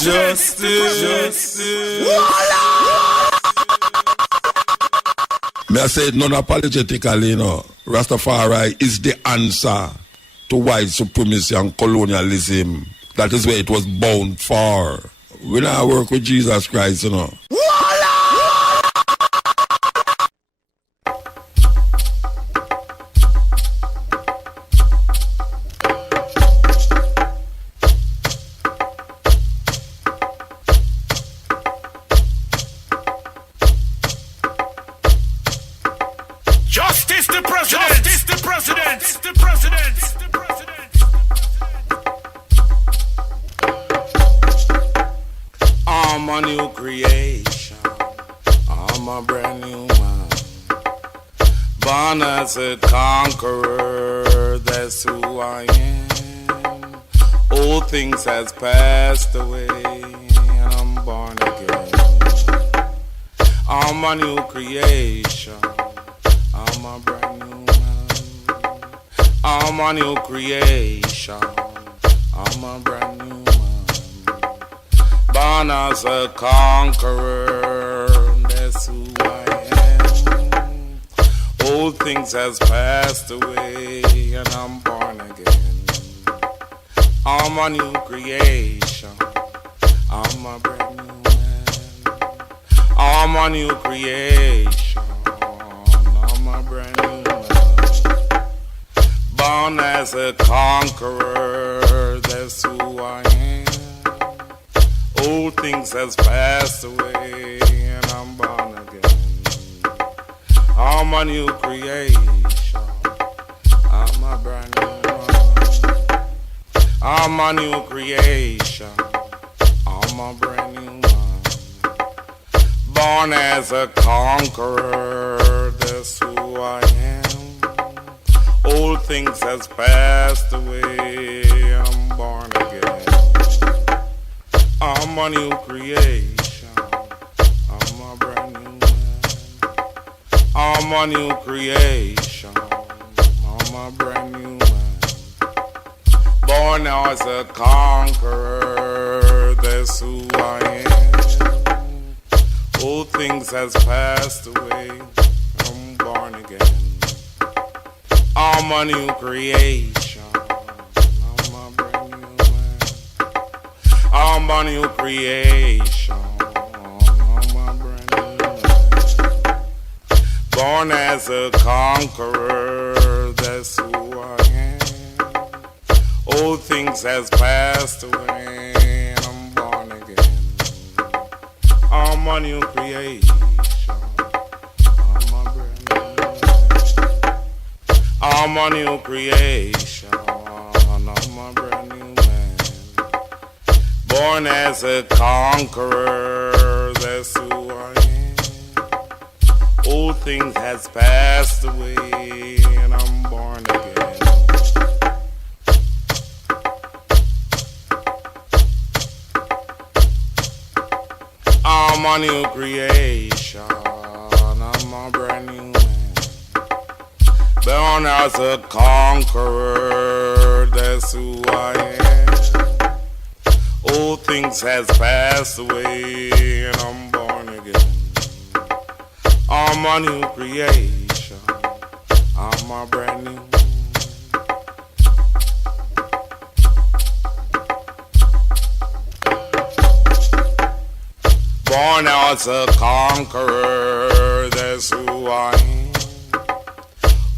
Justice. May I say it non-apologetically, you know, Rastafari is the answer to white supremacy and colonialism. That is where it was bound for. We now work with Jesus Christ, you know. I'm a new creation. I'm a brand new man. Born as a conqueror, that's who I am. Old things has passed away, and I'm born again. I'm a new creation. I'm a brand new man. I'm a new creation. I'm a brand new man. Born as a conqueror, that's who I am. Old things has passed away, and I'm born again. I'm a new creation. I'm a brand new man. I'm a new creation. I'm a brand new man. Born as a conqueror, that's who I am. Old things has passed away, and I'm born again. I'm a new creation. I'm a brand new man. I'm a new creation. I'm a brand new man. Born as a conqueror, that's who I am. Old things has passed away, and I'm born again. I'm a new creation. I'm a brand new man. I'm a new creation. I'm a brand new man. Born as a conqueror, that's who I am. Old things has passed away. I'm born again. I'm a new creation. I'm a new creation. I'm a brand new man. Born as a conqueror, that's who I am. Old things has passed away, and I'm born again. I'm a new creation. I'm a brand new man. I'm a new creation. I'm a brand new man. Born as a conqueror, that's who I am. Old things has passed away, and I'm born again. I'm a new creation. I'm a brand new man. Born as a conqueror, that's who I am. Old things has passed away, and I'm born again. I'm a new creation. I'm a brand new. Born as a conqueror, that's who I am.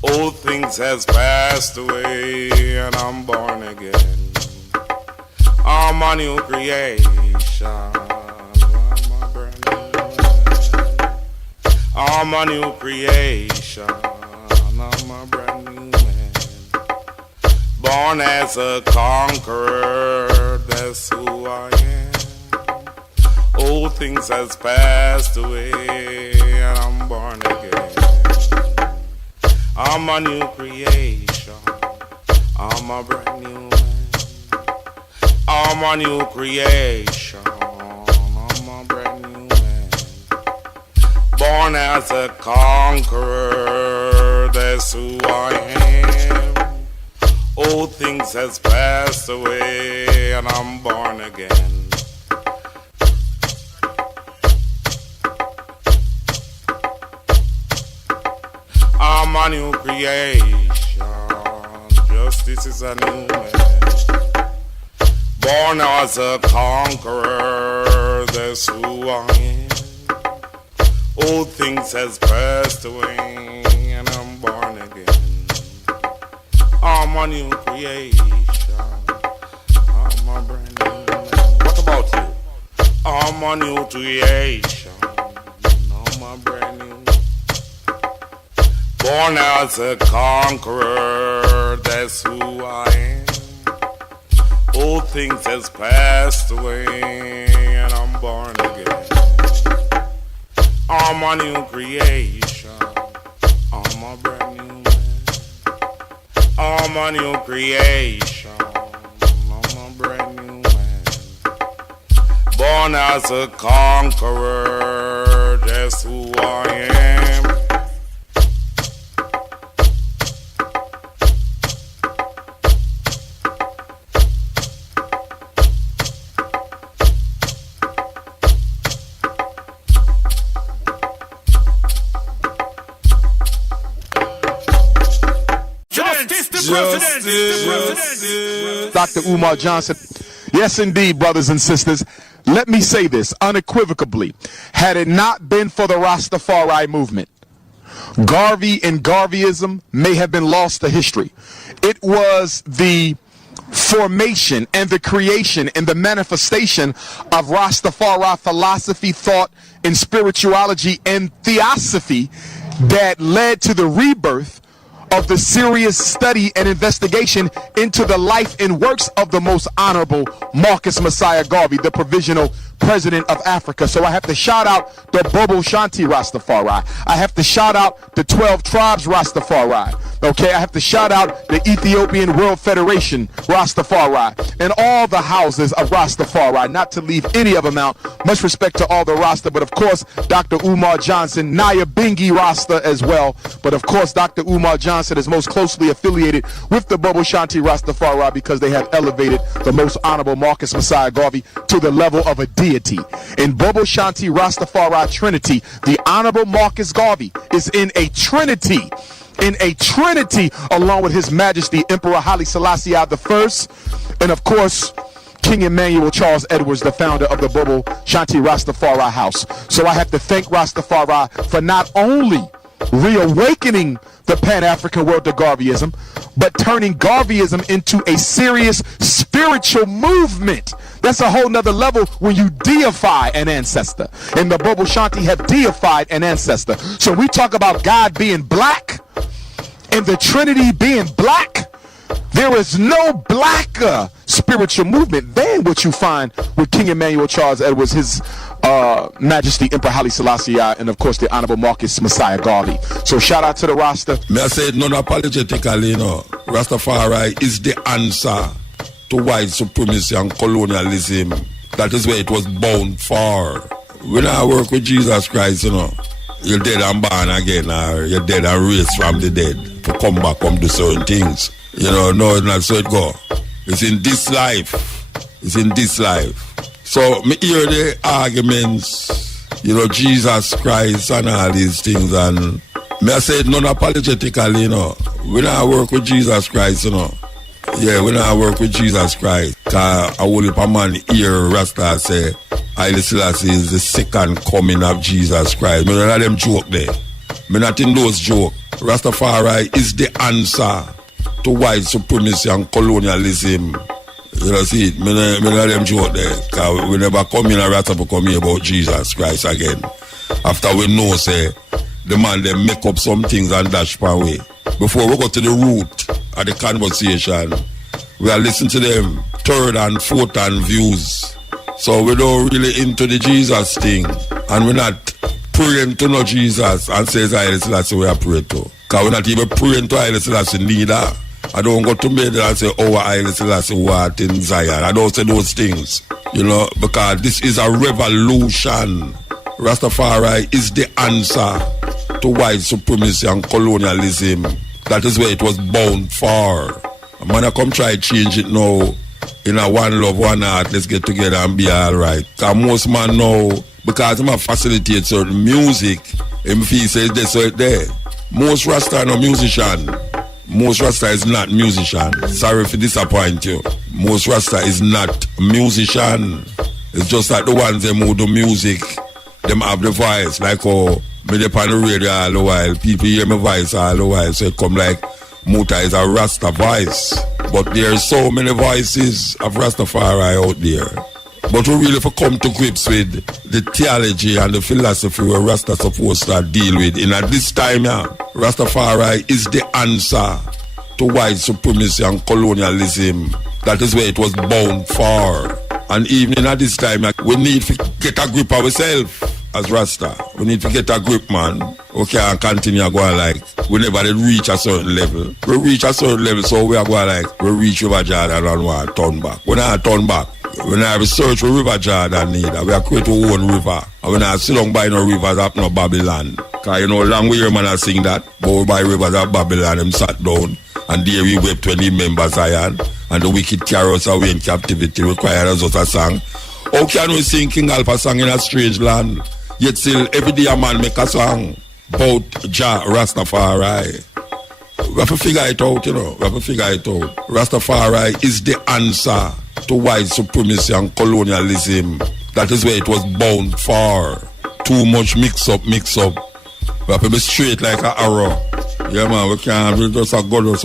Old things has passed away, and I'm born again. I'm a new creation. I'm a brand new man. I'm a new creation. I'm a brand new man. Born as a conqueror, that's who I am. Old things has passed away, and I'm born again. I'm a new creation. I'm a brand new man. I'm a new creation. I'm a brand new man. Born as a conqueror, that's who I am. Old things has passed away, and I'm born again. a new creation. Justice is a new man. Born as a conqueror, that's who I am. Old things has passed away, and I'm born again. I'm a new creation. I'm a brand new man. What about you? I'm a new creation. I'm a brand new. Born as a conqueror, that's who I am. Old things has passed away, and I'm born again. I'm a new creation. I'm a brand new man. I'm a new creation. I'm a brand new man. Born as a conqueror, that's who I am. Dr. Umar Johnson. Yes, indeed, brothers and sisters. Let me say this unequivocally. Had it not been for the Rastafari movement, Garvey and Garveyism may have been lost to history. It was the formation and the creation and the manifestation of Rastafari philosophy, thought, and spirituality and theosophy that led to the rebirth of the serious study and investigation into the life and works of the most honorable Marcus Messiah Garvey, the provisional president of Africa. So I have to shout out the Bobo Shanti Rastafari. I have to shout out the 12 Tribes Rastafari. Okay, I have to shout out the Ethiopian World Federation Rastafari and all the houses of Rastafari, not to leave any of them out. Much respect to all the Rasta, but of course, Dr. Umar Johnson, Nyabinghi Rasta as well. But of course, Dr. Umar Johnson is most closely affiliated with the Bobo Shanti Rastafari because they have elevated the most honorable Marcus Messiah Garvey to the level of a deity. In Bobo Shanti Rastafari Trinity, the honorable Marcus Garvey is in a trinity along with His Majesty Emperor Haile Selassie I, and of course King Emmanuel Charles Edwards, the founder of the Bobo Shanti Rastafari House. So I have to thank Rastafari for not only reawakening the Pan-African world to Garveyism, but turning Garveyism into a serious spiritual movement. That's a whole nother level when you deify an ancestor. And the Bobo Shanti have deified an ancestor. So we talk about God being black and the Trinity being black. There is no blacker spiritual movement than what you find with King Emmanuel Charles Edwards, His Majesty Emperor Haile Selassie I, and of course the Honorable Marcus Messiah Garvey. So shout out to the Rasta. May I say it non-apologetically, you know, Rastafari is the answer to white supremacy and colonialism. That is where it was bound for. When I work with Jesus Christ, you know, you're dead and born again, or you're dead and raised from the dead to come back and do certain things. You know, no, it's not so it go. It's in this life. It's in this life. So, me hear the arguments, you know, Jesus Christ and all these things, and me I say it non-apologetically, you know. When I work with Jesus Christ, you know, yeah, when I work with Jesus Christ, cause I will a man hear Rasta say, Haile Selassie is the second coming of Jesus Christ. Me not them joke there. Me not in those jokes. Rastafari is the answer to white supremacy and colonialism. You know, see it. Me not them joke there. Cause we never come in a Rasta to come here about Jesus Christ again. After we know, say, the man they make up some things and dash per way. Before we go to the root of the conversation, we are listening to them third and fourth hand views. So we don't really into the Jesus thing, and we're not praying to no Jesus and says Haile Selassie we are praying to. Because we're not even praying to Haile Selassie neither. I don't go to bed and say, oh, Haile Selassie what in Zion. I don't say those things, you know, because this is a revolution. Rastafari is the answer to white supremacy and colonialism. That is where it was bound for. I'm gonna come try change it now. In a one love, one heart, let's get together and be alright. Because most man know, because I'm a facilitate certain music, him feel says this or there. Most Rasta are no musician. Most Rasta is not musician. Sorry to disappoint you. Most Rasta is not a musician. It's just like the ones them who do music, them have the voice. Like how me dey on the radio all the while. People hear my voice all the while. So it come like Muta is a Rasta voice. But there are so many voices of Rastafari out there. But we really have come to grips with the theology and the philosophy where Rasta supposed to deal with. And at this time, Rastafari is the answer to white supremacy and colonialism. That is where it was bound for. And even at this time, we need to get a grip of ourselves as Rasta. We need to get a grip, man. We can't continue going like we never did reach a certain level. We reach a certain level, so we are going like we reach River Jordan and want to turn back. We not turn back. We not research what River Jordan need. We are create our own river. And we not sit down by no rivers up no Babylon. Because you know, long way man I sing that. But by rivers of Babylon, them sat down. And there we wept when he remember Zion. And the wicked carry us away in captivity. Require us a song. How can we sing King Alpha song in a strange land? Yet still every day a man make a song about Jah Rastafari. We have to figure it out, you know. We have to figure it out. Rastafari is the answer to white supremacy and colonialism. That is where it was bound for. Too much mix up. We have to be straight like an arrow. Yeah, man, we can't just go this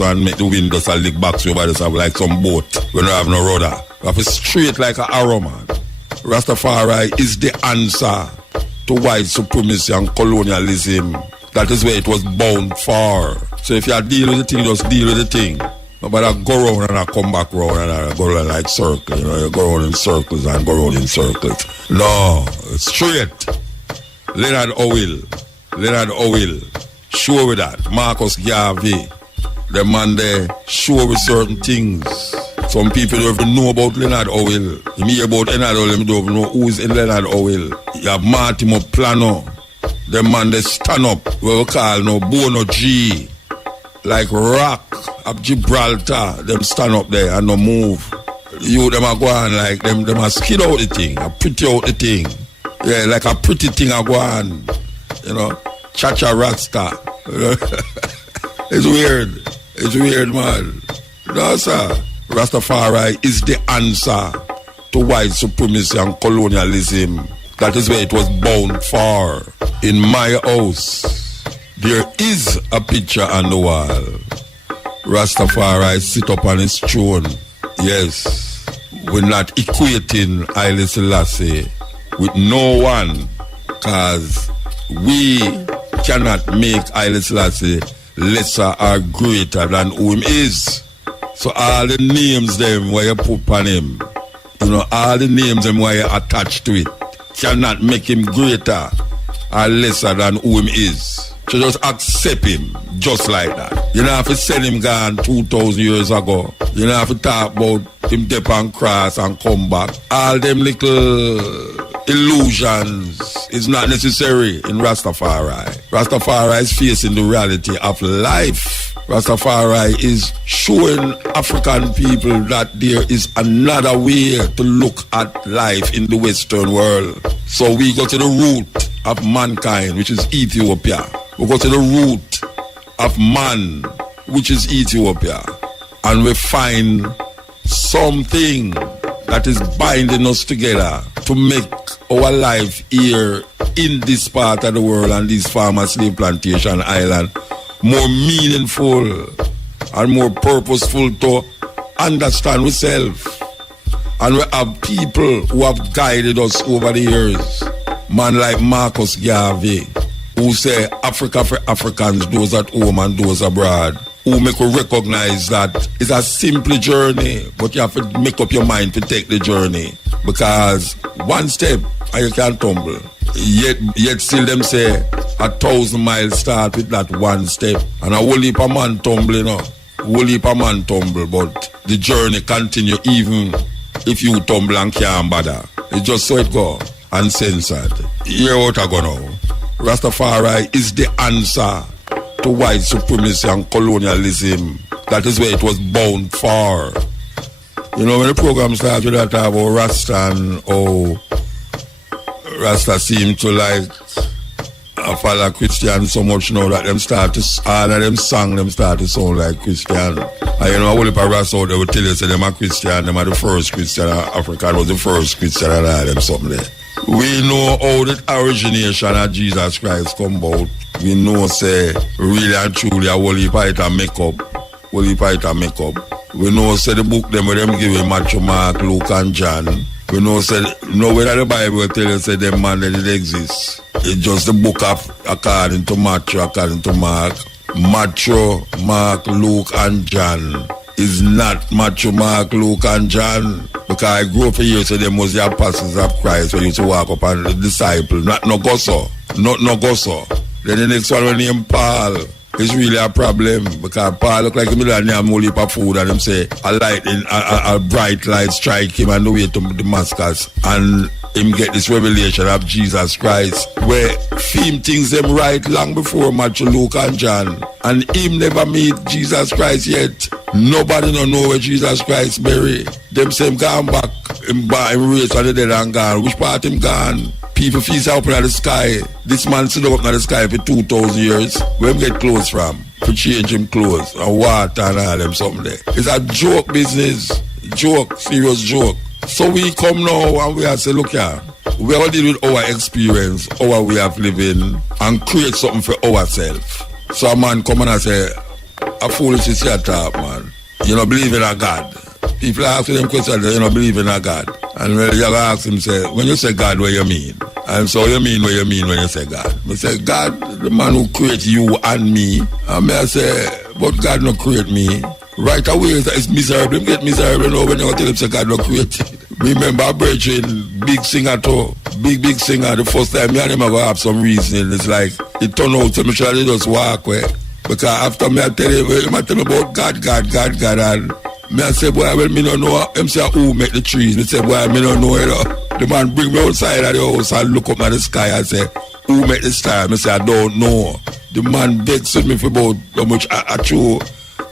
and make the wind just a lick back over this like some boat. We don't have no rudder. We have to straight like an arrow, man. Rastafari is the answer to white supremacy and colonialism. That is where it was bound for. So if you deal with the thing, just deal with the thing. Nobody go around and I come back around and I go around like circle. You know, you go around in circles and go around in circles. No, straight. Leonard Howell. Sure with that. Marcus Garvey. The man there sure with certain things. Some people don't even know about Leonard Howell. You hear about Leonard Howell, you don't even know who is in Leonard Howell. You have Martin Plano. The man they stand up, what we call no Bono G. Like rock of Gibraltar. Them stand up there and no move. You them are going like them are skid out the thing. A pretty out the thing. Yeah, like a pretty thing are going. You know. Cha-cha Rasta. It's weird, man. No, sir. Rastafari is the answer to white supremacy and colonialism. That is where it was bound for. In my house, there is a picture on the wall. Rastafari sit up on his throne. Yes, we're not equating Haile Selassie with no one, because we cannot make Haile Selassie lesser or greater than who him is. So all the names them where you put on him, you know, all the names them where you attach to it, cannot make him greater or lesser than who him is. So just accept him just like that. You don't have to send him gone 2,000 years ago. You don't have to talk about him dip and cross and come back. All them little illusions is not necessary in Rastafari. Rastafari is facing the reality of life. Rastafari is showing African people that there is another way to look at life in the Western world. So we go to the root of mankind, which is Ethiopia. We go to the root of man, which is Ethiopia. And we find something that is binding us together to make our life here in this part of the world and this farmer slave plantation island more meaningful and more purposeful to understand ourselves. And we have people who have guided us over the years. Man like Marcus Garvey, who say Africa for Africans, those at home and those abroad, who make you recognize that it's a simple journey, but you have to make up your mind to take the journey. Because one step and you can tumble. Yet still them say 1,000 miles start with that one step. And a whole heap of man tumble, you know. Whole heap of man tumble, but the journey continue even if you tumble and can't bother. It's just so it go, uncensored. Hear what I go now. Rastafari is the answer to white supremacy and colonialism. That is where it was bound for. You know, when the program starts with that about Rasta and Rasta seem to like I follow Christian so much now that all of them song them start to sound like Christian. And you know, a whole heap of Rasta out there will tell you say them are Christian, them are the first Christian, Africa was the first Christian and all them something there. We know how the origination of Jesus Christ come about. We know say really and truly a whole heap of it a make up. Whole heap of it a make up. We know say the book them where them give Matthew, Mark, Luke and John. We know say nowhere the Bible tell you say them man that it exists. It's just the book of according to Matthew, according to Mark. Matthew, Mark, Luke and John is not Matthew, Mark, Luke and John. Because I grew up for years so them was the apostles of Christ when used to walk up and the disciples. Not no go so. Not no go so. Then the next one named Paul. It's really a problem because Paul look like a millionaire and only for food and them say a bright light strike him on the way to Damascus and him get this revelation of Jesus Christ where him things them right long before Matthew, Luke and John and him never meet Jesus Christ yet. Nobody don't know where Jesus Christ buried. Them say him gone back, him raised from the dead and gone. Which part him gone? People feast up in the sky. This man sit up in the sky for 2,000 years. Where him get clothes from? To change him clothes and water and all them something there. It's a joke business. Joke, serious joke. So we come now and we have to say, look here, we all deal with our experience, our way of living, and create something for ourselves. So a man come and say, a foolish is your talk, man. You don't believe in a God. People ask them questions, you don't believe in a God. And when you ask him, say, when you say God, what you mean? And so you mean what you mean when you say God? I say, God, the man who created you and me. And I say, but God not create me. Right away, it's miserable. Him get miserable now when you tell him say God not created. Remember Bridget, big singer too. Big singer. The first time me and him go have some reasoning. It's like, it turned out to me sure they just walk away. Because after me I tell him about God, and me I say, boy, well, me don't know. Him say, who make the trees? Me say, boy, me don't know it. The man bring me outside of the house and look up at the sky and say, who make the star? Me say, I don't know. The man begs with me for about how much I chew.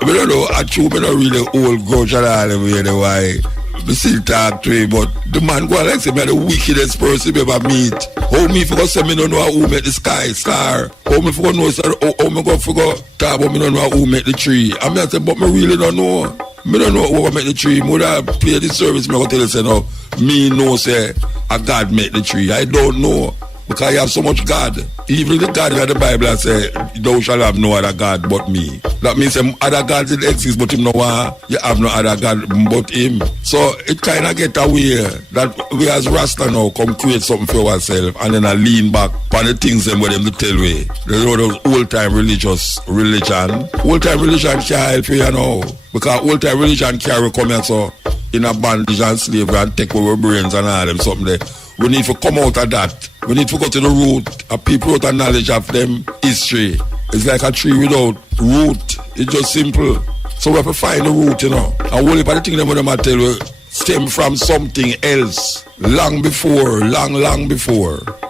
I don't know, I chew, me don't really hold grudge at all the why. Me still talk to him, but the man go like say, me the wickedest person you ever meet. How me for go say me don't know who make the sky star? How me for go know, how me go for go talk about me don't know who make the tree? I mean, I say, but me really don't know. Me don't know who make the tree. Me would have played the service, me go tell you say, no, me know say, a God make the tree. I don't know. Because you have so much God. Even the God in the Bible say, thou shalt have no other God but me. That means other gods exist but him no one. You have no other God but him. So it kind of get away that we as Rasta now come create something for ourselves and then I lean back on the things them where them to tell we. There's all those old-time religion. Old-time religion can't help you now. Because old-time religion carry come here so in a bondage and slavery and take over brains and all them something there. We need to come out of that. We need to go to the root. A people without knowledge of them history. It's like a tree without root. It's just simple. So we have to find the root, you know. And only by the thing them I tell you stem from something else. Long before.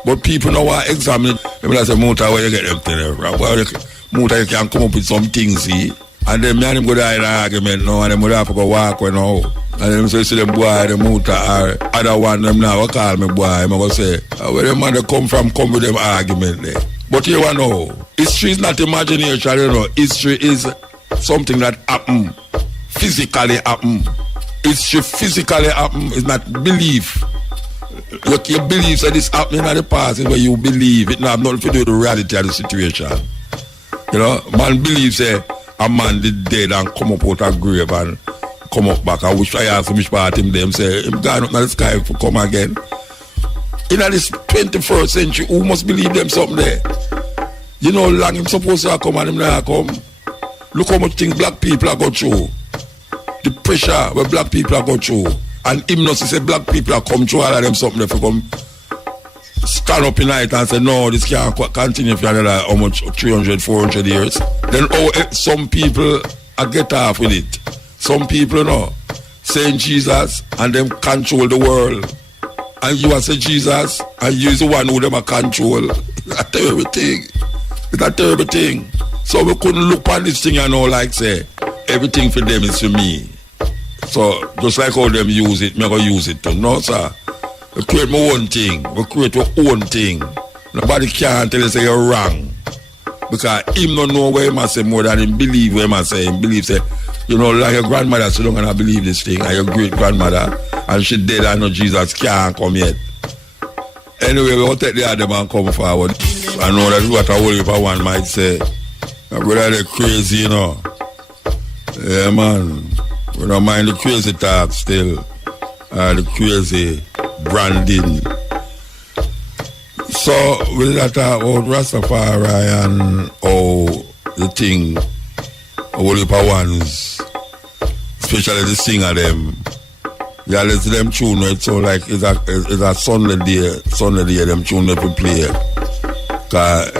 But people now are examining. People say, Muta, where you get them things? Muta, you can come up with some things, see? And then me and him go down in an argument now, and then we have to go walk with now. And then say, see them boy, the Muta, or other one them now, will call me boy. I'm going to say, where them man come with them argument there. But you know, history is not imagination, you know. History is something that happen, physically happen. History physically happen, is not belief. Look, you believe that this happening in the past is where you believe. It not have nothing to do with the reality of the situation. You know, man believes a man did dead and come up out of grave and come up back. I wish I asked him which part him them say him gone up in the sky to come again. In this 21st century, who must believe them something there? You know, long him supposed to come and him not come. Look how much things black people are going through. The pressure where black people are going through. And him not say black people are come through all of them something there for come stand up in night and say, no, this can't continue for another how much 300, 400 years. Then some people get off with it. Some people know saying Jesus and them control the world. And you are say Jesus and you is the one who them a control. It's a terrible thing. It's a terrible thing. So we couldn't look on this thing and know like say everything for them is for me. So just like how them use it, me go use it too. No sir. We create my own thing. We create our own thing. Nobody can tell you say you're wrong. Because him don't know what he must say more than him believe what he must say. Him believe say, you know, like your grandmother, she don't gonna believe this thing, and your great grandmother, and she dead, I know Jesus can't come yet. Anyway, we'll take the other man come forward. I know that's what a whole heap of one might say. My brother, they're crazy, you know. Yeah, man. We don't mind the crazy talk still. The crazy branding. So, we'll talk about Rastafari and the thing, a whole heap of ones, especially the singer them. Yeah, let's them tune it so like it's a Sunday day them tune they play. Cause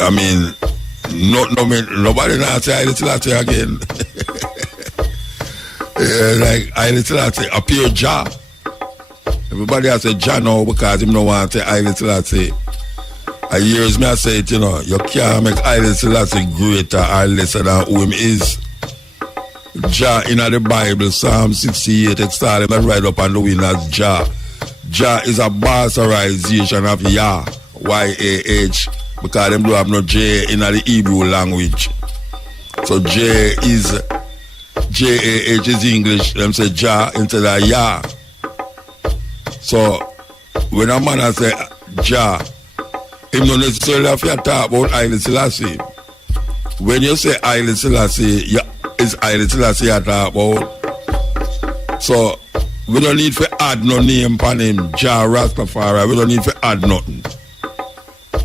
I mean nobody now say Haile Selassie again. Yeah, like Haile Selassie appear Jah. Everybody has a Jah now because him no want to say Haile Selassie. A years me I say it, you know, you can't make Haile Selassie greater or lesser than who him is. Jah in the Bible, Psalm 68, it started right up on the wind as Jah. Jah is a bastardization of Yah, Y-A-H, because them don't have no J in the Hebrew language. So J-A-H is English, them say Jah instead of Yah. So when a man say Jah, him don't necessarily have to talk about Haile Selassie. When you say Haile Selassie, is Haile Selassie I talk about. So we don't need to add no name upon him, Jah Rastafari. We don't need to add nothing.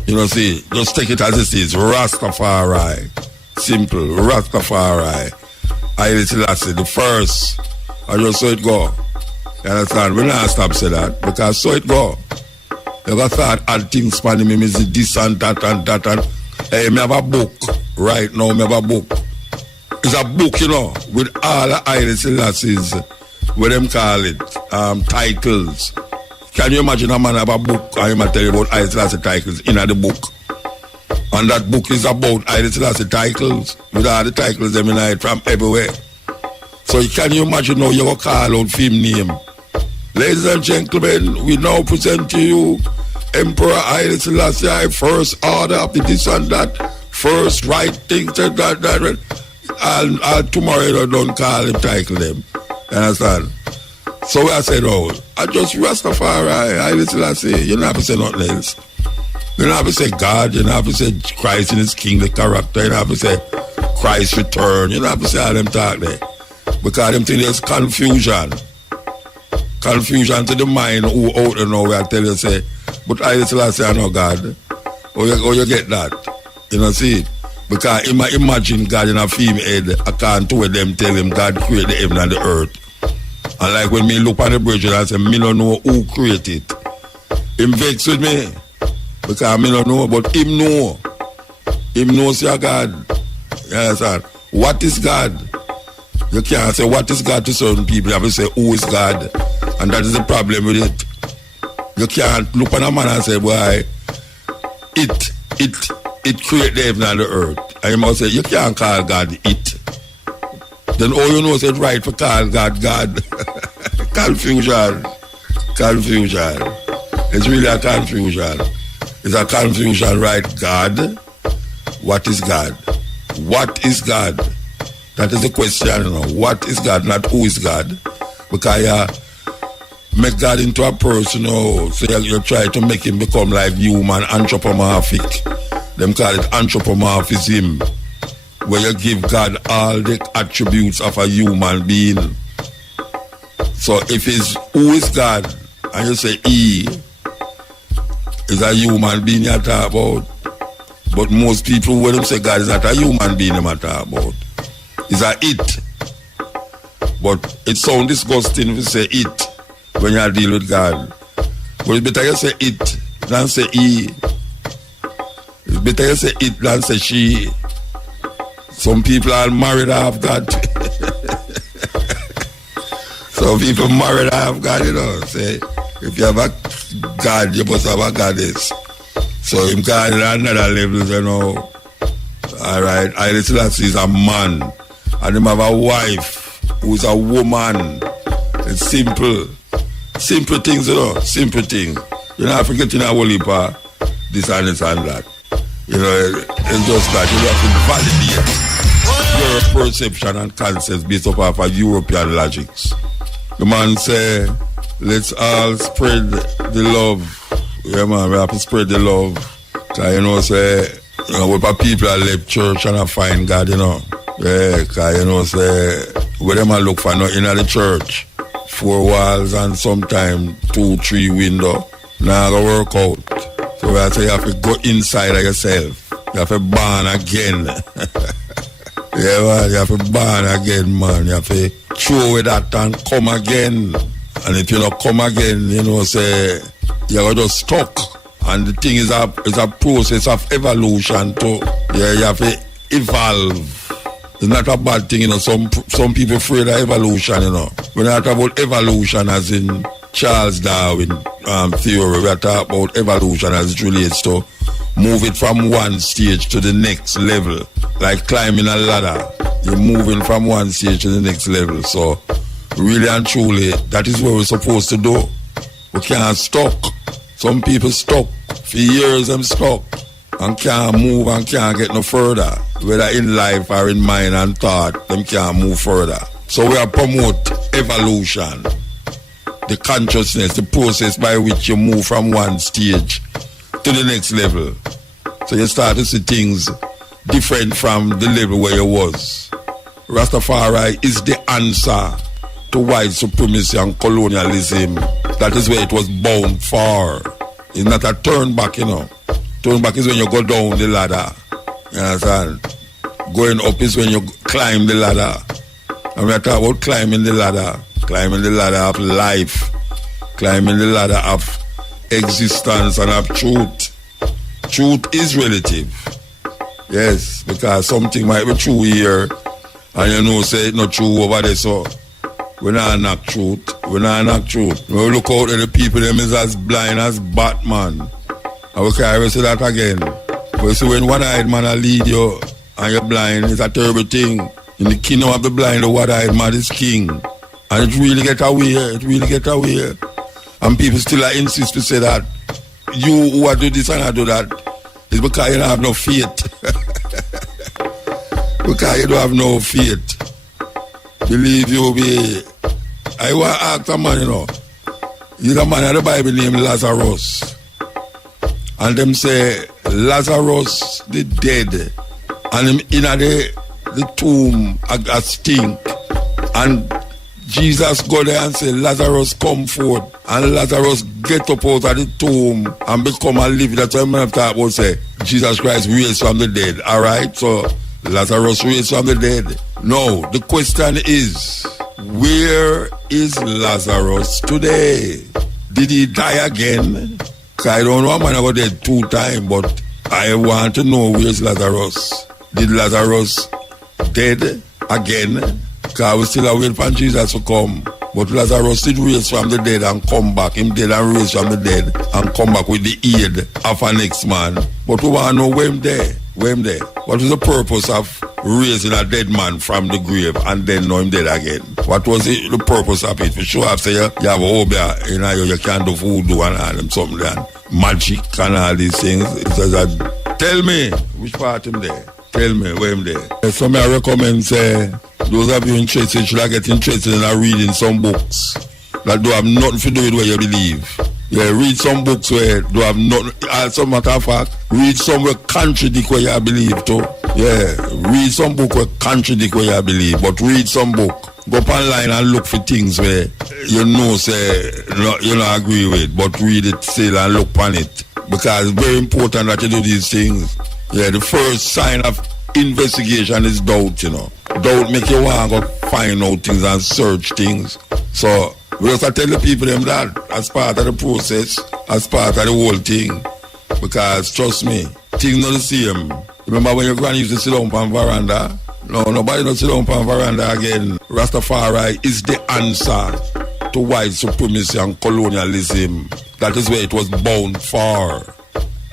You know, see, just take it as it is. Rastafari. Simple. Rastafari. Haile Selassie, the first. I just saw it go. You understand? We not stop say that because so it go. You got to start add things upon him. Is this and that and that and hey, me have a book. Right now, me have a book. It's a book, you know, with all the Haile Selassie's, what them call it, titles. Can you imagine a man have a book and he might tell you about Haile Selassie titles in the book? And that book is about Haile Selassie titles, with all the titles them in it from everywhere. So can you imagine how you go call out film name? Ladies and gentlemen, we now present to you Emperor Haile Selassie, first order of the this and that, first right things that. And tomorrow you don't call him, title them. You understand? So I said, I just Rastafari, Haile Selassie. You don't have to say nothing else. You don't have to say God, you don't have to say Christ in his kingly character, you don't have to say Christ return, you don't have to say all them talk there. Because them think there's confusion. Confusion to the mind who out there now where I tell you say, but Haile Selassie I know God. Or you get that. You know, see it? Because imagine God in a female head, I can't do them tell him God created the heaven and the earth. And like when me look on the bridge and I say, me don't know who created it. Him vex with me. Because me don't know, but him know. Him knows your God. You understand? What is God? You can't say what is God to certain people. You have to say who is God. And that is the problem with it. You can't look on a man and say, boy, it create the heaven and the earth. And you must say, you can't call God it. Then all you know is it's right for call God God. Confusion. It's really a confusion. It's a confusion, right? God. What is God? What is God? That is the question, you know. What is God, not who is God? Because you make God into a person, you know, so you try to make him become like human, anthropomorphic. Them call it anthropomorphism, where you give God all the attributes of a human being. So if it's who is God, and you say he is a human being you talk about, but most people when them say God is not a human being they talk about. It's a it. But it sounds disgusting if you say it when you deal with God. But it's better you say it than say he. It's better you say it than say she. Some people are married half God. Some people married half God, you know. Say, if you have a God, you must have a goddess. So him God at another level, you know. Alright, Haile Selassie is a man. And him have a wife who is a woman. It's simple. Simple things, you know. Simple things. You're not forgetting a whole heap of this and this and that. You know, it's just that you have to validate your perception and concepts based off of European logics. The man say, let's all spread the love. Yeah, man, we have to spread the love. Cause you know, say, you know, what people are left church and I find God, you know. Yeah, cause you know, say, where them a look for nothing in the church. 4 walls and sometimes 2-3 windows. Now go work out. So I say you have to go inside of yourself. You have to born again. Yeah, man, you have to born again, man. You have to throw away that and come again. And if you don't come again, you know, say, you're just stuck. And the thing is a process of evolution too. Yeah, you have to evolve. It's not a bad thing, you know. Some people afraid of evolution, you know. We're not talking about evolution as in Charles Darwin theory. We're talking about evolution as it relates to move it from one stage to the next level. Like climbing a ladder. You're moving from one stage to the next level. So, really and truly, that is what we're supposed to do. We can't stuck. Some people stuck. For years, them stuck. And can't move and can't get no further. Whether in life or in mind and thought, them can't move further. So we are promote evolution. The consciousness, the process by which you move from one stage to the next level. So you start to see things different from the level where you was. Rastafari is the answer to white supremacy and colonialism. That is where it was bound for. It's not a turn back, you know. Turn back is when you go down the ladder. You understand? Going up is when you climb the ladder. And we are talking about climbing the ladder. Climbing the ladder of life. Climbing the ladder of existence and of truth. Truth is relative. Yes, because something might be true here and you know say it's not true over there, so we not knock truth. We not knock truth. When we look out at the people, them is as blind as Batman. And we can't ever say that again. But see, when one-eyed man lead you and you're blind, it's a terrible thing. In the kingdom of the blind, the one-eyed man is king. And it really get away. It really get away. And people still insist to say that you who are do this and I do that, it's because you don't have no faith. Because you don't have no faith. Believe you be. I want to ask a man, you know. He's a man in the Bible named Lazarus. And them say, Lazarus, the dead. And him in the tomb, a stink. And Jesus go there and say, Lazarus come forth. And Lazarus get up out of the tomb and become a living. That's what I'm going to talk about, say, Jesus Christ raised from the dead. Alright, so Lazarus raised from the dead. No, the question is, where is Lazarus today? Did he die again? I don't know, man, I got dead 2 times, but I want to know where's Lazarus. Did Lazarus dead again? Because we still waiting for Jesus to come. But Lazarus did raise from the dead and come back. Him dead and raise from the dead and come back with the aid of a next man. But we want to know where him there. Where him there? What is the purpose of raising a dead man from the grave and then know him dead again? What was the purpose of it? For sure, I say you have Obeah, you know, you can't do voodoo and all them something and magic and all these things. It says that, tell me which part him there. Tell me where him there. So I recommend say those of you interested should get interested in reading some books that do have nothing to do with what you believe. Yeah, read some books where do have nothing, as a matter of fact, read some where contradict what you believe too. Yeah, read some book where contradict what you believe, but read some book. Go up online and look for things where you know say you don't agree with, but read it still and look on it. Because it's very important that you do these things. Yeah, the first sign of investigation is doubt, you know. Doubt make you want to go find out things and search things. So we just tell the people them that as part of the process, as part of the whole thing. Because trust me, things not the same. Remember when your granny used to sit down on veranda? No, nobody don't sit down on veranda again. Rastafari is the answer to white supremacy and colonialism. That is where it was bound for.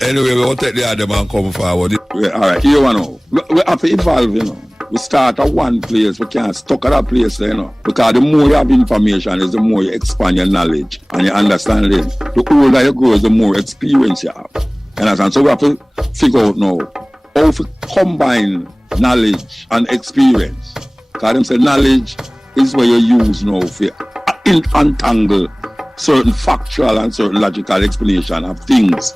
Anyway, we'll take the other man come forward. Alright, here we know. We have to evolve, you know. We start at one place, we can't stuck at that place, you know. Because the more you have information is the more you expand your knowledge and you understand it. The older you grow, the more experience you have. You understand? So we have to figure out now how to combine knowledge and experience. Because them say knowledge is where you use now to untangle certain factual and certain logical explanation of things.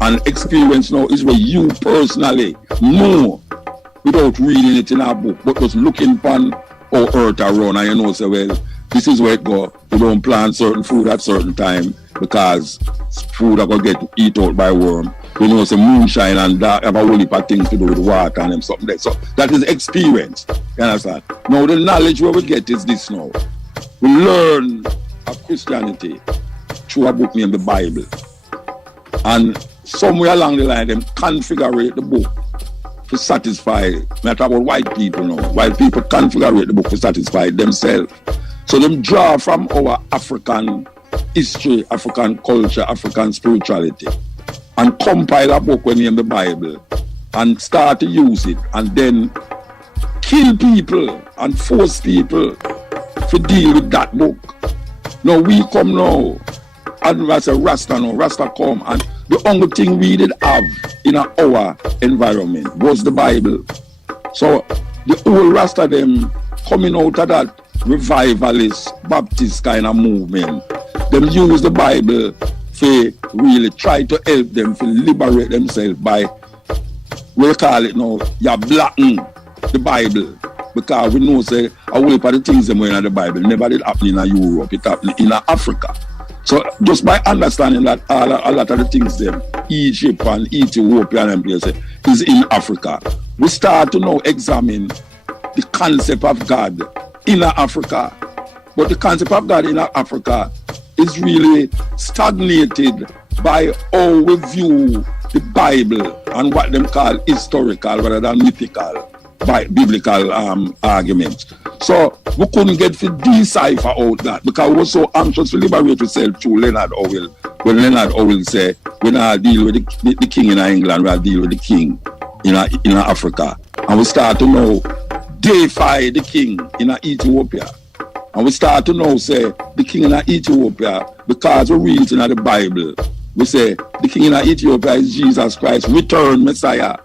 And experience now is where you personally know without reading it in a book, but just looking upon how earth around and you know, say, well, this is where it go. You don't plant certain food at certain time because food are going to get eaten out by worm. You know, say moonshine and that have a whole heap of things to do with water and them something there. So that is experience. You understand? Now the knowledge where we get is this now. We learn of Christianity through a book named the Bible. And somewhere along the line, them configure the book to satisfy. I talk about white people now. White people configure the book to satisfy themselves. So them draw from our African history, African culture, African spirituality, and compile a book when in the Bible and start to use it and then kill people and force people to deal with that book. Now we come now and as a Rasta now, Rasta come and the only thing we did have in our environment was the Bible. So the old Rasta them coming out of that revivalist Baptist kind of movement, them use the Bible to really try to help them to liberate themselves by, we call it now, you blacken the Bible. Because we know, say, a whole lot of the things that were in the Bible never did happen in Europe, it happened in Africa. So just by understanding that a lot of the things them, Egypt and Ethiopia and places, is in Africa, we start to now examine the concept of God in Africa. But the concept of God in Africa is really stagnated by how we view the Bible and what them call historical rather than mythical biblical arguments. So we couldn't get to decipher out that because we were so anxious to liberate ourselves through Leonard Howell. When Leonard Howell said, we not deal with the king in England, we deal with the king in Africa. And we start to know deify the king in Ethiopia. And we start to know, say, the king in Ethiopia, because we read in the Bible, we say, the king in Ethiopia is Jesus Christ, returned Messiah.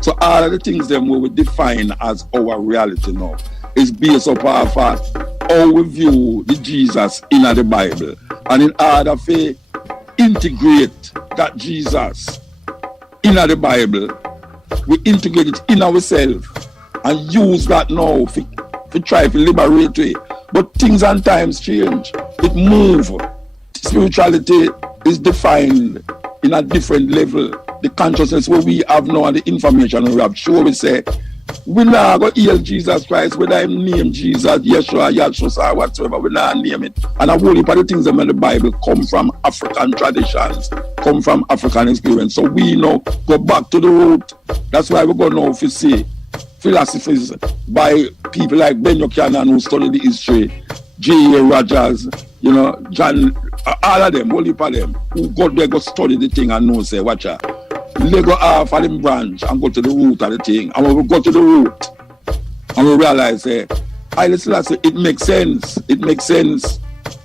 So all of the things then we define as our reality now is based upon how we view the Jesus in the Bible. And in order to integrate that Jesus in the Bible, we integrate it in ourselves and use that now to try to liberate it. But things and times change. It moves. Spirituality is defined in a different level. The consciousness where we have now and the information we have, sure we say, we now go heal Jesus Christ, whether I name Jesus, Yeshua, or whatsoever, we now name it. And a whole heap of the things in the Bible come from African traditions, come from African experience. So we now go back to the root. That's why we're going to now to see philosophies by people like Ben Buchanan who study the history, J.A. Rogers, you know, John, all of them, whole heap of them, who go there, go study the thing and know, say, watch out. They go off of them branch and go to the root of the thing. And when we go to the root, and we realize, Haile Selassie, it makes sense. It makes sense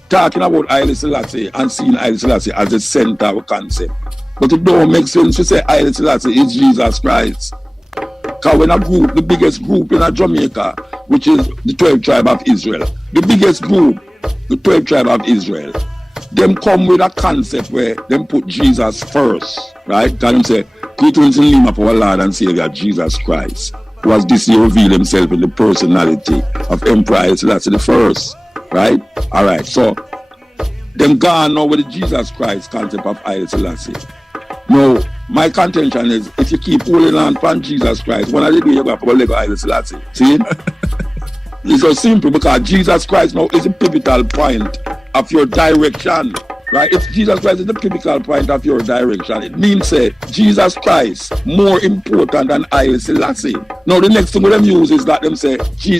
talking about Haile Selassie and seeing Haile Selassie as the center of a concept. But it don't make sense to say Haile Selassie is Jesus Christ. Because when a group, the biggest group in Jamaica, which is the 12th tribe of Israel, the biggest group, the 12th tribe of Israel, them come with a concept where them put Jesus first, right? Because them say, greetings in the name of our Lord and Savior, Jesus Christ, who has this year revealed himself in the personality of Emperor Haile Selassie the first, right? All right, so them gone now with the Jesus Christ concept of Haile Selassie. Now, my contention is, if you keep holding on to Jesus Christ, one of the days you're going to let go Haile Selassie. See? It's so simple because Jesus Christ now is a pivotal point of your direction, right? If Jesus Christ is the pivotal point of your direction, it means Jesus Christ more important than Haile Selassie. Now the next thing them use is that them say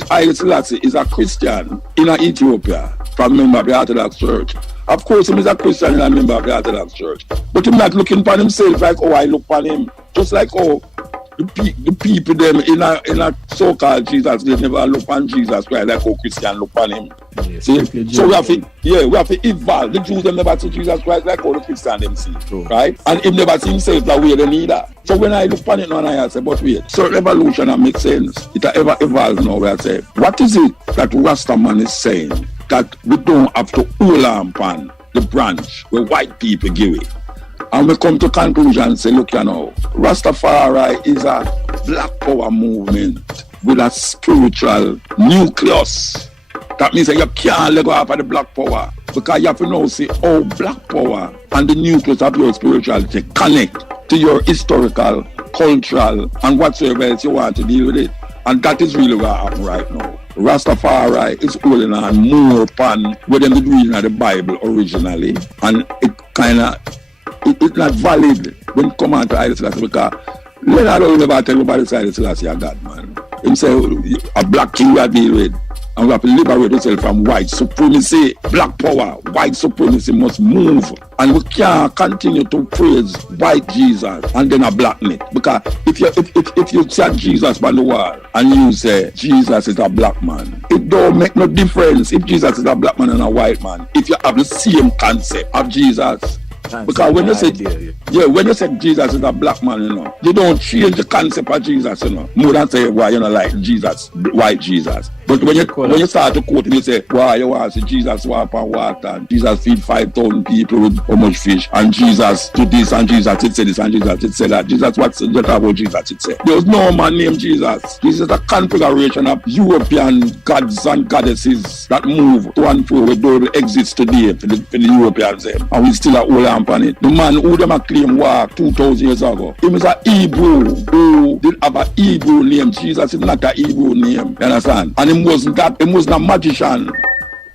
Haile Selassie is a Christian in Ethiopia from a member of the Orthodox Church. Of course, he is a Christian and a member of the Orthodox Church, but he's not looking upon himself like, oh, I look upon him. Just like, oh, the people them in a so-called Jesus, they never look on Jesus Christ like how Christian look on him. Yes. See? So we have to evolve. The Jews them never see Jesus Christ like how the Christian them see. True. Right? And him never see himself that way they need that. So when I look on it now, I say, but wait, so revolution makes sense. It ever evolves now where I say, what is it that Rastaman is saying that we don't have to hold on the branch where white people give it? And we come to conclusion and say, look, Rastafari is a black power movement with a spiritual nucleus. That means that you can't let go of the black power, because you have to now see how black power and the nucleus of your spirituality connect to your historical, cultural, and whatsoever else you want to deal with it. And that is really what happening right now. Rastafari is holding on more upon what them reading of the Bible originally, and it kind of it's not valid when it comes to Haile Selassie, because Leonard will never tell nobody Haile Selassie a God, man. He say a black king we deal with, and we have to liberate ourselves from white supremacy. Black power, white supremacy must move, and we can't continue to praise white Jesus and then a black myth. Because if you say Jesus by the wall and you say Jesus is a black man, it don't make no difference if Jesus is a black man and a white man. If you have the same concept of Jesus. Because when you say when you say Jesus is a black man, you don't change the concept of Jesus, more than say why like Jesus, white Jesus. But when you start to quote, you say, why you want to see Jesus walk on water, and Jesus feed 5,000 people with how much fish, and Jesus do this, and Jesus did say this, and Jesus did say that. Jesus, what's the about Jesus did say? There was no man named Jesus. Jesus is a configuration of European gods and goddesses that move to and fro, where don't exist today for the Europeans, and we still are all on it. The man who them claim walk 2,000 years ago, he was a Hebrew who did have a Hebrew name. Jesus is not a Hebrew name, you understand? And he wasn't a magician.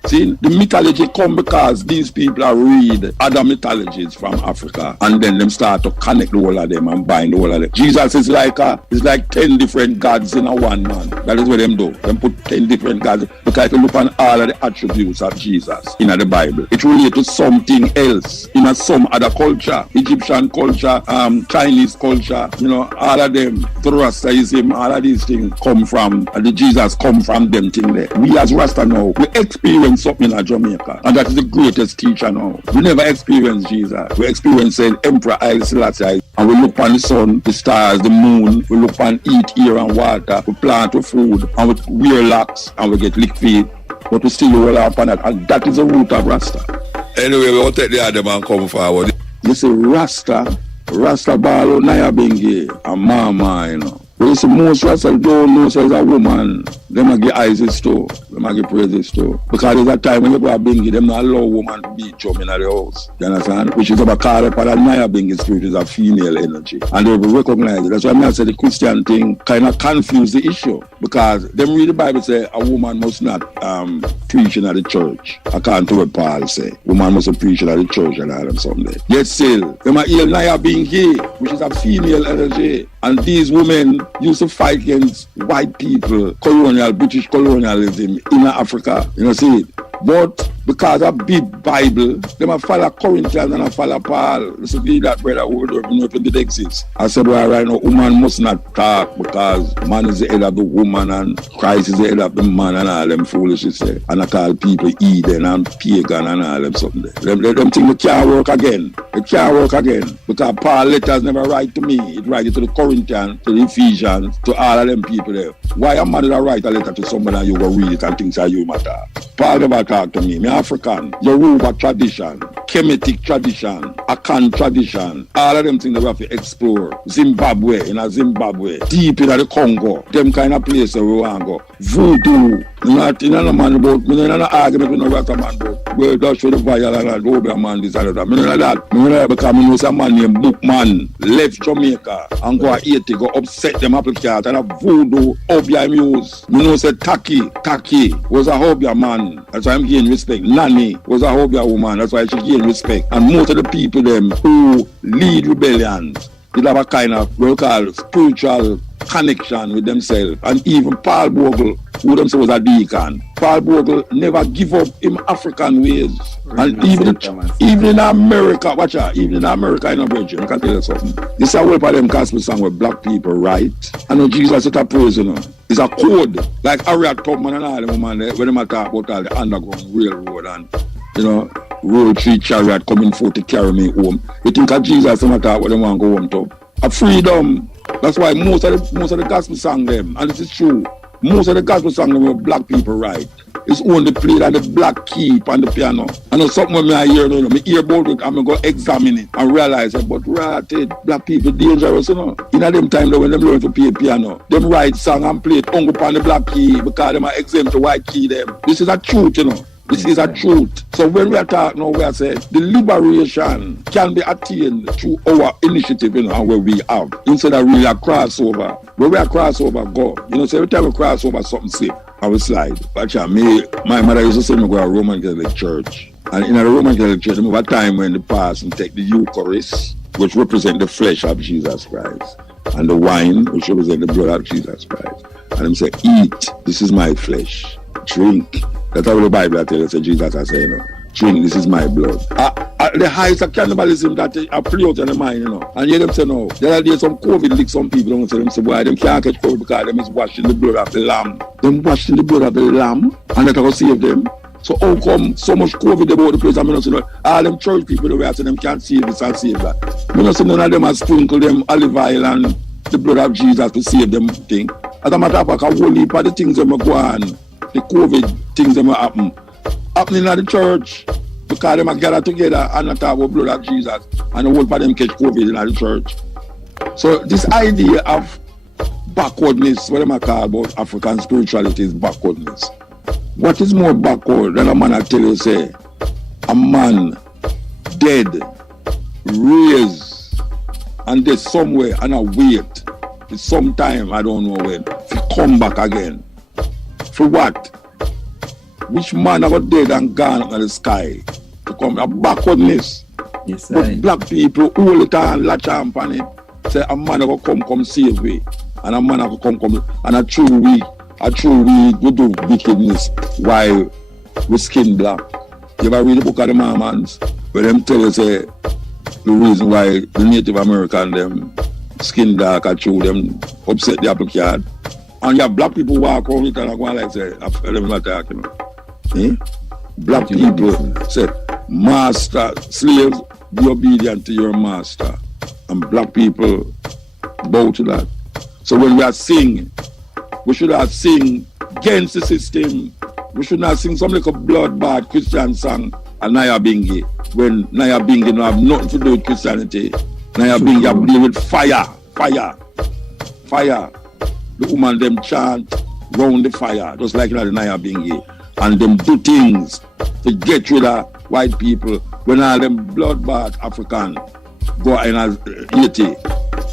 See, the mythology come because these people read other mythologies from Africa, and then them start to connect the whole of them and bind the whole of them. Jesus is like 10 different gods in a one man. That is what them do. Them put 10 different gods, because if you look on all of the attributes of Jesus in the Bible, it relates to something else in some other culture, Egyptian culture, Chinese culture, all of them, Zoroastrianism, all of these things come from, the Jesus come from them thing there. We as Rasta now, we experience something in Jamaica, and that is the greatest teacher now. We never experienced Jesus. We experienced Emperor Haile Selassie, and we look on the sun, the stars, the moon. We look on eat, air, and water. We plant with food, and we wear locks, and we get lick feet. But we still roll up on that, and that is the root of Rasta. Anyway, we will take the other man come forward. You see, Rasta Balo, Nyabinghi, and Mama, Well, you see, most Rasta don't know so as a woman, them a give ISIS too, them a give praises too. Because there's a time when you go to Bingi, them not allow woman to beat chum in the house. You understand? Which is about called up that Nyabinghi spirit is a female energy. And they will recognize it. That's why I say the Christian thing kind of confuse the issue. Because them read the Bible say a woman must not preach in the church. According to what Paul say. Woman must preach in the church and all them someday. Yet still, them a heal Nyabinghi, which is a female energy. And these women used to fight against white people, British colonialism in Africa. You know, see it? But because of big Bible, them a follow Corinthians and a follow Paul. Listen to that brother word, you know, if it did exist. I said, well, right now, woman must not talk because man is the head of the woman and Christ is the head of the man and all them foolishness. And I call people heathen and pagan and all them something there. Them things they can't work again. They can't work again. Because Paul letters never write to me. It writes to the Corinthians, to the Ephesians, to all of them people there. Why a man that write a letter to somebody and you go read it and things are you matter? Paul never talk to me. Me African, Yoruba tradition, Kemetic tradition, Akan tradition, all of them things that we have to explore. Zimbabwe, deep in the Congo, them kind of places we want to go. Voodoo, not in a man about, me not an argument with no Rasta man about, where that's for the violence and Obeah man, this and that. Me not like that. Me not like because me know some man named Bookman left Jamaica and go Haiti, go upset them apple cart and a voodoo Obeah use. Me know say Taki was a Obeah man. That's why I'm getting respect. Nani was a Obeah woman. That's why she gained respect. And most of the people them who lead rebellions, they have a kind of what we call spiritual connection with themselves. And even Paul Bogle, who themselves was a deacon, Paul Bogle never give up him African ways. And even in America, watch out, even in America, in a virgin, I can tell you something. This is a whole part of them gospel song where black people write. I know Jesus is a praise, you know. It's a code. Like Harriet Tubman and all them man, when they talk about all the underground railroad and, you know, road tree chariot coming forth to carry me home. You think of Jesus, they talk what they want to go home to. A freedom. That's why most of the gospel song them, and it is true, most of the gospel song them where black people write. It's only played on the black key on the piano. I know something when I hear, me hear about it, I'm going to go examine it and realize that, but black people dangerous, you know. In them time when they learn to play piano, them write song and play it on the black key because them are exempt to white key them. This is a truth, you know. This is a truth. So when we are talking now, we are saying the liberation can be attained through our initiative, you know, and where we have. Instead of really a crossover. Where we are crossover, go. You know, so every time we cross over something slip, I will slide. But my mother used to say me go to a Roman Catholic church. And in a Roman Catholic church, there was a time when the pastor take the Eucharist, which represent the flesh of Jesus Christ, and the wine, which represent the blood of Jesus Christ. And them say, eat, this is my flesh. Drink. That's how the Bible tells us, Jesus has said, you know, drink, this is my blood. The highest of cannibalism that I play out in the mind, you know. And hear them say, no, there are some COVID lick some people, don't say them say, why them can't catch COVID because them is washing the blood of the lamb. Them washing the blood of the lamb, and that will save them. So how come so much COVID about the place? I mean, you know, all them church people, the way I say them can't save this and save that. You know, so none of them have sprinkled them olive oil and the blood of Jesus to save them thing. As a matter of fact, a whole heap of the things that go on, the COVID things that happening at the church, because them are gathered together and not talk about blood of Jesus, and the whole part of them catch COVID in the church. So this idea of backwardness, what them call about African spirituality is backwardness. What is more backward than a man I tell you say, a man dead, raised, and there's somewhere and a wait, it's sometime, I don't know when, to come back again. For what? Which man ever dead and gone up in the sky to come? A backwardness. Yes, but black people all the time latch on it. Say a man ever come save me. And a man ever come and a true we do wickedness while we skin black. You ever read the book of the Mormons? Where them tell you say the reason why the Native American them skin dark and true them upset the apple card. And you have black people walk around it and go like say, them not talking. Black people say, master, slaves, be obedient to your master. And black people bow to that. So when we are singing, we should not sing against the system. We should not sing some like a bloodbath Christian song at Nyabinghi, when Nyabinghi don't have nothing to do with Christianity. Nyabinghi have deal with fire. The woman them chant round the fire, just like the Nyabinghi. And them do things to get rid of white people when all them bloodbath African go in as 80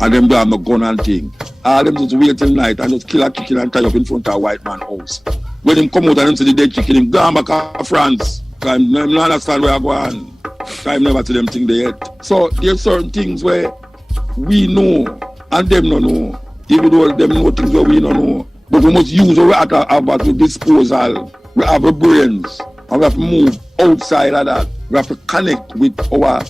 and them do have no gun and thing. All them just wait till night and just kill a chicken and tie up in front of a white man's house. When them come out and them see the dead chicken, him gone back to France. Because them don't understand where I go on. Because I never see them thing there yet. So there's certain things where we know and them don't know. Even though them know things where we don't know. But we must use what we have at the disposal. We have our brains. And we have to move outside of that. We have to connect with our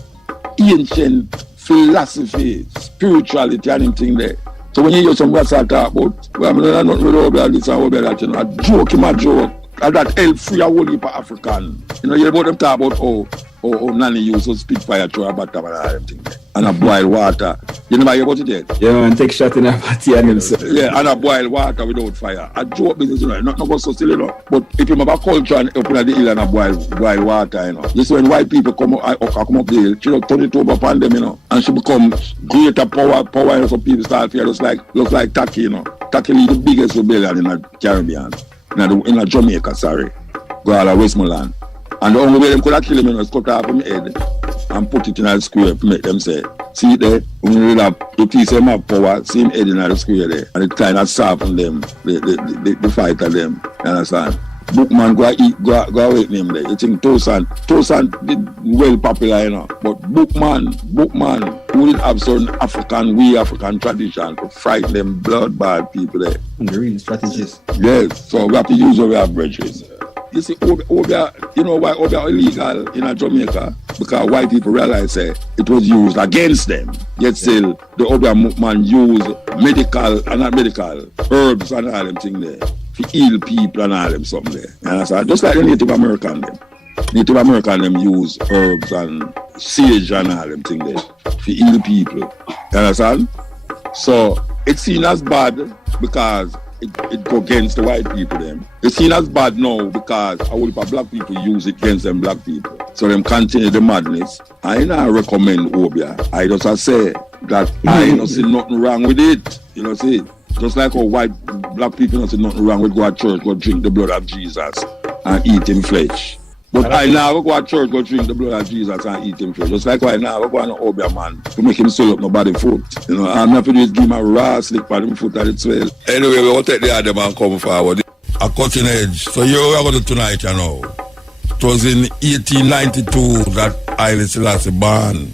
ancient philosophy, spirituality and everything there. So when you hear some Rasta talk about, well, I mean, not with Obeah this and Obeah that, you know, a joke him a joke. And that help free a whole heap of African. You know, you hear about them talk about how Nanny used to spit fire through a bottom and all them thing there. And a boil water. You never hear about it yet? Yeah, man, take shot in a party and himself. Yeah, and a boil water without fire. A joke business, you know, not about so silly, you know. But if you have a culture and open at the hill and a boil water, you know. This is when white people come up the hill, she don't turn it over upon them, you know. And she become greater power, you know, some people start here, looks like Taki, you know. Taki is the biggest rebellion in the Caribbean. In Jamaica, sorry. Go all to Westmoreland. And the only way them could have killed him was cut off him head and put it in a square to make them say, see there, when you have the piece of have power, see him head in the square there. And it kind of soften them, the fight of them. You understand? Bookman go away name there. You think Tosan did well popular, you know. But Bookman, who did have certain African tradition to fight them blood-bad people there. The real strategists. Yes, so we have to use our bridges. You see, Obeah, you know why Obeah illegal in Jamaica? Because white people realize it was used against them. Yet still, the Obeah movement used medical and not medical herbs and all them things there to heal people and all them something there. You understand? Just like the Native American them. Native American them use herbs and sage and all them things there to heal people. You understand? So it's seen as bad because it go against the white people them. It's seen as bad now because a whole heap of black people use it against them black people. So them continue the madness. I not recommend Obeah. I just say that I don't see nothing wrong with it. You know see? Just like how black people don't see nothing wrong with go to church, go drink the blood of Jesus and eat him flesh. But I now go to church, go drink the blood of Jesus and eat him flesh. Just like why now go on an Obeah man to make him swell up nobody foot. You know, I'm not going to give him a raw slick on him foot that it swell. Anyway, we will take the other man come forward. A cutting edge. So you are going to tonight, you know. It was in 1892 that Haile Selassie born.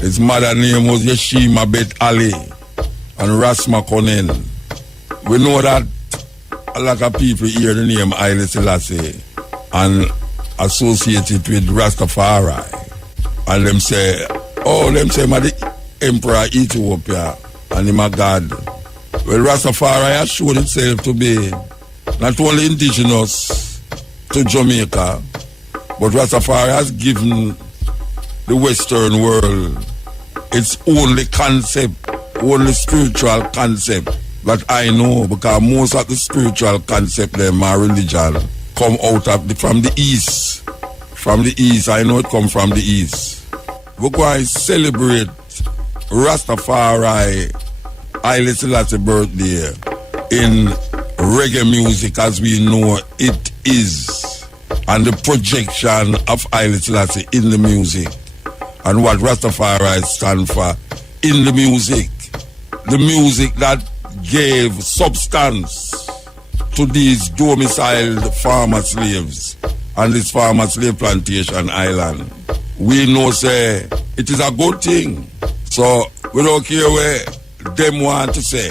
His mother name was Yeshima Bet Ali and Rasma Konen. We know that a lot of people hear the name Haile Selassie and associate it with Rastafari. And them say my the Emperor Ethiopia and him a God. Well, Rastafari has shown itself to be not only indigenous to Jamaica, but Rastafari has given the Western world its only concept, only spiritual concept that I know, because most of the spiritual concept them are religion come out of from the east. From the east, I know it come from the east. We're going to celebrate Rastafari Haile Selassie birthday in reggae music as we know it is, and the projection of Haile Selassie in the music and what Rastafari stand for in the music that gave substance to these domiciled farmer slaves and this farmer slave plantation island. We know say it is a good thing. So we don't care where them want to say.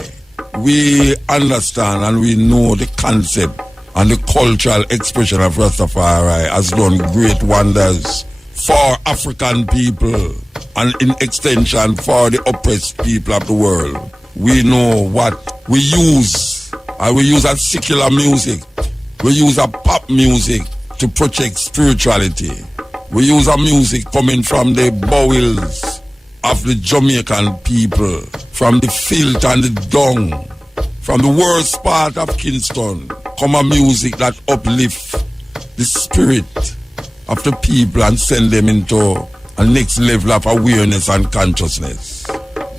We understand and we know the concept and the cultural expression of Rastafari has done great wonders for African people and in extension for the oppressed people of the world. We know what we use, and we use a secular music. We use a pop music to project spirituality. We use a music coming from the bowels of the Jamaican people, from the filth and the dung, from the worst part of Kingston. Come a music that uplifts the spirit of the people and send them into a next level of awareness and consciousness.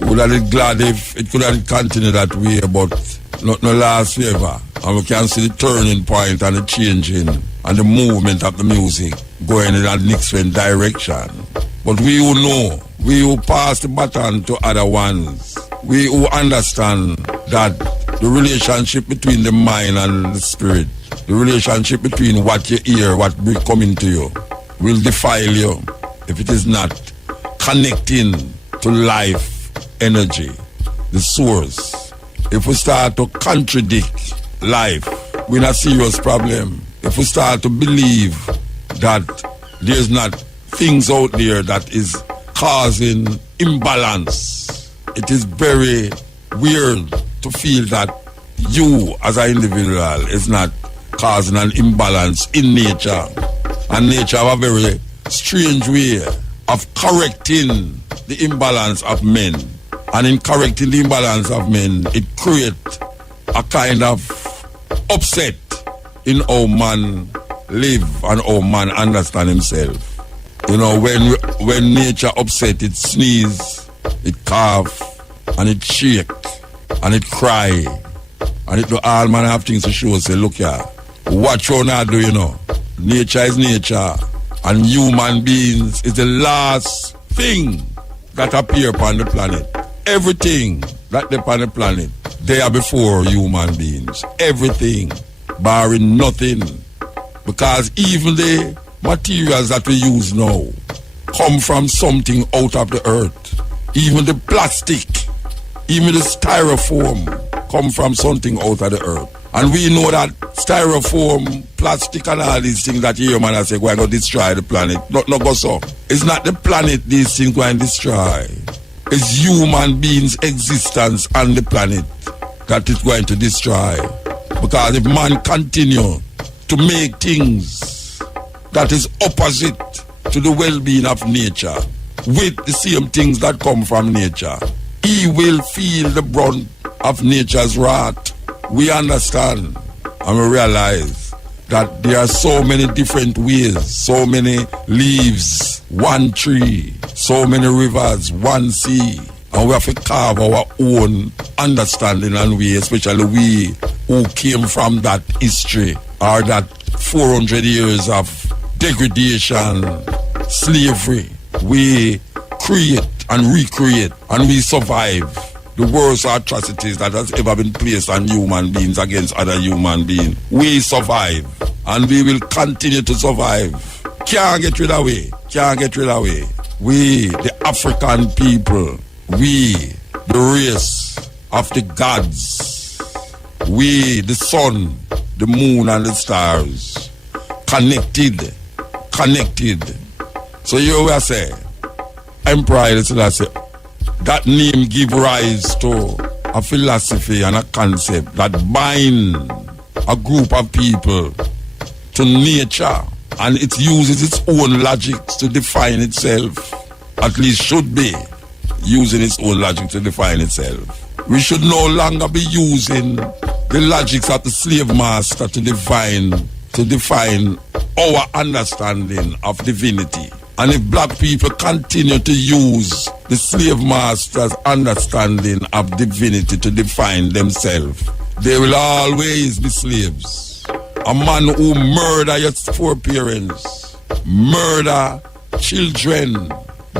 We would have been glad if it could have continued that way, but not no last forever. And we can see the turning point and the changing and the movement of the music going in that next direction. But we who know, we who pass the baton to other ones, we who understand that the relationship between the mind and the spirit, the relationship between what you hear, what will come into you, will defile you if it is not connecting to life, energy, the source. If we start to contradict life, we're in a serious problem. If we start to believe that there's not things out there that is causing imbalance, it is very weird to feel that you as an individual is not causing an imbalance in nature. And nature have a very strange way of correcting the imbalance of men. And in correcting the imbalance of men, it creates a kind of upset in how man live and how man understand himself. You know, when nature upset, it sneeze, it cough, and it shake, and it cry, and it do all manner of things to show us, say, look here, what you not do, you know. Nature is nature, and human beings is the last thing that appear upon the planet. Everything that they upon the planet, they are before human beings. Everything, barring nothing. Because even the materials that we use now come from something out of the earth. Even the plastic, even the styrofoam come from something out of the earth. And we know that styrofoam, plastic and all these things that you man say going to destroy the planet. Not go so. It's not the planet these things going to destroy. It's human beings' existence on the planet that is going to destroy. Because if man continue to make things that is opposite to the well-being of nature with the same things that come from nature, he will feel the brunt of nature's wrath. We understand and we realize that there are so many different ways, so many leaves, one tree, so many rivers, one sea. And we have to carve our own understanding and way, especially we who came from that history or that 400 years of degradation, slavery. We create and recreate and we survive the worst atrocities that has ever been placed on human beings against other human beings. We survive and we will continue to survive. Can't get rid of it. Can't get rid of it. We, the African people, we, the race of the gods, we, the sun, the moon and the stars, connected. So you will say, Emperor Haile Selassie, that name give rise to a philosophy and a concept that bind a group of people to nature, and it uses its own logics to define itself. At least should be using its own logic to define itself. We should no longer be using the logics of the slave master to define our understanding of divinity. And if black people continue to use the slave master's understanding of divinity to define themselves, they will always be slaves. A man who murder your foreparents, murder children,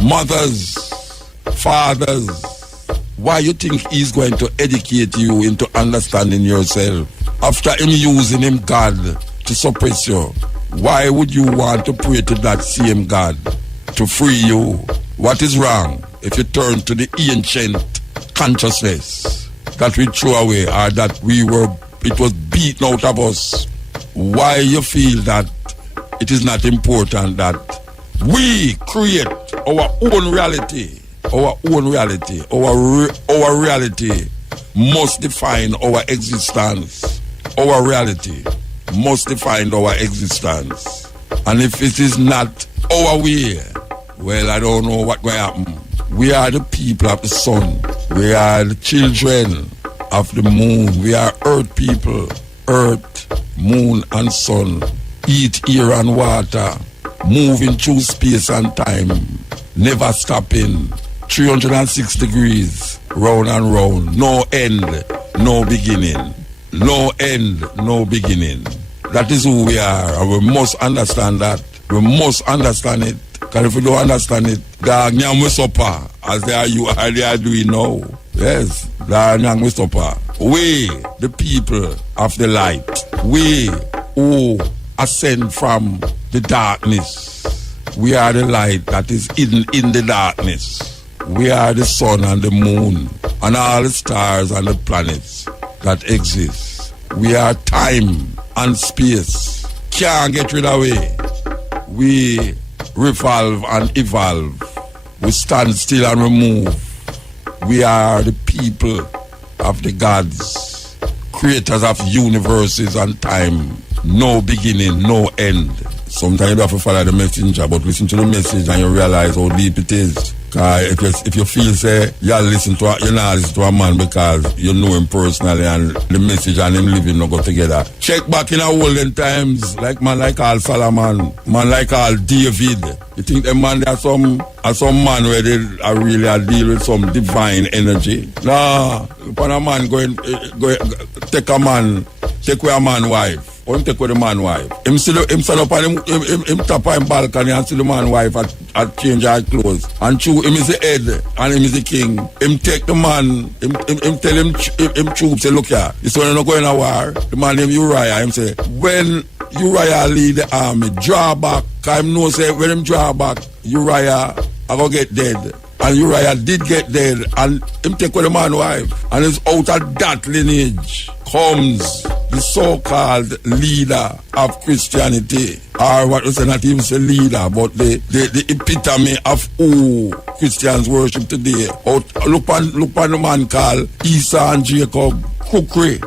mothers, fathers, why you think he's going to educate you into understanding yourself? After him using him God to suppress you, why would you want to pray to that same God to free you? What is wrong if you turn to the ancient consciousness that we threw away or that it was beaten out of us? Why you feel that it is not important that we create our own reality? Our own reality. Our reality must define our existence. Our reality must define our existence. And if it is not our way, well, I don't know what will happen. We are the people of the sun. We are the children of the moon. We are earth people. Earth, moon and sun. Eat, air and water. Moving through space and time. Never stopping. 306 degrees. Round and round. No end, no beginning. No end, no beginning. That is who we are, and we must understand that. We must understand it. Because if we don't understand it, as they are doing now. Yes, we, the people of the light, we who ascend from the darkness, we are the light that is hidden in the darkness. We are the sun and the moon and all the stars and the planets that exist. We are time and space. Can't get rid of it. We revolve and evolve. We stand still and remove. We are the people of the gods, creators of universes and time. No beginning, no end. Sometimes you have to follow the messenger, but listen to the message and you realize how deep it is. If you feel say you're not listen to a man because you know him personally and the message and him living not go together, check back in our olden times, like man like all Solomon, man like all David. You think the man there are some man where they are really deal with some divine energy? Nah, when a man go take away a man wife. Or him take with the man wife. Him stand up and him tap on him balcony and see the man wife at change her clothes. And true, him is the head and him is the king. Him take the man, him tell him troops, say, look here, this one not going to war. The man named Uriah, him say, when Uriah lead the army, draw back. Cause him know say when him draw back, Uriah I go get dead. And Uriah did get dead, and him take with the man wife. And it's out of that lineage comes the so-called leader of Christianity. Or what we say, not even say leader, but the epitome of who Christians worship today. Look on the man called Esau and Jacob. Cookery.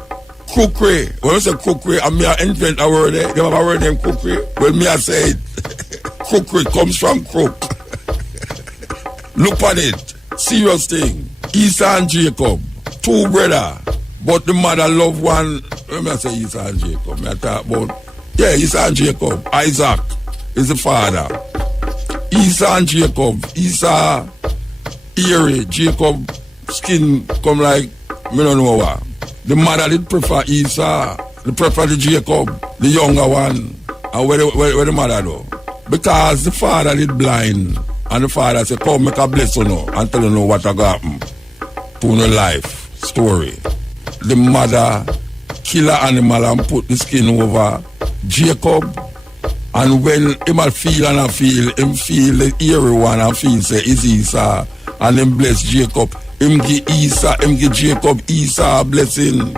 When I say cookery, I mean I invent a word there. You have a word named cookery? Well, me I say it. Cookery comes from crook. Look at it. Serious thing. Esau and Jacob. Two brothers. But the mother love one. Let me say Esau and Jacob. I talk about. Yeah, Esau and Jacob. Isaac is the father. Esau and Jacob. Esau eerie. Jacob skin come like, me don't know what. The mother did prefer Esau. They prefer the Jacob, the younger one. And where the mother do? Because the father did blind. And the father said, come make a bless you now and tell you know what happen to your life story. The mother kill an animal and put the skin over Jacob. And when him feel him feel the eerie one and feel say it's Esau. And him bless Jacob. Him give Jacob Esau blessing.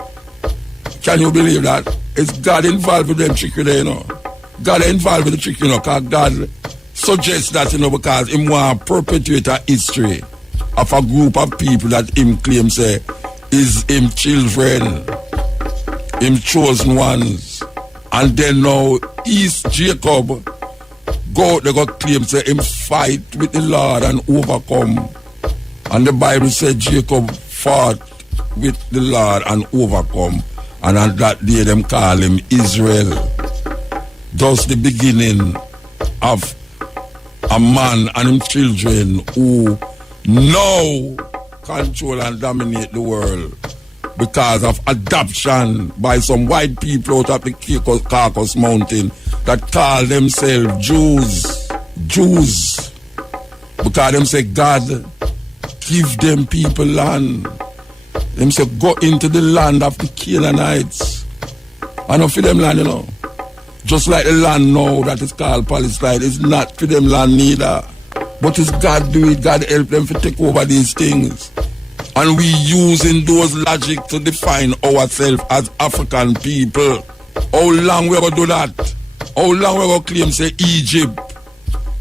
Can you believe that? It's God involved with them trickery there, you know. God involved with the trick, you know, because God suggests that, you know, because him want to perpetuate a history of a group of people that him claim say is him children, him chosen ones. And then now Jacob they got claim say him fight with the Lord and overcome. And the Bible said Jacob fought with the Lord and overcome. And on that day them call him Israel. Thus the beginning of a man and his children who now control and dominate the world because of adoption by some white people out of the Caucasus Mountain that call themselves Jews. Because them say God give them people land. Them say go into the land of the Canaanites. I don't for them land, you know. Just like the land now that is called Palestine, it's not for them land neither. But it's God do it, God help them to take over these things. And we using those logic to define ourselves as African people. How long we gonna do that? How long we gonna claim say Egypt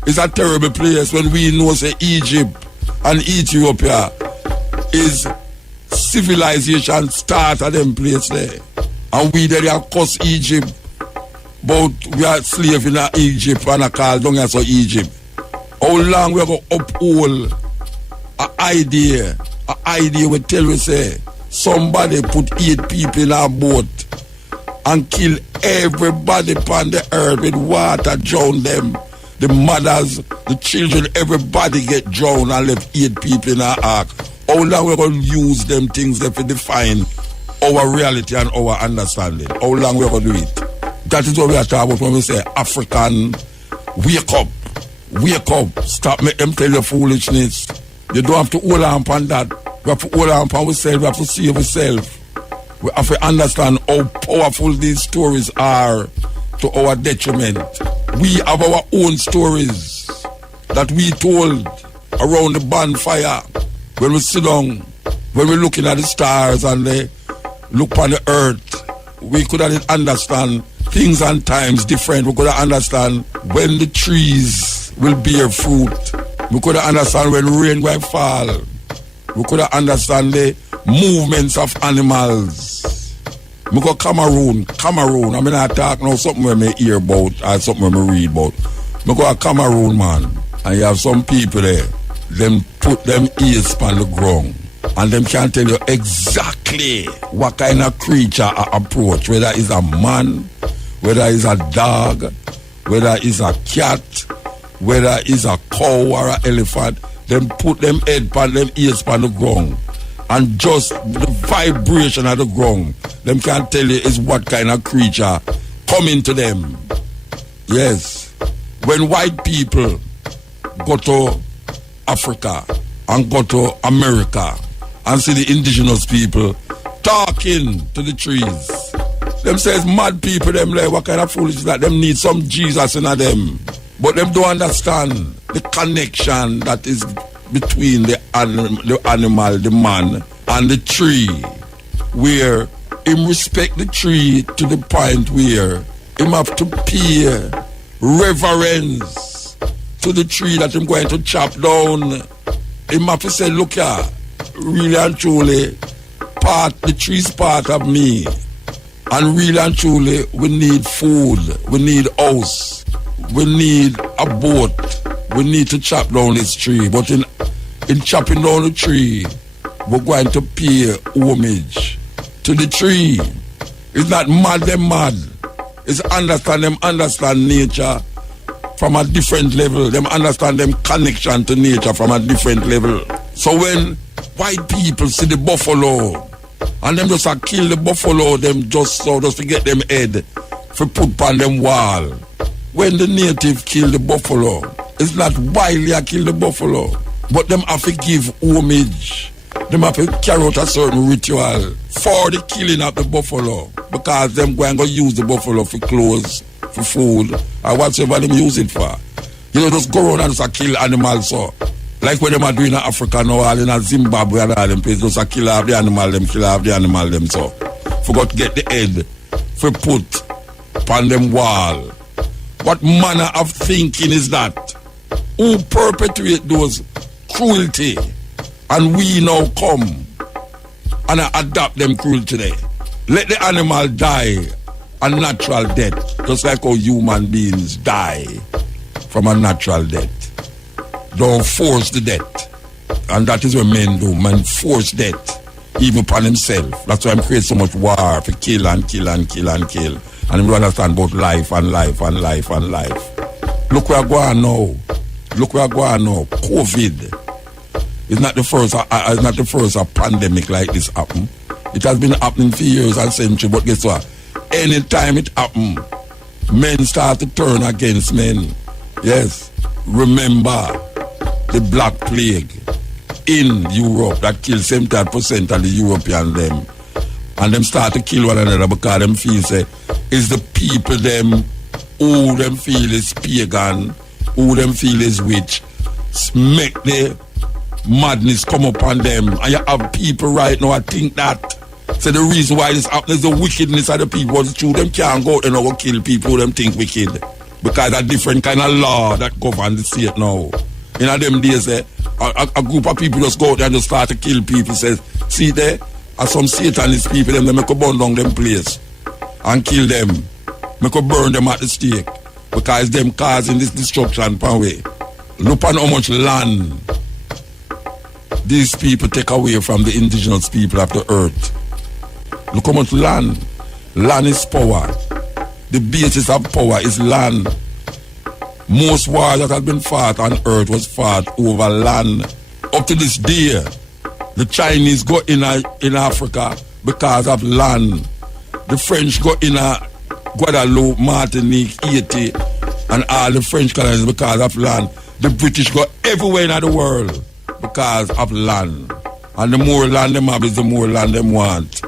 is a terrible place when we know say Egypt and Ethiopia is civilization start at them place there. And we there are curse Egypt. But we are slaves in Egypt and I call down as Egypt. How long we going to uphold an idea we tell we say somebody put 8 people in a boat and kill everybody upon the earth with water, drown them. The mothers, the children, everybody get drowned and left 8 people in an ark. How long we going to use them things that to define our reality and our understanding? How long we going to do it? That is what we are talking about when we say African, wake up, stop make them tell you foolishness. You don't have to hold on upon that. We have to hold on upon ourselves, we have to see ourselves. We have to understand how powerful these stories are to our detriment. We have our own stories that we told around the bonfire when we sit down, when we're looking at the stars and they look on the earth. We could understand things and times different. We could understand when the trees will bear fruit. We could understand when rain will fall. We could understand the movements of animals. We go Cameroon. I mean I talk now something where me hear about or something where me read about. We go to Cameroon, man, and you have some people there. Them put them ears on the ground. And them can tell you exactly what kind of creature I approach, whether it's a man, whether it's a dog, whether it's a cat, whether it's a cow or an elephant. Them put them head on them ears on the ground. And just the vibration of the ground, them can tell you is what kind of creature coming to them. Yes. When white people go to Africa and go to America and see the indigenous people talking to the trees, Them says mad people, them like, what kind of foolishness that them need some Jesus in them. But them don't understand the connection that is between the animal, the man, and the tree, where him respect the tree to the point where him have to pay reverence to the tree that him going to chop down. Him have to say, look here, really and truly, the tree's part of me. And really and truly, we need food, we need house, we need a boat, we need to chop down this tree. But in chopping down the tree, we're going to pay homage to the tree. It's not mad, them mad. It's understand nature from a different level. Them understand them connection to nature from a different level. So when white people see the buffalo, and them just kill the buffalo, them just to get them head for put on them wall. When the native kill the buffalo, it's not wildly kill the buffalo, but them have to give homage. Them have to carry out a certain ritual for the killing of the buffalo, because them going to use the buffalo for clothes, for food, or whatever them use it for. You know, just go around and just kill animals so. Like when them are doing in Africa now, all in Zimbabwe and all them places, just kill off the animal them so. Forgot to get the head for put upon them wall. What manner of thinking is that? Who perpetuate those cruelty? And we now come and adopt them cruelty there. Let the animal die a natural death, just like how human beings die from a natural death. Don't force the death. And that is what men do. Men force death, even upon himself. That's why I'm creating so much war for kill and kill and kill and kill. And we understand about life and life and life and life. Look where I go on now. Look where I go on now. COVID. It's not the first pandemic like this happen. It has been happening for years and centuries, but guess what? Anytime it happen, men start to turn against men. Yes. Remember the Black Plague in Europe that killed 70% of the European them. And them start to kill one another because them feel say it's the people them who them feel is pagan, who them feel is witch, make the madness come upon them. And you have people right now I think that. So the reason why this happens is the wickedness of the people. It's true, them can't go out and go kill people who them think wicked. Because a different kind of law that governs the state now. In them days, a group of people just go out there and just start to kill people. Says, see there, are some Satanist people, them make a burn down them place and kill them. Make a burn them at the stake. Because them causing this destruction per way. Look on how much land these people take away from the indigenous people of the earth. Look how much land. Land is power. The basis of power is land. Most wars that have been fought on earth was fought over land. Up to this day, the Chinese go in Africa because of land. The French go in Guadeloupe, Martinique, Haiti, and all the French colonies because of land. The British go everywhere in the world because of land. And the more land them have is the more land them want.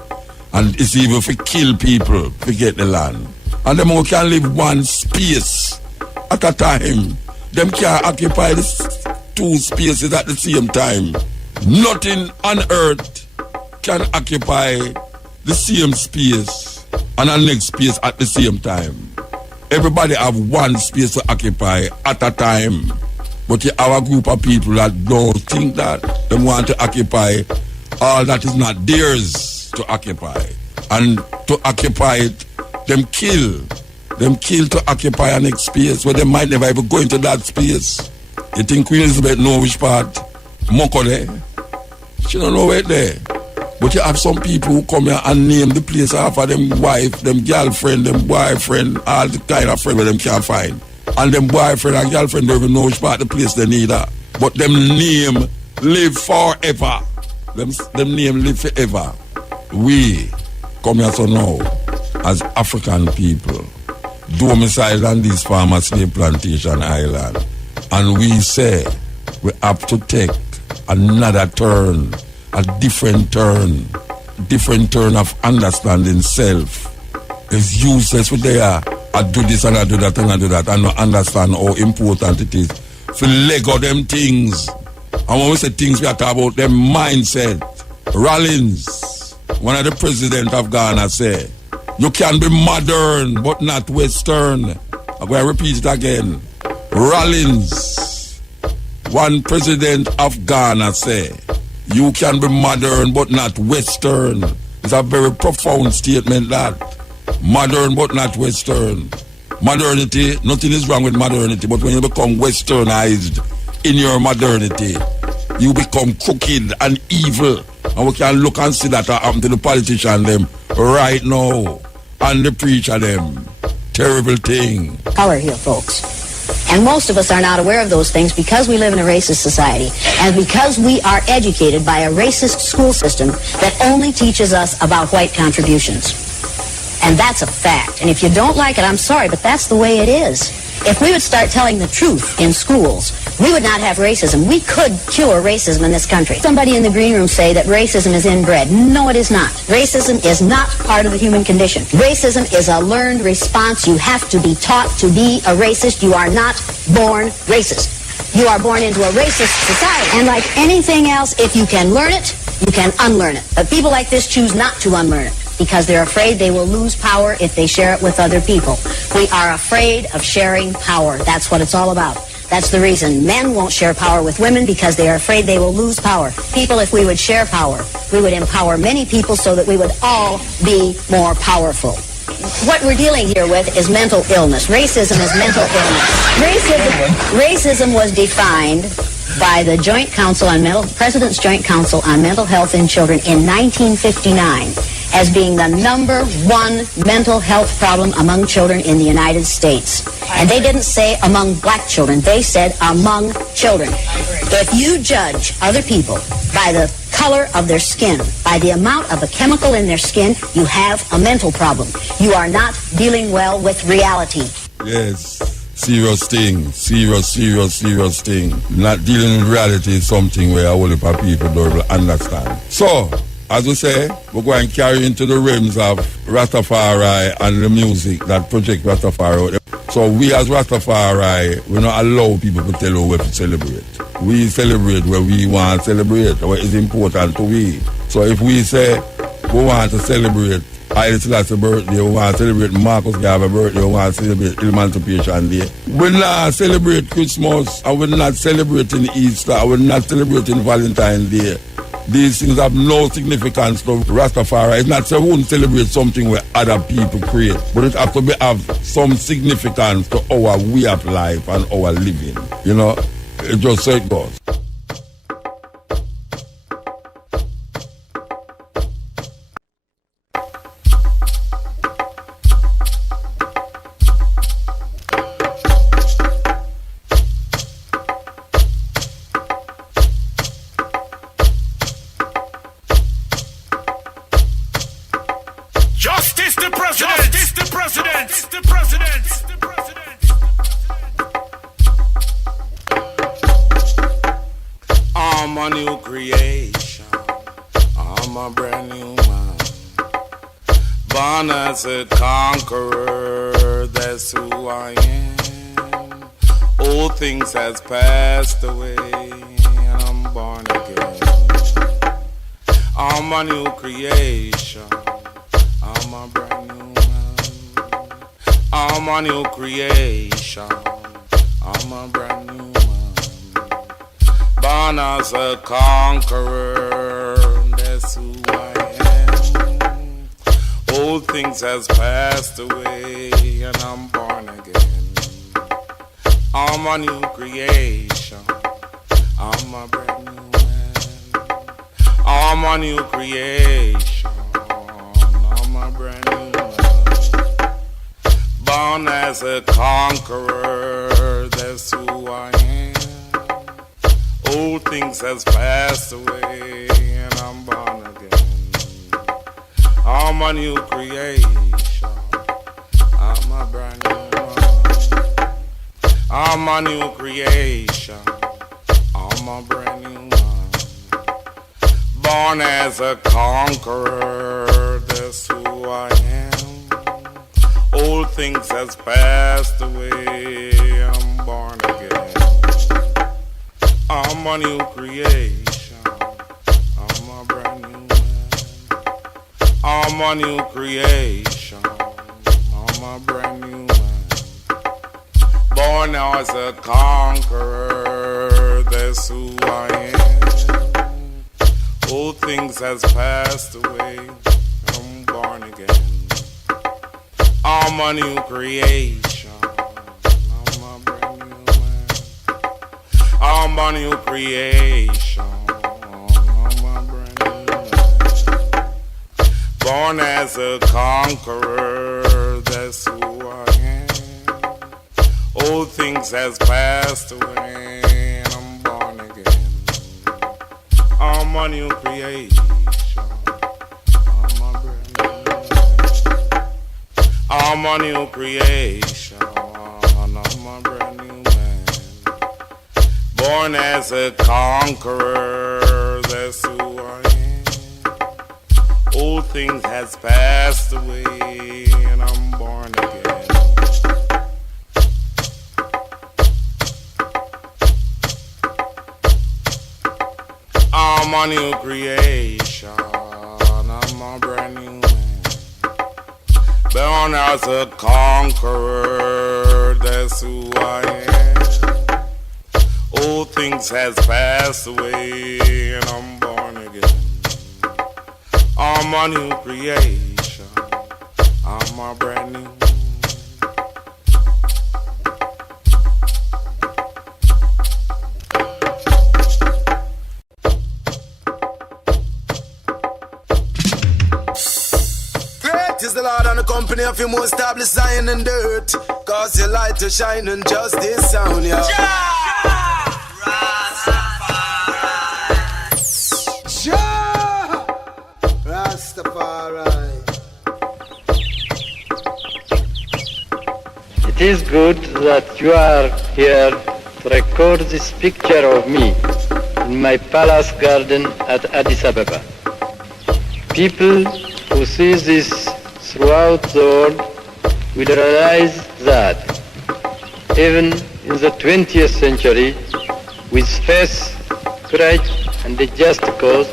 And it's even for kill people to get the land. And them all can live one space at a time. Them can't occupy the two spaces at the same time. Nothing on earth can occupy the same space and the next space at the same time. Everybody have one space to occupy at a time. But you have a group of people that don't think that. They want to occupy all that is not theirs to occupy. And to occupy it, them kill to occupy a next space where they might never even go into that space. You think Queen Elizabeth know which part? Moko there? She don't know where there. But you have some people who come here and name the place after them wife, them girlfriend, them boyfriend, all the kind of friend where them can't find. And them boyfriend and girlfriend don't even know which part of the place they need her. But them name live forever. Them name live forever. We come here so now as African people, domiciled on this farmer slave plantation island. And we say we have to take another turn, a different turn of understanding self. It's useless for there. I do this and I do that and I do that. I don't understand how important it is. So Lego them things. And when we say things, we are talking about them mindset. Rollins, one of the president of Ghana, said, you can be modern but not Western. I'm going to repeat it again. Rollins, one president of Ghana, said, you can be modern but not Western. It's a very profound statement, that. Modern but not Western. Modernity, nothing is wrong with modernity, but when you become westernized in your modernity, you become crooked and evil. And we can look and see that happen to the politician them right now. And the preacher them. Terrible thing. Color here, folks. And most of us are not aware of those things because we live in a racist society and because we are educated by a racist school system that only teaches us about white contributions. And that's a fact. And if you don't like it, I'm sorry, but that's the way it is. If we would start telling the truth in schools, we would not have racism. We could cure racism in this country. Somebody in the green room say that racism is inbred. No, it is not. Racism is not part of the human condition. Racism is a learned response. You have to be taught to be a racist. You are not born racist. You are born into a racist society. And like anything else, if you can learn it, you can unlearn it. But people like this choose not to unlearn it, because they're afraid they will lose power if they share it with other people. We are afraid of sharing power. That's what it's all about. That's the reason men won't share power with women, because they are afraid they will lose power. People, if we would share power, we would empower many people so that we would all be more powerful. What we're dealing here with is mental illness. Racism is mental illness. Racism was defined by the Joint Council on President's Joint Council on Mental Health in Children in 1959 as being the #1 mental health problem among children in the United States. And they didn't say among black children, they said among children. If you judge other people by the color of their skin, by the amount of a chemical in their skin, you have a mental problem. You are not dealing well with reality. Yes. Serious thing. Serious thing. Not dealing with reality is something where a whole heap of people don't understand. So, as we say, we're going to carry into the realms of Rastafari and the music that project Rastafari. So we as Rastafari, we don't allow people to tell us where to celebrate. We celebrate where we want to celebrate, what is important to we. So if we say we want to celebrate Haile Selassie's birthday, we want to celebrate Marcus Garvey's birthday, we want to celebrate Emancipation Day. We're not celebrate Christmas, and we're not celebrating Easter, and we're not celebrating Valentine's Day. These things have no significance to Rastafari. It's not so we won't celebrate something where other people create, but it has to have some significance to our way of life and our living. You know, it just so it goes. I'm a new creation. I'm a brand new man. Born as a conqueror, that's who I am. Old things has passed away, and I'm born again. I'm a new creation. I'm a brand new man. I'm a new creation. I'm a brand new man. Born as a conqueror, that's who I am. Old things has passed away, and I'm born again. I'm a new creation. I'm a brand new man. I'm a new creation. I'm a brand new man. Born as a conqueror, that's who I am. Old things has passed away, and I'm born again. I'm a new creation. I'm a brand new man. I'm a new creation. I'm a brand new man. Born as a conqueror, that's who I am. Old things has passed away. I'm born again. I'm a new creation. I'm a brand new man. I'm a new creation. I'm a brand new man. Born as a conqueror. That's who I am. Old things has passed away. I'm born again. I'm a new creation. I'm a brand new man. I'm a new creation. I'm a brand new man. Born as a conqueror. That's who I am. Old things has passed away. And I'm born again. I'm a new creation. I'm a new creation. I'm a brand new man. Born as a conqueror. That's who I am. Old things has passed away. And I'm born again. I'm a new creation. I'm a brand new man. Born as a conqueror, that's who I am. Old things has passed away, and I'm born again. I'm a new creation. I'm a brand new. Is the Lord and the company of your most established Zion and dirt. Cause your light to shine and justice sound, yeah. Rastafari. It is good that you are here to record this picture of me in my palace garden at Addis Ababa. People who see this throughout the world will realize that even in the 20th century, with faith, courage, and a just cause,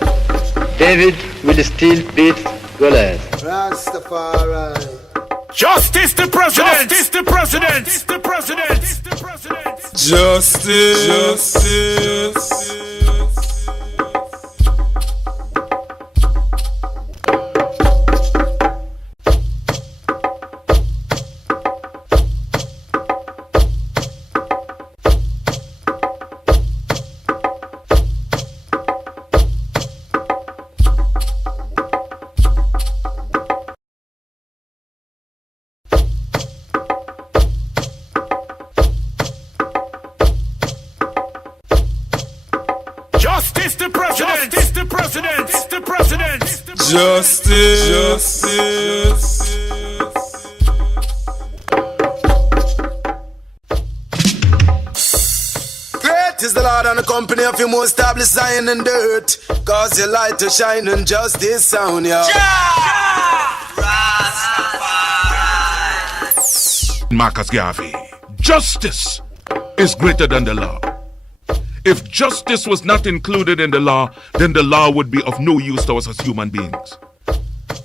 David will still beat Goliath. Rastafari. Justice the President! Justice the President! The President! The President! Justice! Justice! Justice, justice. Great is the Lord and the company of your most established Zion and dirt. Cause your light to shine and justice sound, yeah. Marcus Garvey, justice is greater than the law. If justice was not included in the law, then the law would be of no use to us as human beings.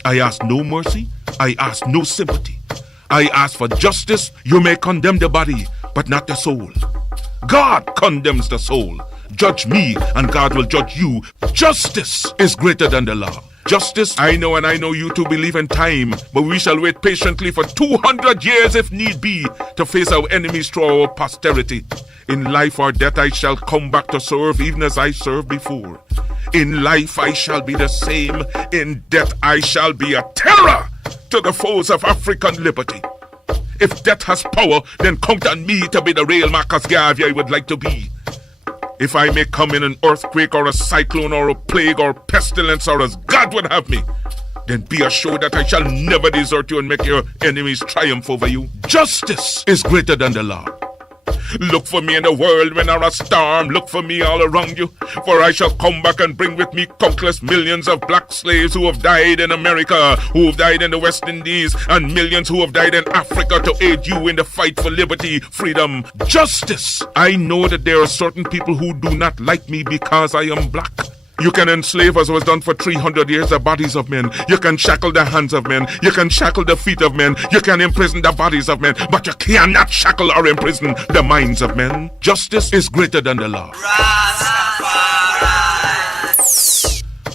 I ask no mercy, I ask no sympathy. I ask for justice. You may condemn the body, but not the soul. God condemns the soul. Judge me, and God will judge you. Justice is greater than the law. Justice, I know, and I know you two believe in time, but we shall wait patiently for 200 years if need be to face our enemies through our posterity. In life or death I shall come back to serve even as I served before. In life I shall be the same. In death I shall be a terror to the foes of African liberty. If death has power, then count on me to be the real Marcus Garvey I would like to be. If I may come in an earthquake or a cyclone or a plague or pestilence or as God would have me, then be assured that I shall never desert you and make your enemies triumph over you. Justice is greater than the law. Look for me in the world when there are storm. Look for me all around you. For I shall come back and bring with me countless millions of black slaves who have died in America, who have died in the West Indies, and millions who have died in Africa to aid you in the fight for liberty, freedom, justice. I know that there are certain people who do not like me because I am black. You can enslave, as was done for 300 years, the bodies of men. You can shackle the hands of men. You can shackle the feet of men. You can imprison the bodies of men. But you cannot shackle or imprison the minds of men. Justice is greater than the law.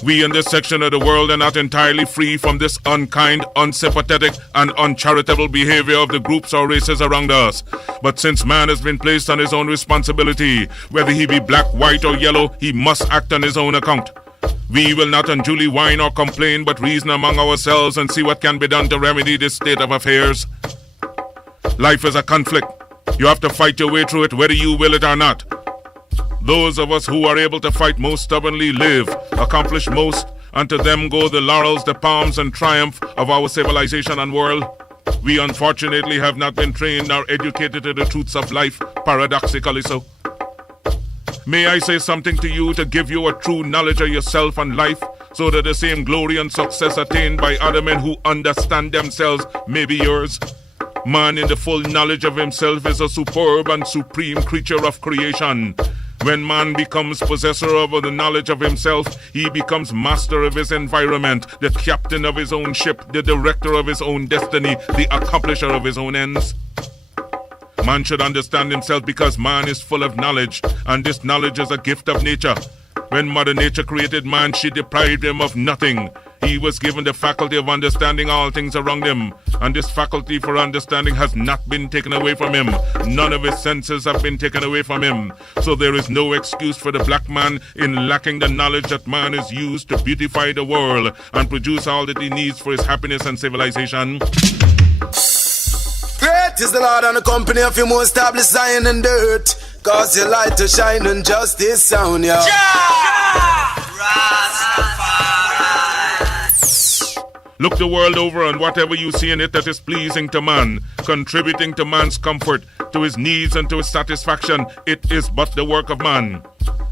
We in this section of the world are not entirely free from this unkind, unsympathetic, and uncharitable behavior of the groups or races around us. But since man has been placed on his own responsibility, whether he be black, white, or yellow, he must act on his own account. We will not unduly whine or complain, but reason among ourselves and see what can be done to remedy this state of affairs. Life is a conflict. You have to fight your way through it, whether you will it or not. Those of us who are able to fight most stubbornly live, accomplish most, and to them go the laurels, the palms, and triumph of our civilization and world. We unfortunately have not been trained nor educated to the truths of life, paradoxically so. May I say something to you to give you a true knowledge of yourself and life, so that the same glory and success attained by other men who understand themselves may be yours. Man in the full knowledge of himself is a superb and supreme creature of creation. When man becomes possessor of the knowledge of himself, he becomes master of his environment, the captain of his own ship, the director of his own destiny, the accomplisher of his own ends. Man should understand himself because man is full of knowledge, and this knowledge is a gift of nature. When Mother Nature created man, she deprived him of nothing. He was given the faculty of understanding all things around him, and this faculty for understanding has not been taken away from him. None of his senses have been taken away from him. So there is no excuse for the black man in lacking the knowledge that man is used to beautify the world and produce all that he needs for his happiness and civilization. Great is the Lord and the company of him who established Zion and dirt. Cause your light to shine and justice sound, yeah. Look the world over, and whatever you see in it that is pleasing to man, contributing to man's comfort, to his needs and to his satisfaction, it is but the work of man.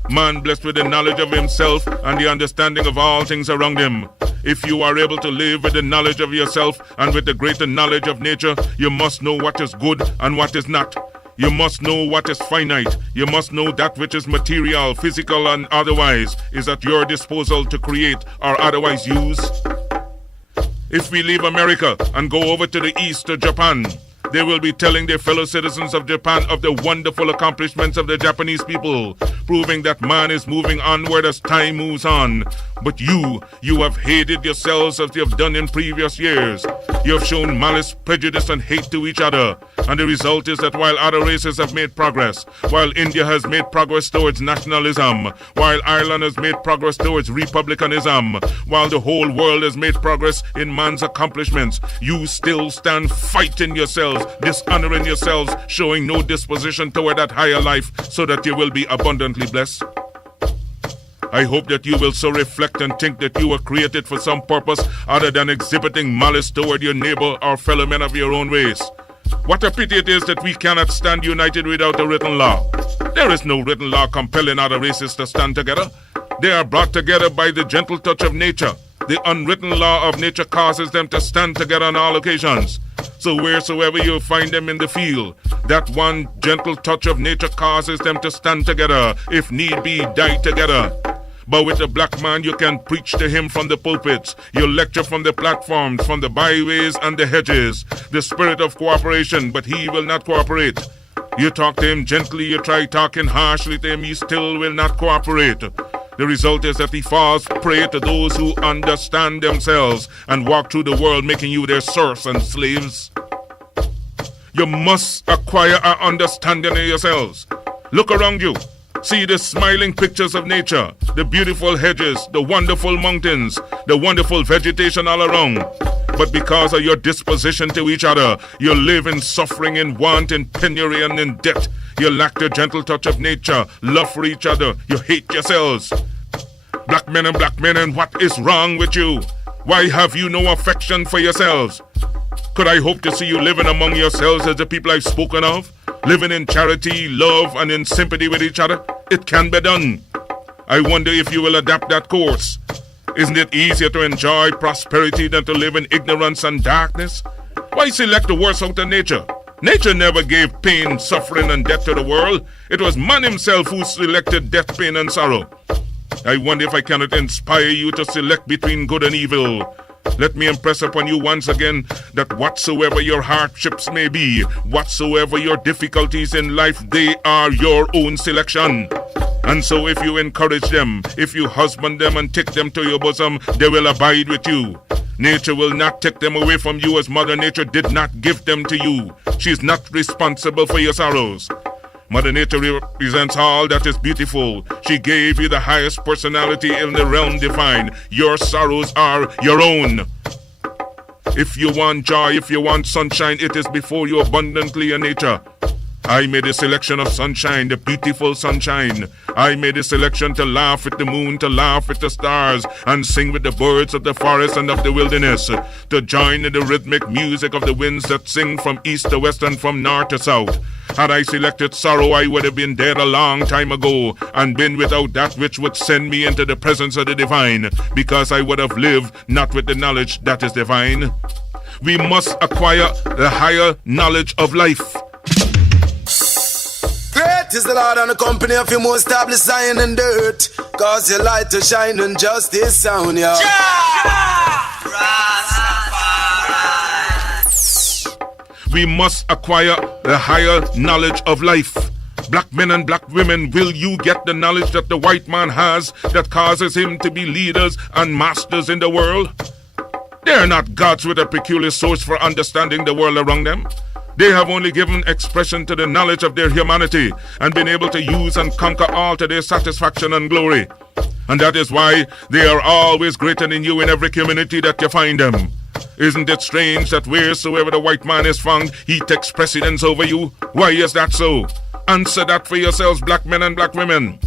Man blessed with the knowledge of himself and the understanding of all things around him. If you are able to live with the knowledge of yourself and with the greater knowledge of nature, you must know what is good and what is not. You must know what is finite. You must know that which is material, physical, and otherwise is at your disposal to create or otherwise use. If we leave America and go over to the east to Japan, they will be telling their fellow citizens of Japan of the wonderful accomplishments of the Japanese people, proving that man is moving onward as time moves on. But you have hated yourselves as you have done in previous years. You have shown malice, prejudice, and hate to each other. And the result is that while other races have made progress, while India has made progress towards nationalism, while Ireland has made progress towards republicanism, while the whole world has made progress in man's accomplishments, you still stand fighting yourselves, dishonoring yourselves, showing no disposition toward that higher life so that you will be abundantly blessed. I hope that you will so reflect and think that you were created for some purpose other than exhibiting malice toward your neighbor or fellow men of your own race. What a pity it is that we cannot stand united without a written law. There is no written law compelling other races to stand together. They are brought together by the gentle touch of nature. The unwritten law of nature causes them to stand together on all occasions. So wheresoever you find them in the field, that one gentle touch of nature causes them to stand together, if need be, die together. But with the black man, you can preach to him from the pulpits. You lecture from the platforms, from the byways and the hedges. The spirit of cooperation, but he will not cooperate. You talk to him gently, you try talking harshly to him, he still will not cooperate. The result is that he falls prey to those who understand themselves and walk through the world making you their serfs and slaves. You must acquire an understanding of yourselves. Look around you. See the smiling pictures of nature, the beautiful hedges, the wonderful mountains, the wonderful vegetation all around. But because of your disposition to each other, you live in suffering, in want, in penury, and in debt. You lack the gentle touch of nature, love for each other. You hate yourselves. Black men, and what is wrong with you? Why have you no affection for yourselves? Could I hope to see you living among yourselves as the people I've spoken of? living in charity, love, and in sympathy with each other. It can be done. I wonder if you will adapt that course. Isn't it easier to enjoy prosperity than to live in ignorance and darkness? Why select the worst out of nature? Nature never gave pain, suffering, and death to the world. It was man himself who selected death, pain, and sorrow. I wonder if I cannot inspire you to select between good and evil. Let me impress upon you once again that whatsoever your hardships may be, whatsoever your difficulties in life, they are your own selection. And so if you encourage them, if you husband them and take them to your bosom, they will abide with you. Nature will not take them away from you as Mother Nature did not give them to you. She is not responsible for your sorrows. Mother Nature represents all that is beautiful. She gave you the highest personality in the realm divine. Your sorrows are your own. If you want joy, if you want sunshine, it is before you abundantly in nature. I made a selection of sunshine, the beautiful sunshine. I made a selection to laugh with the moon, to laugh with the stars, and sing with the birds of the forest and of the wilderness, to join in the rhythmic music of the winds that sing from east to west and from north to south. Had I selected sorrow, I would have been dead a long time ago, and been without that which would send me into the presence of the divine, because I would have lived not with the knowledge that is divine. We must acquire the higher knowledge of life. Great is the Lord and the company of your most established Zion and dirt. Cause your light to shine and justice sound, yo. We must acquire the higher knowledge of life. Black men and black women, will you get the knowledge that the white man has that causes him to be leaders and masters in the world? They are not gods with a peculiar source for understanding the world around them. They have only given expression to the knowledge of their humanity and been able to use and conquer all to their satisfaction and glory. And that is why they are always greater than you in every community that you find them. Isn't it strange that wheresoever the white man is found, he takes precedence over you? Why is that so? Answer that for yourselves, black men and black women.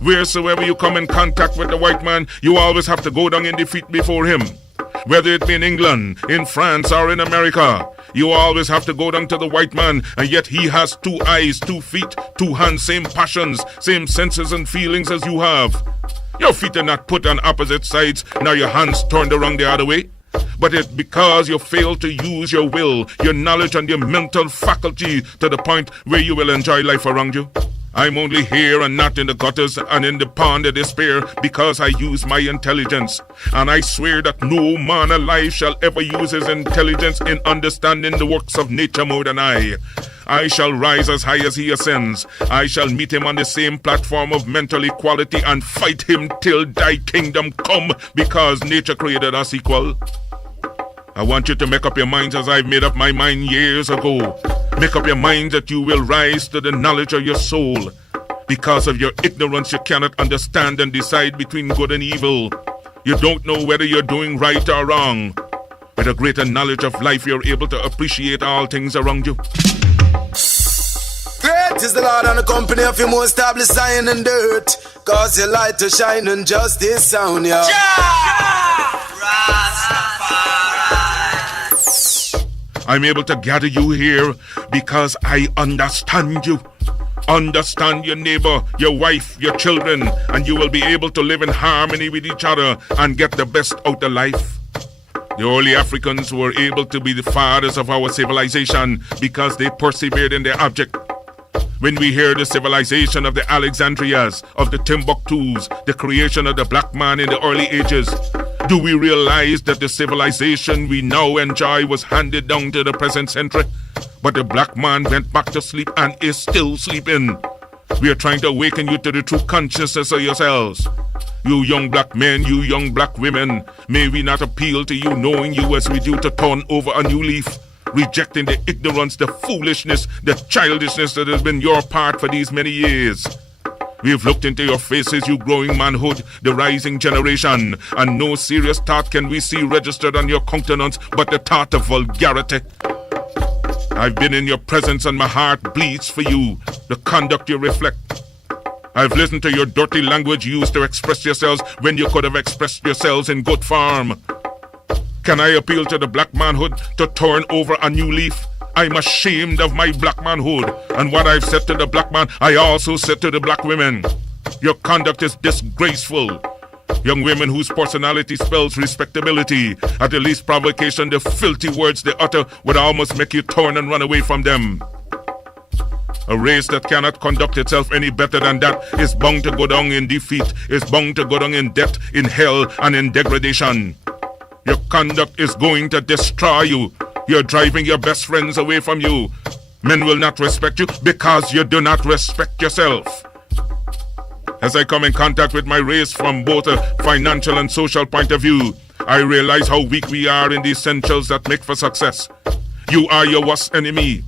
Wheresoever you come in contact with the white man, you always have to go down in defeat before him. Whether it be in England, in France, or in America, you always have to go down to the white man, and yet he has 2 eyes, 2 feet, 2 hands, same passions, same senses and feelings as you have. Your feet are not put on opposite sides, now your hands turned around the other way. But it's because you fail to use your will, your knowledge, and your mental faculty to the point where you will enjoy life around you. I'm only here and not in the gutters and in the pond of despair because I use my intelligence. And I swear that no man alive shall ever use his intelligence in understanding the works of nature more than I. I shall rise as high as he ascends. I shall meet him on the same platform of mental equality and fight him till thy kingdom come, because nature created us equal. I want you to make up your minds as I've made up my mind years ago. Make up your mind that you will rise to the knowledge of your soul. Because of your ignorance, you cannot understand and decide between good and evil. You don't know whether you're doing right or wrong. With a greater knowledge of life, you're able to appreciate all things around you. Great is the Lord and the company of your most established Zion and dirt. Cause your light to shine and justice sound, yo. I'm able to gather you here because I understand you. Understand your neighbor, your wife, your children, and you will be able to live in harmony with each other and get the best out of life. The early Africans were able to be the fathers of our civilization because they persevered in their object. When we hear the civilization of the Alexandrias, of the Timbuktus, the creation of the black man in the early ages, do we realize that the civilization we now enjoy was handed down to the present century? But the black man went back to sleep and is still sleeping. We are trying to awaken you to the true consciousness of yourselves. You young black men, you young black women, may we not appeal to you knowing you as we do to turn over a new leaf, rejecting the ignorance, the foolishness, the childishness that has been your part for these many years. We have looked into your faces, you growing manhood, the rising generation, and no serious thought can we see registered on your countenance but the thought of vulgarity. I've been in your presence and my heart bleeds for you, the conduct you reflect. I've listened to your dirty language used to express yourselves when you could have expressed yourselves in good form. Can I appeal to the black manhood to turn over a new leaf I'm ashamed of my black manhood. And what I've said to the black man, I also said to the black women. Your conduct is disgraceful. Young women whose personality spells respectability. At the least provocation, the filthy words they utter would almost make you turn and run away from them. A race that cannot conduct itself any better than that is bound to go down in defeat, is bound to go down in death, in hell, and in degradation. Your conduct is going to destroy you. You're driving your best friends away from you. Men will not respect you because you do not respect yourself. As I come in contact with my race from both a financial and social point of view, I realize how weak we are in the essentials that make for success. You are your worst enemy.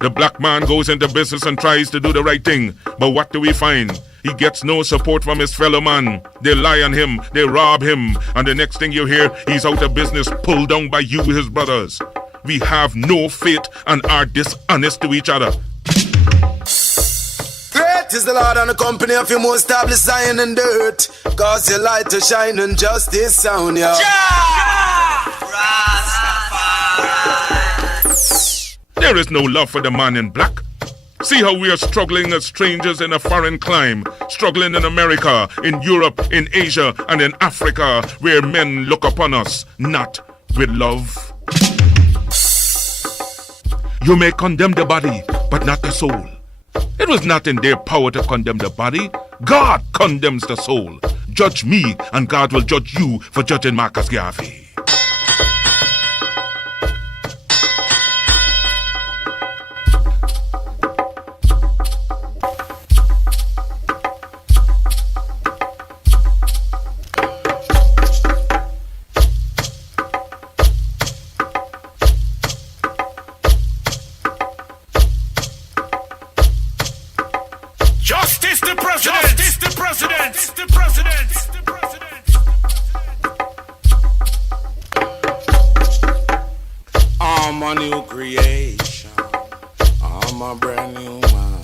The black man goes into business and tries to do the right thing, but what do we find? He gets no support from his fellow man. They lie on him, they rob him, and the next thing you hear, he's out of business, pulled down by you, his brothers. We have no faith and are dishonest to each other. Great is the Lord and the company of your most established Zion and dirt. Cause your light to shine and justice sound, yeah. There is no love for the man in black. See how we are struggling as strangers in a foreign clime, struggling in America, in Europe, in Asia, and in Africa, where men look upon us, not with love. You may condemn the body, but not the soul. It was not in their power to condemn the body. God condemns the soul. Judge me, and God will judge you for judging Marcus Garvey. I'm a new creation. I'm a brand new man.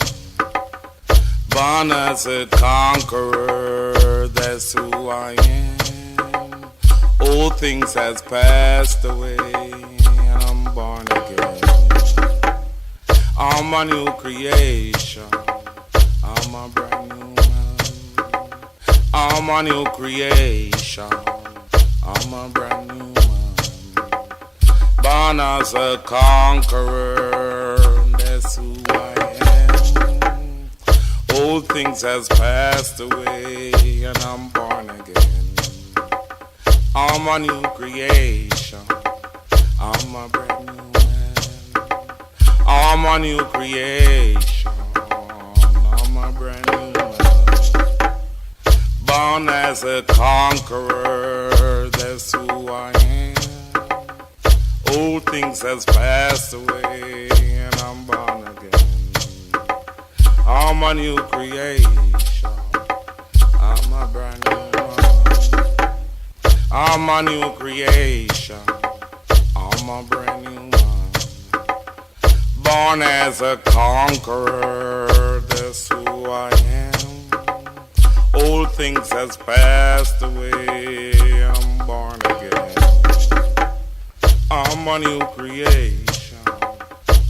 Born as a conqueror, that's who I am. Old things has passed away, and I'm born again. I'm a new creation. I'm a brand new man. I'm a new creation. I'm a brand new man. Born as a conqueror, that's who I am. Old things has passed away, and I'm born again. I'm a new creation. I'm a brand new man. I'm a new creation. I'm a brand new man. Born as a conqueror, that's who I am. Old things has passed away, and I'm born again. I'm a new creation. I'm a brand new man. I'm a new creation. I'm a brand new man. Born as a conqueror, that's who I am. Old things has passed away, I'm born again. I'm a new creation.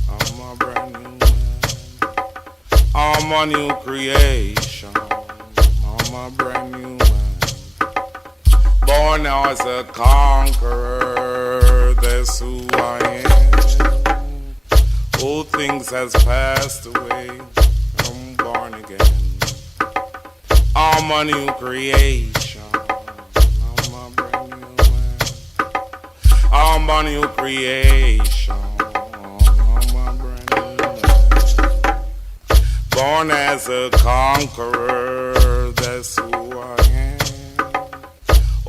I'm a brand new man. I'm a new creation. I'm a brand new man. Born as a conqueror, that's who I am. Old things has passed away, I'm born again. I'm a new creation. I'm a brand new man. I'm a new creation. I'm a brand new man. Born as a conqueror, that's who I am.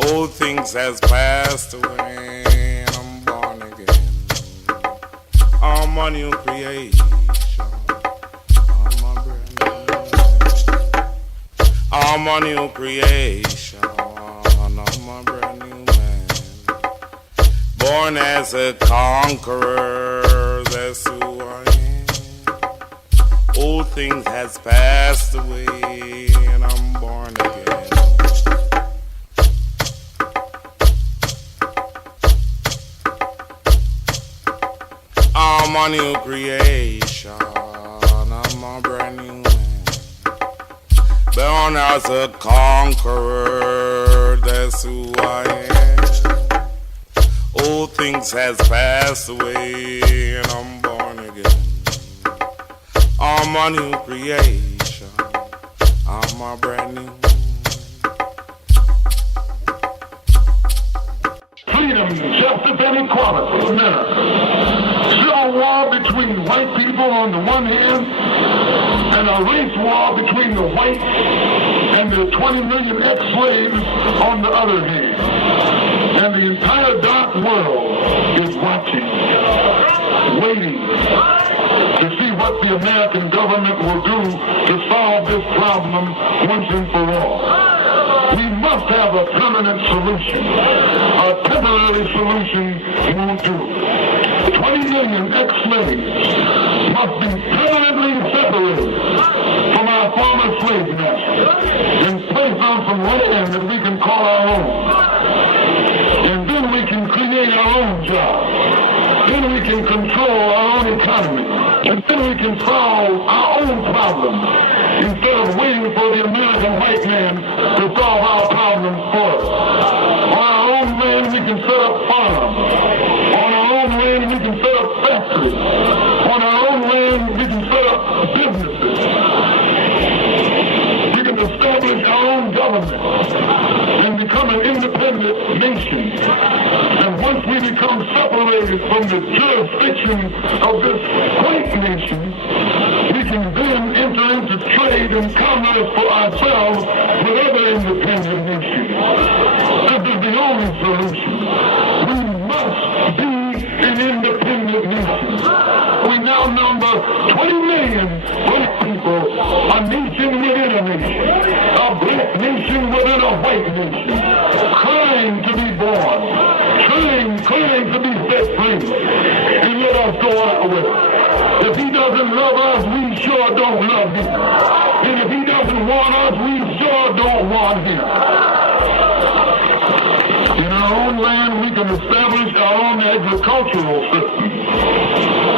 Old things has passed away, and I'm born again. I'm a new creation. I'm a brand new man. I'm a new creation. I'm a brand new man. Born as a conqueror, that's who I am. Old things has passed away, and I'm born again. I'm I'm a new creation. I'm a brand new man. Born as a conqueror, that's who I am. Old things has passed away, and I'm born again. I'm a new creation. I'm a brand new man. Freedom, justice, and equality in America. Civil war between white people on the one hand, and a race war between the whites and the 20 million ex-slaves on the other hand. And the entire dark world is watching, waiting to see what the American government will do to solve this problem once and for all. We must have a permanent solution. A temporary solution won't do. 20 million ex-slaves must be permanently separated from our former slave masters and placed on some land that we can call our own. And then we can create our own jobs. Then we can control our own economy. And then we can solve our own problems instead of waiting for the American white man to solve our problems for us. On our own land, we can set up farms. On our own land, we can set up factories. On our own land, we can set up businesses. We can establish our own government and become an independent nation. And once we become separated from the jurisdiction of this white nation, we can then enter into trade and commerce for ourselves with other independent nations. This is the only solution. We must be an independent nation. We now number 20 million black people, a nation within a nation, a black nation within a white nation, crying to be born, crying to be set free, and let us go out with it. If he doesn't love us, we sure don't love him. And if he doesn't want us, we sure don't want him. In our own land, we can establish our own agricultural system.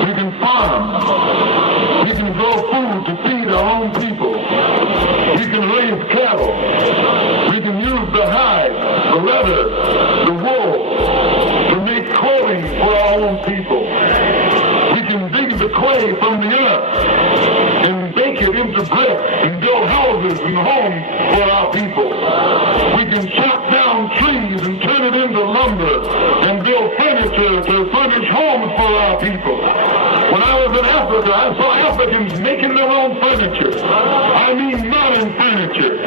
We can farm. We can grow food to feed our own people. We can raise cattle. We can use the hide, the leather, the wool to make clothing for our own people. We can dig the clay from the earth and bake it into bricks and build houses and homes for our people. We can chop down trees and turn it into lumber and build furniture to furnish homes for our people. When I was in Africa, I saw Africans making their own furniture. I mean modern furniture,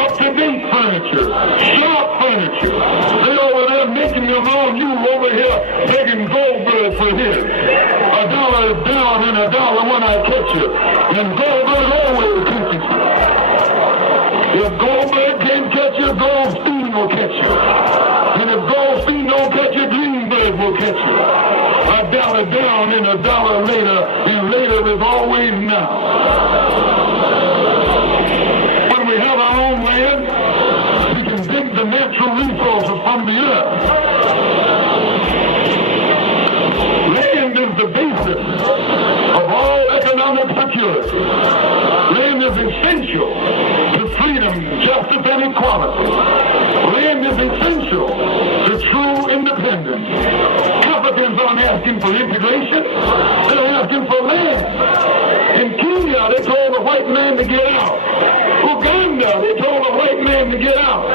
up-to-date furniture, sharp furniture. They over there making their own, you over here begging Goldberg for his. $1 is down and $1 when I catch you. And Goldberg always catches you. If Goldberg can't catch you, Goldstein will catch you. And if Goldstein don't catch you, Greenberg will catch you. $1 down and $1 later, and later is always now. When we have our own land, we can dig the natural resources from the earth. Land is the basis of all economic security. Land is essential to freedom, justice, and equality. Land is essential to true independence. Africans aren't asking for integration, they're asking for land. In Kenya, they told the white man to get out. Uganda, they told the white man to get out.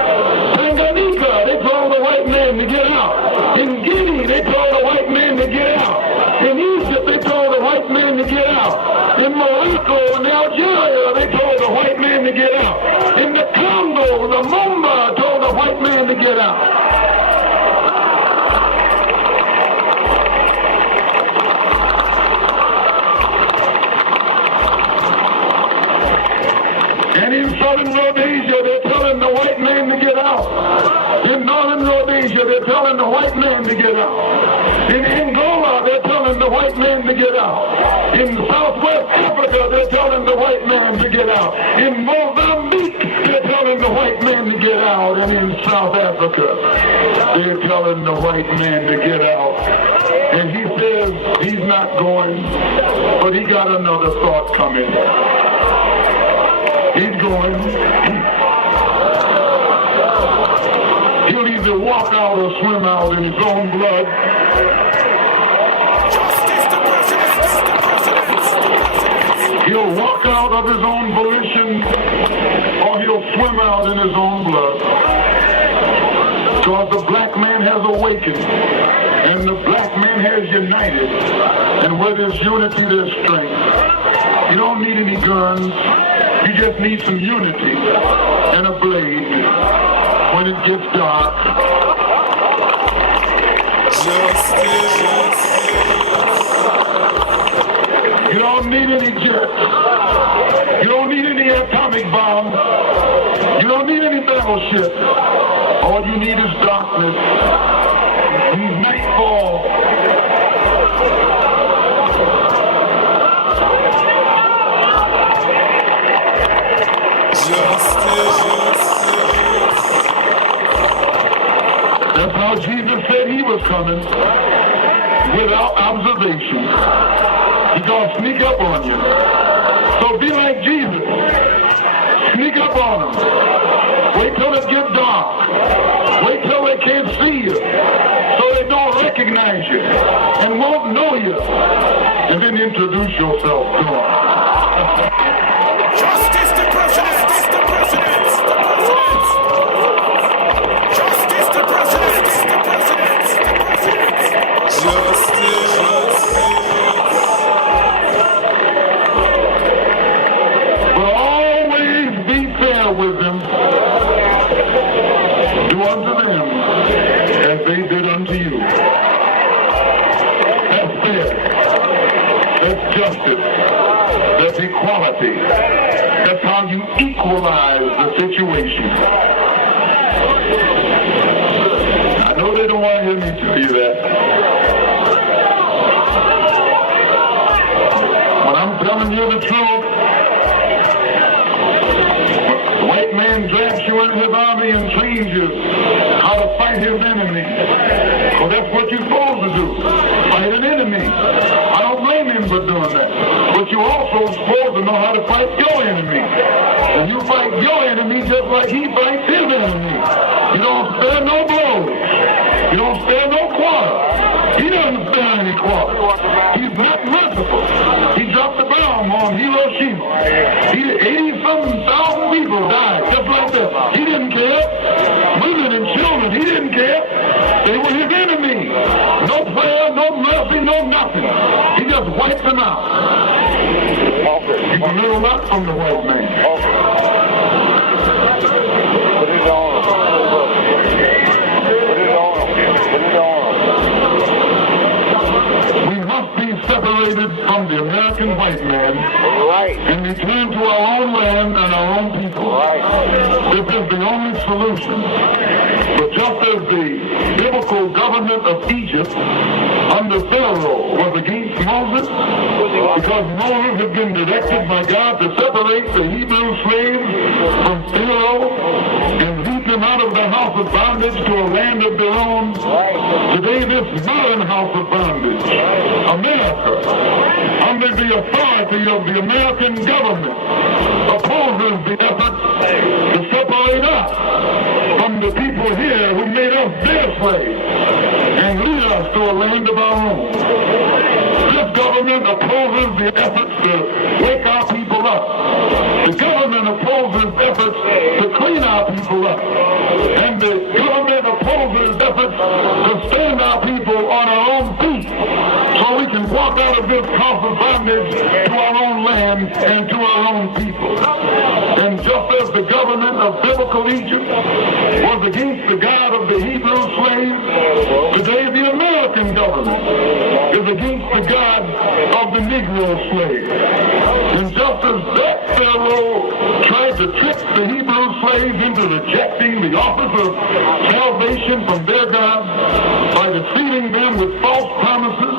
Tanganyika, they told the white man to get out. In Guinea, they told the white man to get out. In Egypt, they told the white man to get out. In Morocco and Algeria, they told the white man to get out. In the Congo, the Mumba told the white man to get out. And in southern Rhodesia, they're telling the white man to get out. In northern Rhodesia, they're telling the white man to get out. In Angola, they're telling the white man to get out. In Southwest Africa, they're telling the white man to get out. In Mozambique, they're telling the white man to get out. And in South Africa, they're telling the white man to get out. And he says he's not going, but he got another thought coming. He's going. He'll either walk out or swim out in his own blood. He'll walk out of his own volition, or he'll swim out in his own blood. Because the black man has awakened, and the black man has united. And where there's unity, there's strength. You don't need any guns. You just need some unity and a blade when it gets dark. Justice. You don't need any jets. You don't need any atomic bombs. You don't need any battleships. All you need is darkness. When nightfall. Justice. That's how Jesus said he was coming. Without observation. He's gonna sneak up on you. So be like Jesus. Sneak up on them. Wait till it gets dark. Wait till they can't see you. So they don't recognize you and won't know you. And then introduce yourself to them. Justice to presidents! The presidents! The presidents! Justice to presidents! The presidents! The presidents! Justice! With them, do unto them as they did unto you. That's fair. That's justice. That's equality. That's how you equalize the situation. I know they don't want to hear me tell you that. But I'm telling you the truth. White man drafts you into his army and trains you how to fight his enemy. Well, that's what you're supposed to do. Fight an enemy. I don't blame him for doing that. But you're also supposed to know how to fight your enemy. And you fight your enemy just like he fights his enemy. You don't spare no blows. You don't spare no quarter. He doesn't spare any quarter. He's not merciful. He dropped the bomb on Hiroshima. 80-something thousand people died just like that. He didn't care. Women and children, he didn't care. They were his enemy. No prayer, no mercy, no nothing. He just wiped them out. You can learn a lot from the white man. Put it on. Put it on. Put it on. We must be separated from the American white man, right, and return to our own land and our own people. Right. This is the only solution. But just as the biblical government of Egypt under Pharaoh was against Moses, because Moses had been directed by God to separate the Hebrew slaves from Pharaoh and lead them out of the house of bondage to a land of their own. Today, this modern house of bondage, America, under the authority of the American government, opposes the effort to separate us from the people here who made us their slaves and lead us to a land of our own. This government opposes the efforts to wake our people up. The government opposes efforts to clean our people up. And the government opposes efforts to stand our people on our own feet so we can walk out of this house of bondage to our own land and to our own people. And just as the government of biblical Egypt was against the God of the Hebrew slaves, today the American government is against the God of the Negro slave. And just as that Pharaoh tried to trick the Hebrew slaves into rejecting the office of salvation from their God by deceiving them with false promises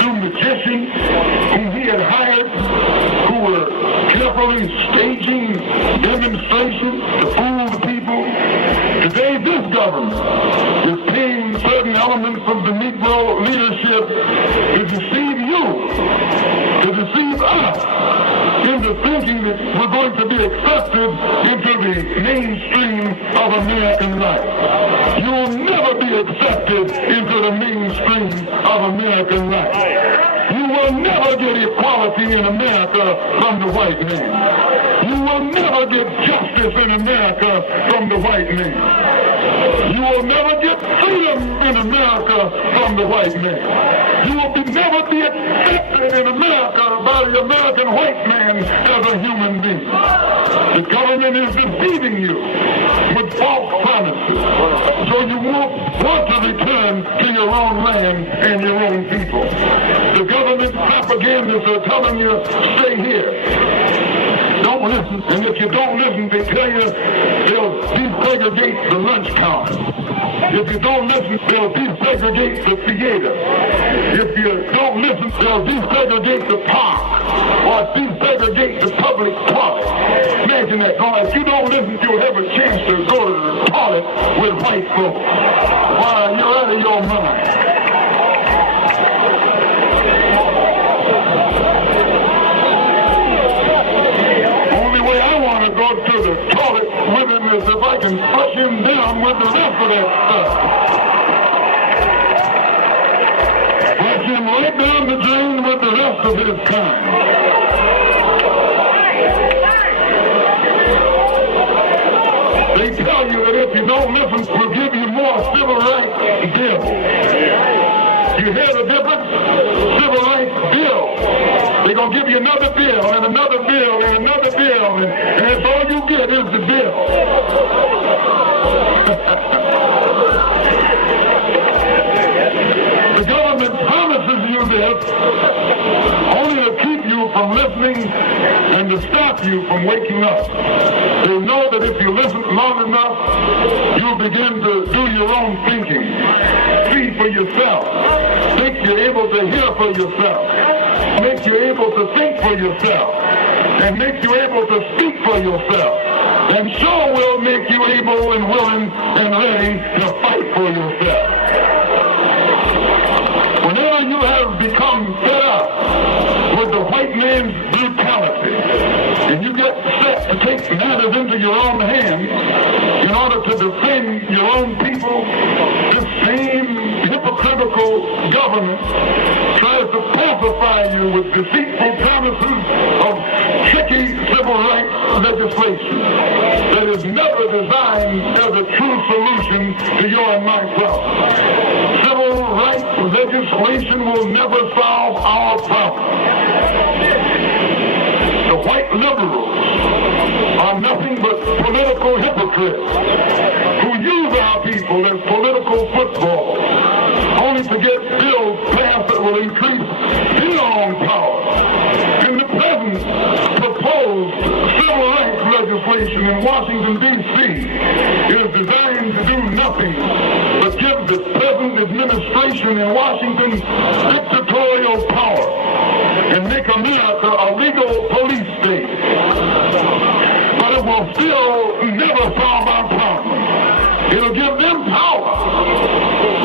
through magicians whom he had hired, who were carefully staging demonstrations to fool the people, today this government is paying certain elements of the Negro leadership to deceive you, to deceive us, into thinking that we're going to be accepted into the mainstream of American life. You will never be accepted into the mainstream of American life. You will never get equality in America from the white man. You will never get justice in America from the white man. You will never get freedom in America from the white man. You will never be accepted in America by the American white man as a human being. The government is deceiving you with false promises. So you won't want to return to your own land and your own people. The government propagandists are telling you, stay here. Don't listen. And if you don't listen, they tell you they'll desegregate the lunch counter. If you don't listen, they'll desegregate the theater. If you don't listen, they'll desegregate the park or desegregate the public toilet. Imagine that. No, if you don't listen, you'll have a chance to go to the toilet with white folks. Why, you're out of your mind. Go to the toilet with him as if I can flush him down with the rest of that stuff. Flush him right down the drain with the rest of his kind. They tell you that if you don't listen, we'll give you more civil rights bill. You hear the difference? Civil rights bill. They're going to give you another bill and another bill and another bill, and that's all you get is the bill. The government promises you this only to keep you from listening and to stop you from waking up. They know that if you listen long enough, you'll begin to do your own thinking, see for yourself, make you able to hear for yourself, make you able to think for yourself, and make you able to speak for yourself, and sure will make you able and willing and ready to fight for yourself. Whenever you have become fed up with the white man's brutality, and you get set to take matters into your own hands in order to defend your own people, this same hypocritical government tries to pacify you with deceitful promises of tricky civil rights legislation that is never designed as a true solution to your and my problem. Civil rights legislation will never solve our problem. The white liberals are nothing but political hypocrites who use our people as political football, only to get bills passed that will increase their own power. And the present proposed civil rights legislation in Washington, D.C. is designed to do nothing but give the present administration in Washington dictatorial power and make America a legal police state. But it will still never solve our problem. It'll give them power.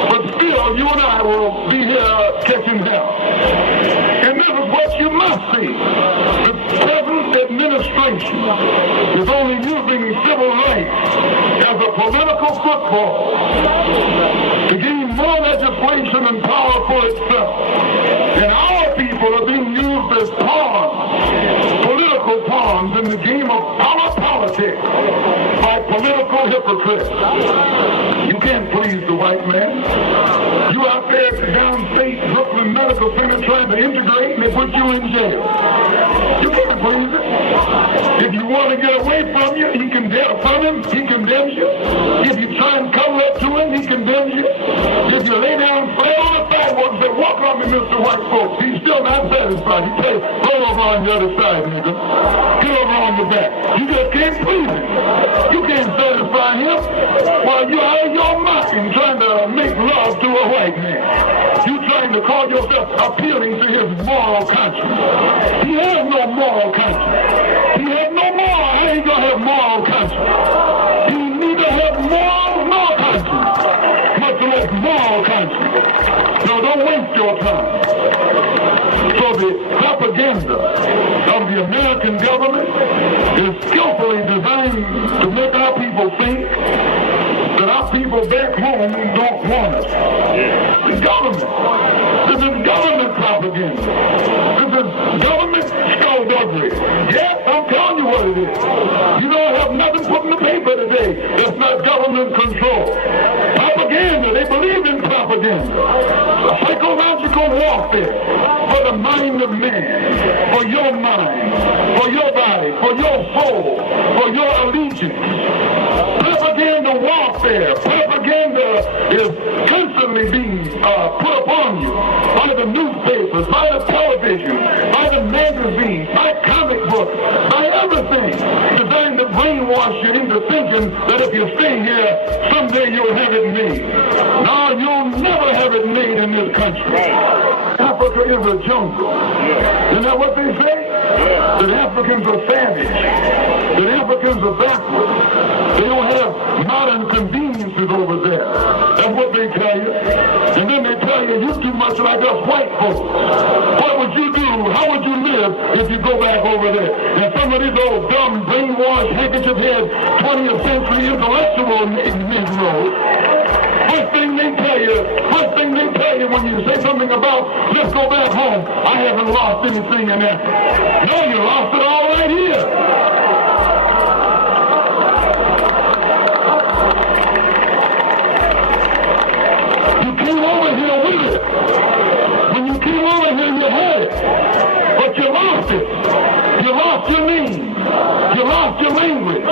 But still, you and I will be here catching hell. And this is what you must see. The present administration is only using civil rights as a political football to gain more legislation and power for itself. And our people are being used as pawns, political pawns in the game of power politics by political hypocrites. You can't please the white man. You out there at the downstate Brooklyn Medical Center trying to integrate and they put you in jail. You can't please it. If you want to get away from you, he condemns you. If you try and cover up to him, he condemns you. If you lay down flat on the sidewalk and say, walk on me, Mr. White Folks, he's still not satisfied. He says, roll over on the other side, nigga. Get over on the back. You just can't please him. You can't satisfy him while you're out of your mind trying to make love to a white man. You trying to call yourself appealing to his moral conscience. He has no moral conscience. He has no moral. How you gonna have moral conscience? He neither have moral nor conscience, much less moral conscience. your time. So the propaganda of the American government is skillfully designed to make our people think that our people back home don't want us. The government. This is government propaganda. This is government skullduggery. Yes, I'm telling you what it is. You don't have nothing put in the paper today. It's not government control. Propaganda. They believe in propaganda. Psychological warfare for the mind of man, for your mind, for your body, for your soul, for your allegiance. Propaganda warfare. Propaganda is constantly being put upon you by the newspapers, by the television, by the magazines, by comic books, by everything designed to brainwash you into thinking that if you stay here, someday you'll have it made. No, you'll never have it made in this country. Africa is a jungle. Isn't that what they say? That Africans are savage. That Africans are backward. They don't have modern conveniences over there. That's what they tell you. And then they tell you, you're too much like us white folks. What would you do? How would you live if you go back over there? And some of these old dumb, brainwashed, handkerchief head 20th century intellectual Negroes, first thing they tell you when you say something about, let's go back home, I haven't lost anything in there. No, you lost it all right here. You came over here with it. When you came over here, you had it. But you lost it. You lost your name. You lost your language.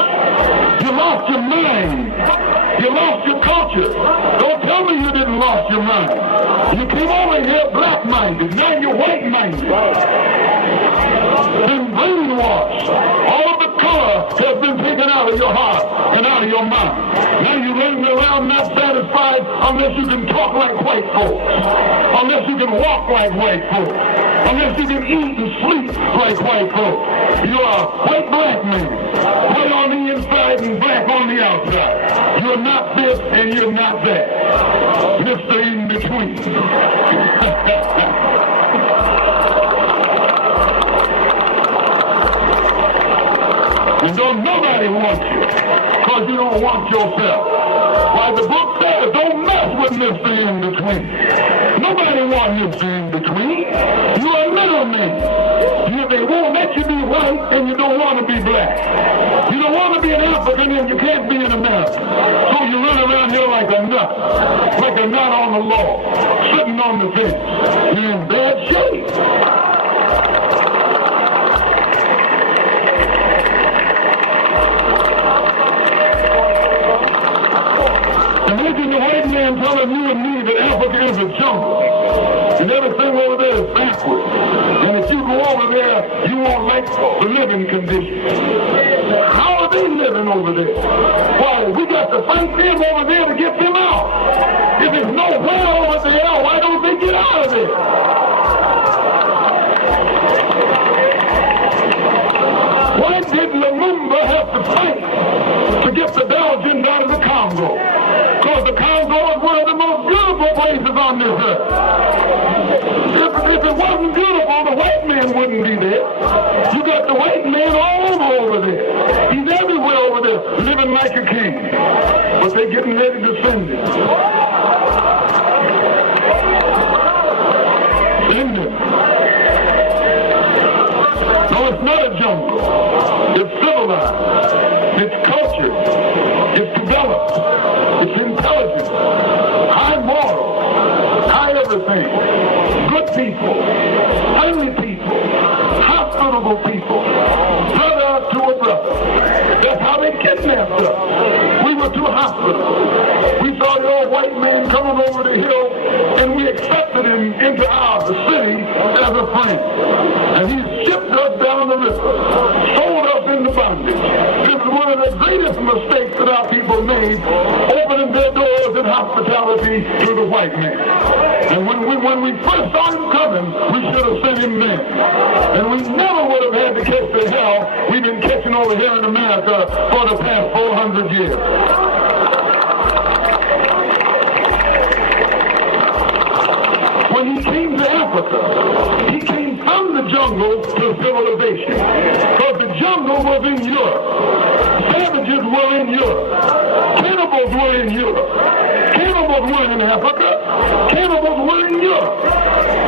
You lost your mind. You lost your culture. Don't tell me you didn't lost your mind. You came over here black-minded. Now you're white-minded. Been brainwashed. All of the color has been taken out of your heart and out of your mind. Now you're running around not satisfied unless you can talk like white folks. Unless you can walk like white folks. Unless you can eat and sleep like white folks. You are white black man. White on the inside and black on the outside. You're not this and you're not that. Mr. In between. And don't nobody want you, because you don't want yourself. Why, the book says, don't mess with Mr. In between. Nobody wants Mr. In between. You're a middleman. They won't let you be white and you don't want to be black. You don't want to be an African and you can't be an American. So you run around here like a nut on the law, sitting on the fence. You're in bad shape. Imagine the white man telling you and me that Africa is a jungle. And everything over there is backward. And if you go over there, you won't like the living conditions. How are they living over there? Why, we got to fight them over there to get them out. If there's nowhere over there, why don't they get out of there? Why did Lumumba have to fight to get the Belgians out of the Congo? Because the Congo is one of the most beautiful places on this earth. If it wasn't beautiful, the white man wouldn't be there. You got the white man all over there. He's everywhere over there, living like a king. But they're getting ready to send him. Send him. No, it's not a jungle. It's civilized. It's cultured. It's developed. It's intelligent. High moral. High everything. Good people. Friendly people. Hospitable people. Brother to a brother. That's how they kidnapped us. We were too hospitable. We saw the old white man coming over the hill and we accepted him into our city as a friend. And he shipped us down the river. Sold us into bondage. This is one of the greatest mistakes that our people made, opening their doors in hospitality to the white man. And when we first saw him coming, we should have sent him then. And we never would have had to catch the hell we've been catching over here in America for the past 400 years. When So he came to Africa. He came from the jungle to civilization. Because the jungle was in Europe. Savages were in Europe. Cannibals were in Europe. Cannibals were in Africa. Cannibals were in Europe.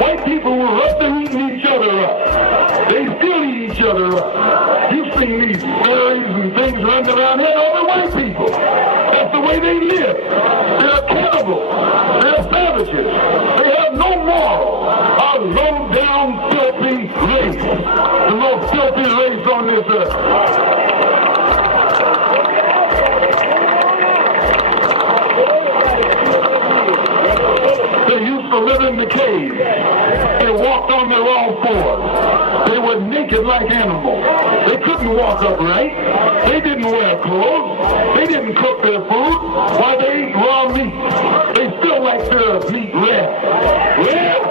White people were up there eating each other up. They still eat each other up. You've seen these berries and things running around here. All the white people. That's the way they live. They're cannibals. They're savages. They have no moral. A low-down, filthy race. The most filthy race on this earth. They used to live in the cave. They walked on their own fours. They were naked like animals. They couldn't walk upright. They didn't wear clothes. They didn't cook their food. Why, they ate raw meat. They still like their meat rare. Rare?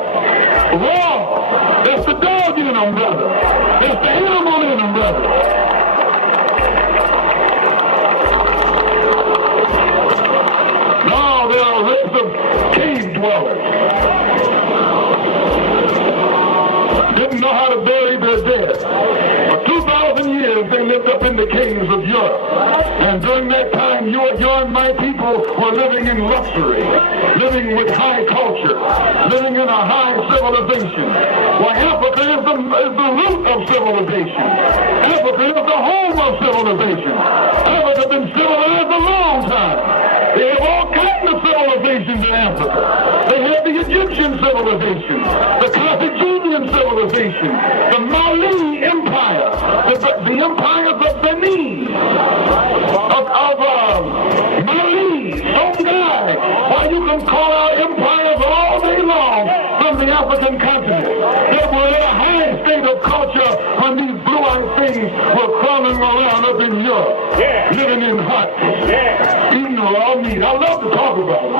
Raw. That's the dog in them, brother. That's the animal in them, brother. No, they're a race of cave dwellers. Didn't know how to bury their dead. For 2,000 years, they lived up in the caves of Europe. And during that time, you and my people were living in luxury, living with high culture, living in a high civilization. Why, Africa is the root of civilization. Africa is the home of civilization. Africa has been civilized a long time. They have all kinds of civilizations in Africa. They have the Egyptian civilization, the Carthaginian civilization, the Mali Empire, the empires of Benin, of Mali, Songhai. Why, you can call our empires all day long from the African continent. They were in a high state of culture when these blue-eyed things were crawling around up in Europe, living in huts, eating raw meat. I love to talk about it.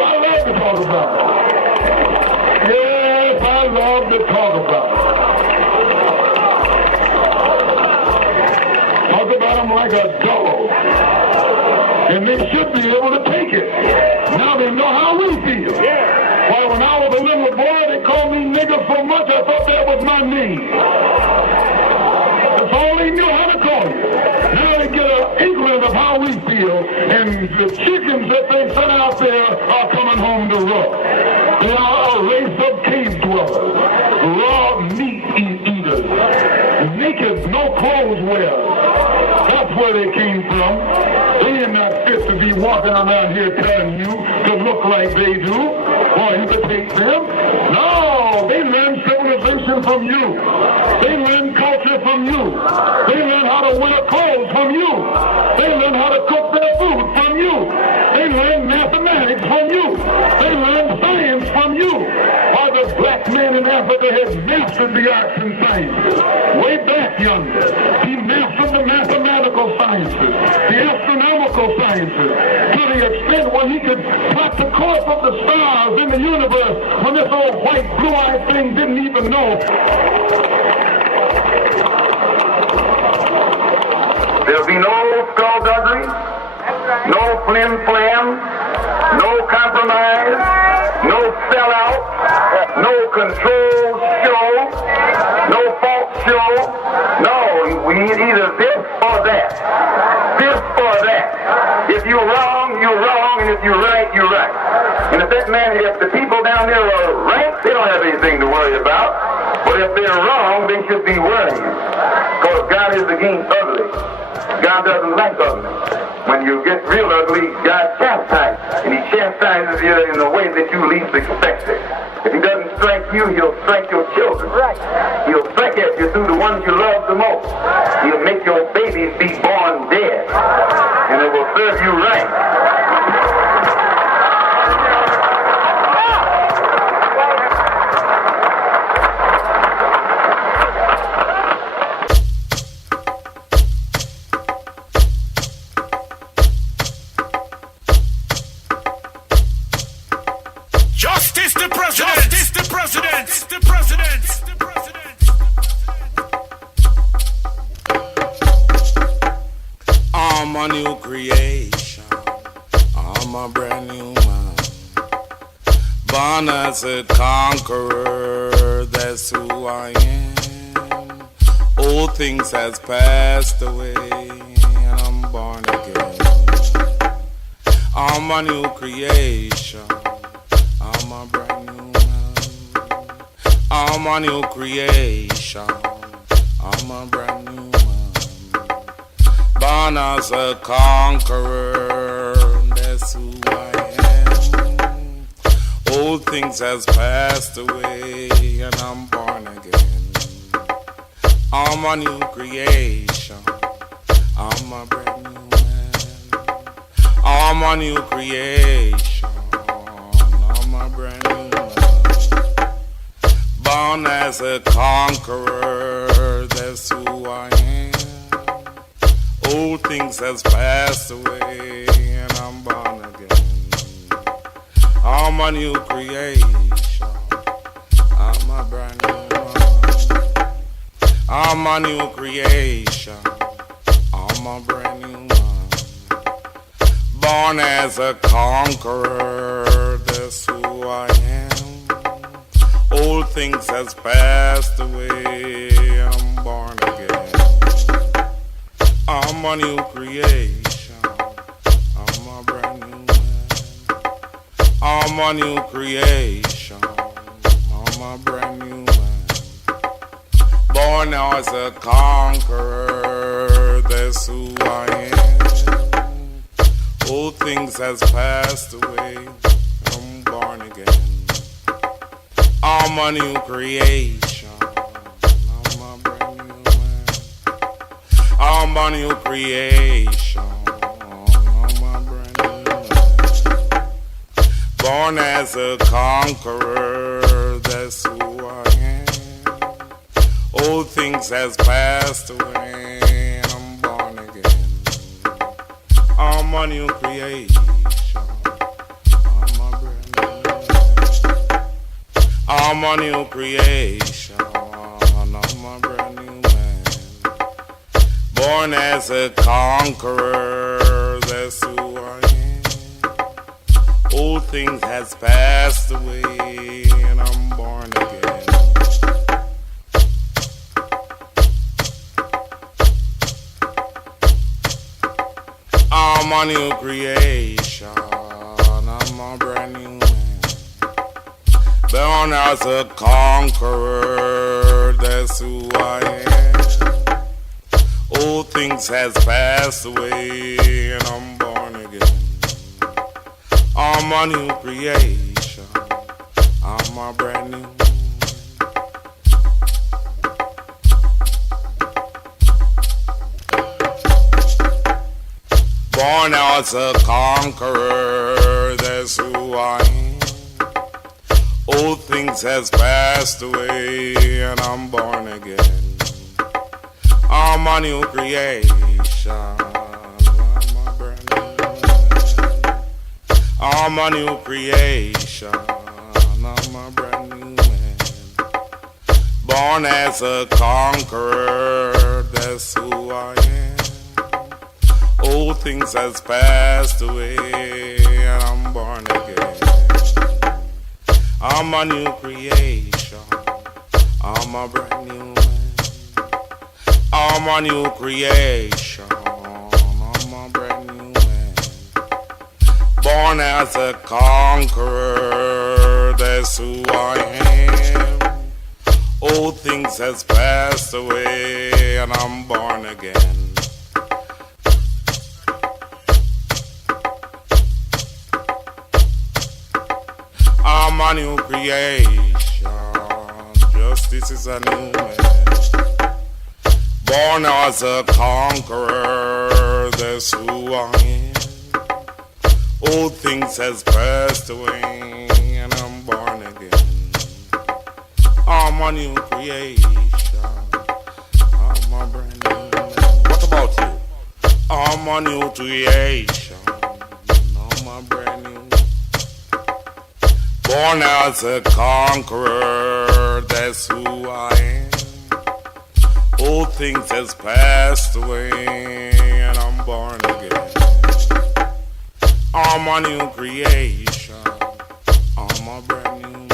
I love to talk about it. Yes, I love to talk about it. Talk about them like a dog. And they should be able to take it. Now they know how we feel. Why, when I was a little boy, they called me nigger so much, I thought that was my name. That's all they knew how to call you. Now they get an inkling of how we feel, and the chickens that they set out there are coming home to roost. They are a race of cave dwellers, raw meat eaters, naked, no clothes wearers. That's where they came from. They are not fit to be walking around here telling you to look like they do, or imitate them. No, they learn civilization from you. They learn culture from you. They learn how to wear clothes from you. They learn how to cook their food from you. They learn mathematics from you. They learn science from you. While the black man in Africa has mastered the arts and sciences. Way back yonder, he mastered the mathematical sciences, the astronomical sciences, to the extent where he could plot the course of the stars in the universe when this old white blue-eyed thing didn't even know. There'll be no skullduggery, no flim-flam, no compromise, no sellout, no control show, no false show. No, we need either this or that. This or that. If you're wrong, you're wrong, and if you're right, you're right. And if that man, if the people down there are right, they don't have anything to worry about. But if they're wrong, they should be worrying. Because God is against ugly. God doesn't like ugly. When you get real ugly, God chastises. And he chastises you in a way that you least expect it. If he doesn't strike you, he'll strike your children. Right. He'll strike at you through the ones you love the most. He'll make your babies be born dead. And it will serve you right. Justice the president! Justice the president! The president! The president! I'm a new creation. I'm a brand new man. Born as a conqueror, that's who I am. Old things has passed away, and I'm born again. I'm a new creation. I'm a brand new man. I'm a new creation. I'm a brand new man. Born as a conqueror, that's who I am. Old things has passed away, and I'm born again. I'm a new creation. I'm a brand new man. I'm a new creation. I'm a brand new man. Born as a conqueror, that's who I am. Old things has passed away, and I'm born again. I'm a new creation. I'm a brand new man. I'm a new creation. I'm a brand new man. Born as a conqueror, that's who I am. Old things has passed away, I'm born again. I'm a new creation. I'm a brand new man. I'm a new creation. I'm a brand new man. Born as a conqueror, that's who I am. Old things has passed away, I'm born again. I'm a new creation. I'm a brand new man. I'm a new creation. I'm a brand new man. Born as a conqueror, that's who I am. Old things has passed away, and I'm born again. I'm a new creation. I'm a new creation. I'm a brand new man. Born as a conqueror, that's who I am. Old things has passed away, and I'm born again. I'm a new creation. I'm a brand new man. Born as a conqueror, that's who I am. Old things has passed away, and I'm born again. I'm a new creation. I'm a brand new man. Born as a conqueror, that's who I am. Old things has passed away, and I'm born again. I'm a new creation. I'm a brand new man. I'm a new creation. I'm a brand new man. Born as a conqueror, that's who I am. Old things has passed away, and I'm born again. I'm a new creation. I'm a brand new man. I'm a new creation. I'm a brand new man. Born as a conqueror, that's who I am. Old things has passed away, and I'm born again. I'm a new creation. Justice is a new man. Born as a conqueror, that's who I am. Old things has passed away, and I'm born again. I'm a new creation. I'm a brand new man. What about you? I'm a new creation. I'm a brand new man. Born as a conqueror, that's who I am. Old things has passed away, and I'm born again. I'm a new creation. I'm I'm a brand new man.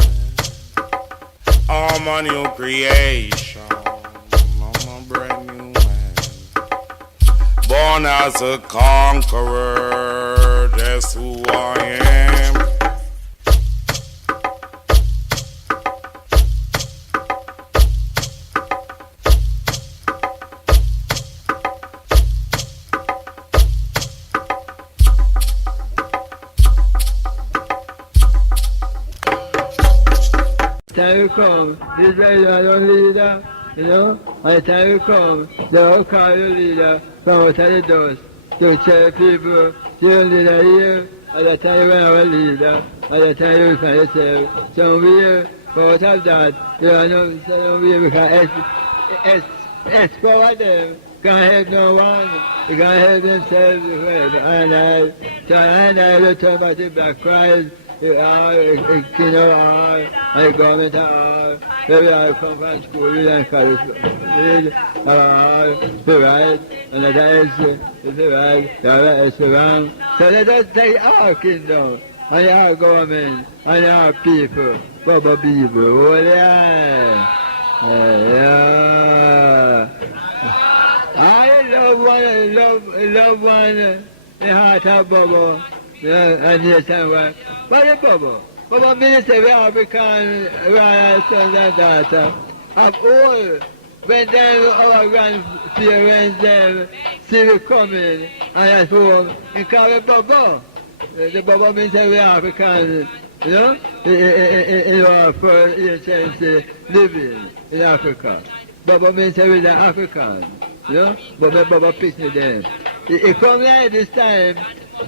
I'm a new creation. I'm a brand new man. Born as a conqueror, that's who I am. Time will come, this radio is our leader, you know, and the time will come, they will call you leader from out of the dust to tell people, your leader here, and the time you are a leader, and the time you find yourself somewhere, but out of that, you know, somewhere we can empower them, can't help no one, they can't help themselves, and I will turn back to black Christ. King of all, and government of all, where I come from school, we and college, all, the right, and that is the right, the other is the wrong. So let us take our kingdom, and our government, and our people, Baba people, oh yeah. I love one, the heart of Baba. And yes, and what? But the Baba minister of African royal sons and daughters of all, when them our grandparents them see we coming and at home, and call it Baba. The Baba minister of African, you know, in our first ancient living in Africa. Baba minister with the African, you know, but my Baba picture them. It comes like this time.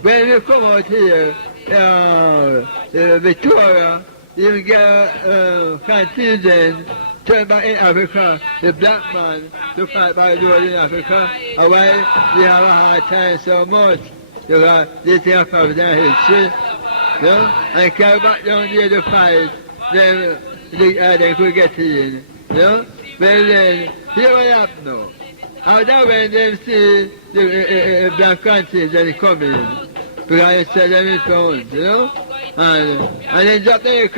When we come out here, Victoria, you get contingent, turn back in Africa, the black man, to fight by the world in Africa, and why we have a hard time so much, because they think of their history, you know, and come back down here to fight, then they could get in, you know, well then, here what happens now. And then when they see the black countries that come in, because they sell them in pounds, you know? And then drop them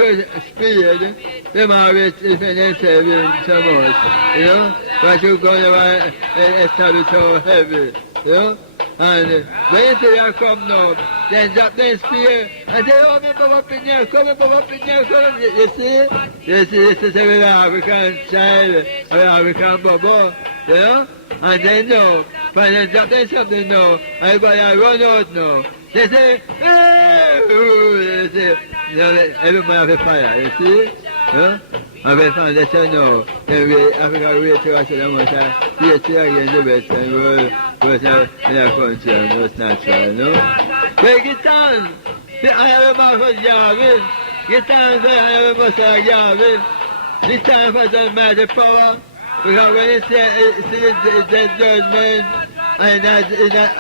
speed, them always defend themselves so much, you know? But you go there and establish so heavy, you know? And when you see them come now, then drop them spear and say, oh, me come up in there, come. You see? This is an African child, an African Baba, you know? And they know, but they drop them something now, everybody run out now. They say, hey! They say, every man have a fire, you see? Huh? And they find, they say no, then Africa wait to us and much, we see again the Western world, but in our country, most natural, no? But get on, I have a man for Garvey, get on, I have a man for Garvey, this time for some mighty power, because when you see the judgment, and that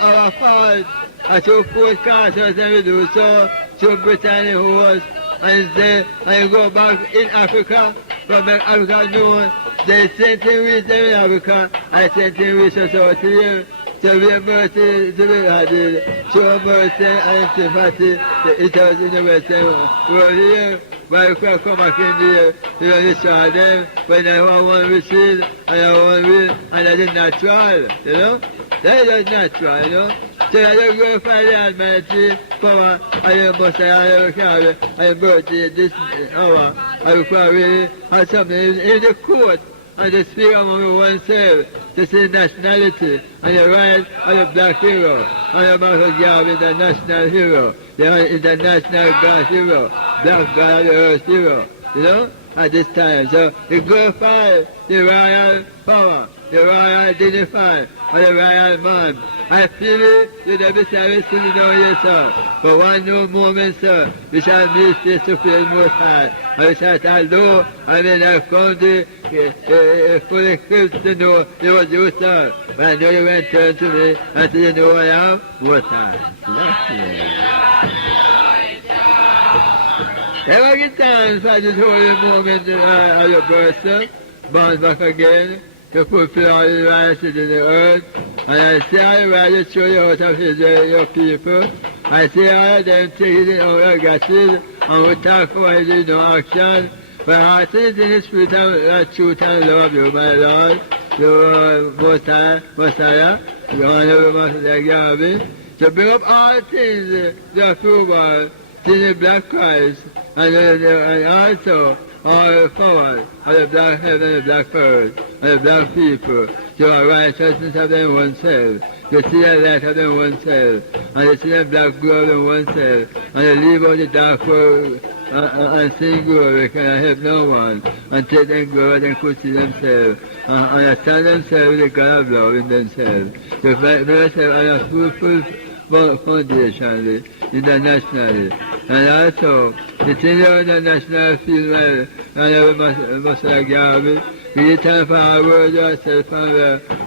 our fault, and so forth castles and we do so Britannia was, and they go back in Africa, but make Africa known, they sent in with them in Africa, and sent in with us out here, so we have mercy to be added, show mercy and sympathy, it was in the Western world here. When we come back in there, you know, destroy them, when they want receive, and they want will, and that is natural, you know? That is natural, you know? So I don't go find the Almighty power, and you must say, I never carry, I birthday this hour, I will really have something in the court, and to speak among oneself, to say nationality, and the right of the black hero, and the Michael Garvey, the national hero, the international God hero, black God of the earth hero, you know, at this time. So they glorify the royal power, the royal dignify, and the royal man. I feel it, you never say still know yourself. But one no moment, sir, we shall meet face to face most high. And we shall tell low, and in our country, for the Christ to know it was you, sir. But I know you went turn to me, until you know I am most high. Ever get time for this holy moment of your birth, sir? Bounce back again, to fulfill all the rights in the earth. And I say I rather show you out of Israel, your people, I see all of them taking our gases, and we talk about it in no action. But I think in the spirit of truth and love, you, my Lord, you, Messiah, you Honorable Master Garvey, to bring up all things, the approval, to the black Christ, and also all the power of the black heaven, the black earth, and the black people, to a righteousness of them oneself, to see the light of them oneself, and to see the black glory of oneself, and to leave out the dark world, and sing glory cannot help no one, and take them glory and could see themselves, and understand themselves the God of love in themselves, to find themselves on a fruitful foundation internationally, and also the thing of the national field, and Master Garvey, we time for our world ourselves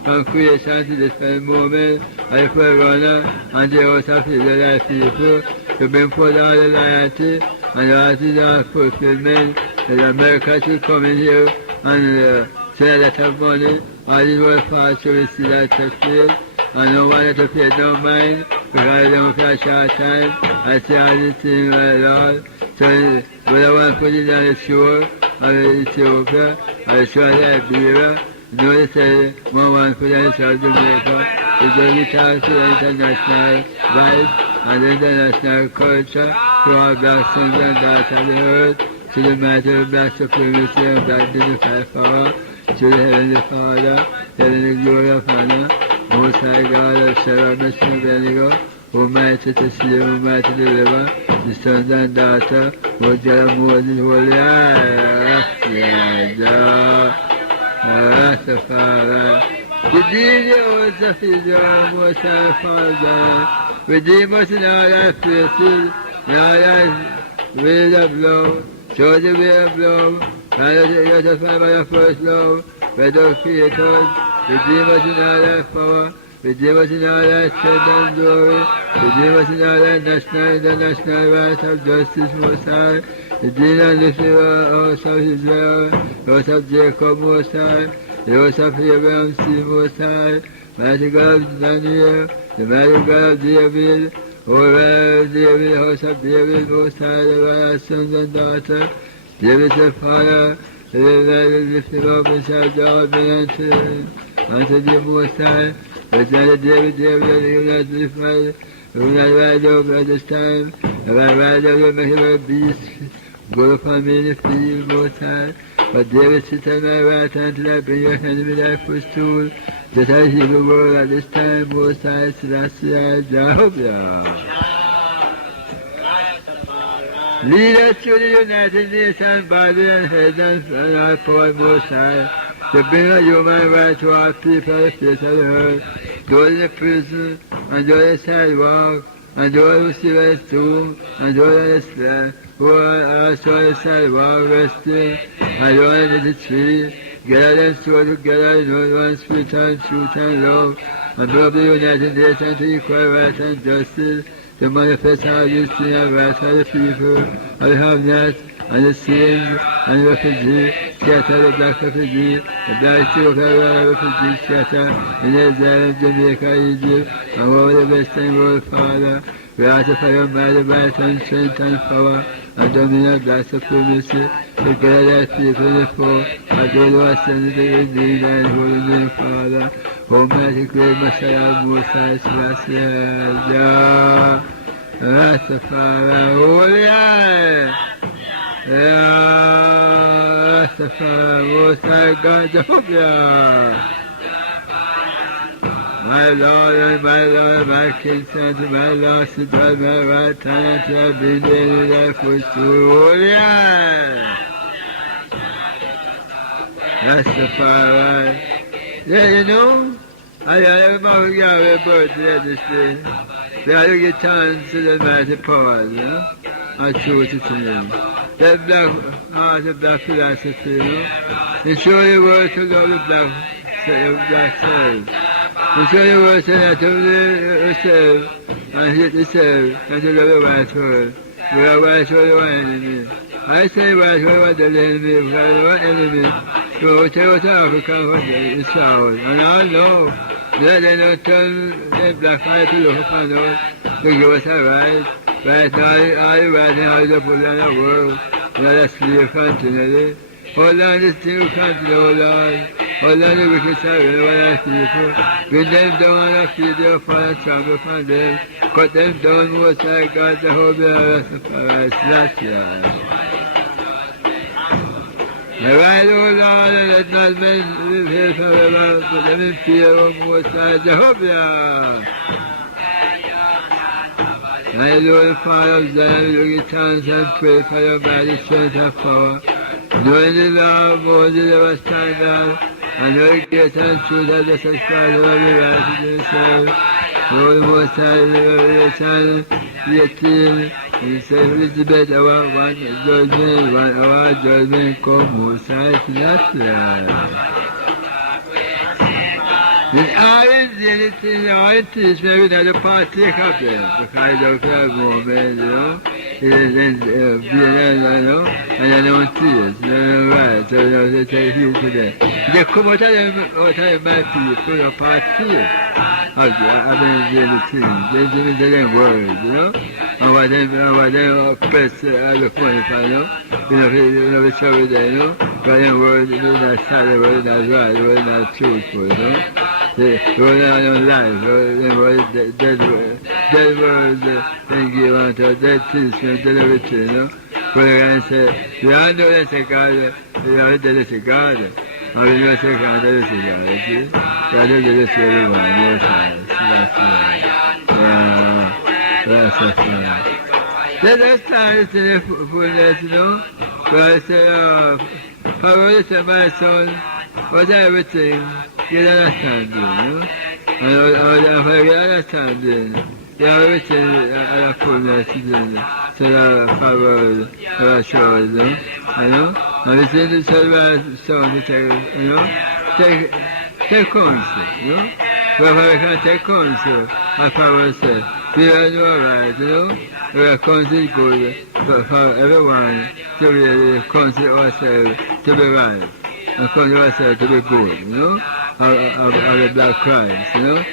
from creation to this very moment, and the forerunner and the host of Israelite people, to bring forth all the loyalty and all the fulfillment, that America should come in here and send a lot of money, all these world parts to see that take place, and no one to pay no mind, because they don't for a short time. I see all these things, my Lord. So, when I want to put it on the shore of Ethiopia, or the shore of Liberia, you know they say, one want to put it on the shore of Jamaica, it's going to talk to the international vibe and the international culture, to our black sons and daughters of the earth, to the matter of black supremacy and black dignified power, to the Heavenly Father, heavenly glory of honor, Most High God of Sarah, Mr. Bendigo, Almighty to save, Almighty to deliver, the sons and daughters, O God, Moses, Holy Rastafari. Redeem the oaths of Israel, Most High Father. Redeem us in all our places, in all our ways of love. Show the way of love, and let us find by your first love, by those creators. Redeem us in all our power. Redeem us in all our strength and glory. Redeem us in all our national, international rights of justice, Most High. Redeem and lift the house of Israel, the house of Jacob, Most High, the house of Abraham, Most High, mighty God of Daniel, the mighty God of David, O Lord of David, the house of David, Most High, the royal sons and daughters. David the Father, the lift him up inside the order unto the Most High. But David, you not lift my, you not ride over at this time. If I ride over, make him a beast, go upon me in the field, Most High. But David sit on my right hand till I bring your enemy thy footstool. Just as he the world at this time, Most High, Selassie, Jehovah. Lead us to the United Nations, body and head and our power, Most High, to bring a human right to our people on the face of the earth, those in the prison, and those in the sidewalk, and those who see us tomb, and those who are also on the sidewalk resting, and those in the tree, gather them so together in one spirit and truth and love, and build the United Nations to equal rights and justice, to manifest how you see and rights of the people, of the have-nots, and the sins, and the refugees, scatter the black refugee, the black Ethiopian refugee scatter in Israel and Jamaica, Egypt, and over the Western world, Father. We ask for your mighty right and strength and power, and dominion of black supremacy, to gather thy people in the foe, and those who are sent to redeem thy holy name, Father. Almighty great Messiah, Most High, Selassie, Rastafari, Holy Rastafari, Most High God, Jehovah. My Lord and my Lord, my King, son to my Lord, sit by my right hand until I bring thee in thy footstool, Holy Rastafari. Yeah, you know, I have my birthday this day. They have to give thanks to the mighty powers, you know. I choose it to him. That black heart of black philosophy, you know. They show you words to love the black self. They show you words to not to live yourself and hate yourself and to love the white world. We are white world, the one enemy. I say white world, the enemy, because the one enemy. So we take to Africa for the south. And I know that they don't turn the black eye to look upon us. to give us a right. Right now, all the right now is to put on the world. Let us live continually. Hold on this thing continue, oh Lord. Hold on the wicked side of our people. Bring them down and feed their fire and trample upon them. Cut them down, most high God, Jehovah, Rastafari, Selassie. Arise, O Lord, and let not men live here forever, put them in fear, O most high Jehovah. I know the Father of Zion, you give chance and pray for your mighty strength and power. Knowing the law of Moses never stand down, and know the grace and truth of the subscribe of every righteous in the soul. Know the most high in the revelation, 18, and say, Elizabeth, our one judgment, our judgment, come most high to that land. And all anything, all it is, maybe not a partake of them, because of that moment, you know. And I don't see it, right, so they take heed to that. They come out of my people, a partake. I mean, the things, they didn't words, you know. And what they press the point, you know, we show it there, you know. But then words, they're not solid, words not right, words not truthful, you know. They were not on life, they were dead words, they give out to dead things, dead everything, you know. But they're going to say, you all know that's a God, you all know that's a God. And we know that's a God, that's a God, you see. You all know that's everyone, more times, that's right. Let us start to the fullness, you know. But I say, Father, say, my son, what's everything? Get understanding, you know? And if I get understanding, you have everything at a fullness, so that Father shows, you know? And it's in the sound to take, you know? Take counsel, you know? But if I can take counsel, my Father said, we are no right, you know? We are counsel good for everyone to really counsel ourselves to be right. And counsel ourselves to be good, you know? Of the Black Christ, you know,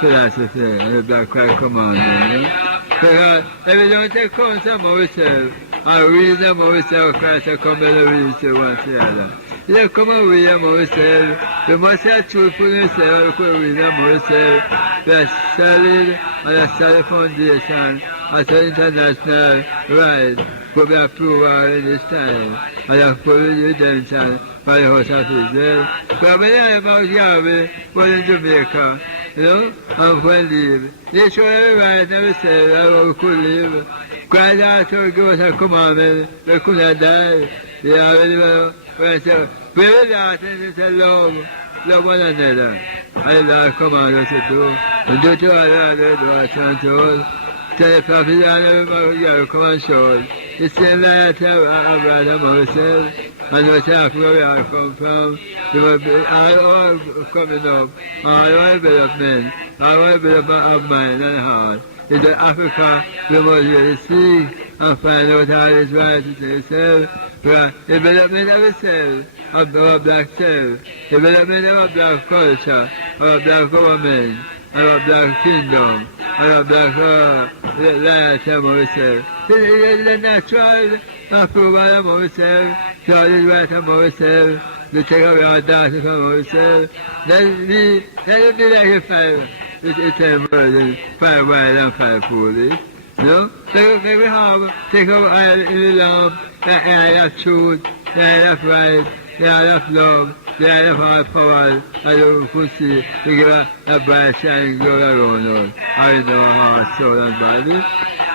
philosophy, and the Black Christ commandment, you know. Because if we don't take counsel of ourselves, and reason of ourselves, Christ will come and reason to one to the other. If you come and reason of ourselves, we must have truthfulness, and we could reason of ourselves. We are solid, on a solid foundation, as an international right, could be approved in this time, and a full redemption for the house of Israel. But when I about Garvey was in Jamaica, you know, and when live, they showed every right and we said how we could live. Christ also gave us a commandment, we could not die. They already were, when I said, we will not, and they said, love one another. And Lord command us to do, and do to another, do our chant to us. Tell the prophet, and everybody come and show us. It's the same light of right among ourselves. And no matter where we are come from, we will be all coming up, all development, all development of mind and heart. In Africa, we must really seek and find out how this right to itself. Development of itself, of our black self, development of our black culture, our black government, our black kingdom, our black life of ourselves. This is the natural approval of ourselves, so this right of ourselves, to take away our daughter from ourselves. Then it be like a fire. It's a burden, fire wild and fire foolish. You know? So we have, take our eye in the love, the eye of truth, the eye of right, the eye of love, the eye of our power, and we could see, to give a bright shining glory around us, and in our heart, soul, and body.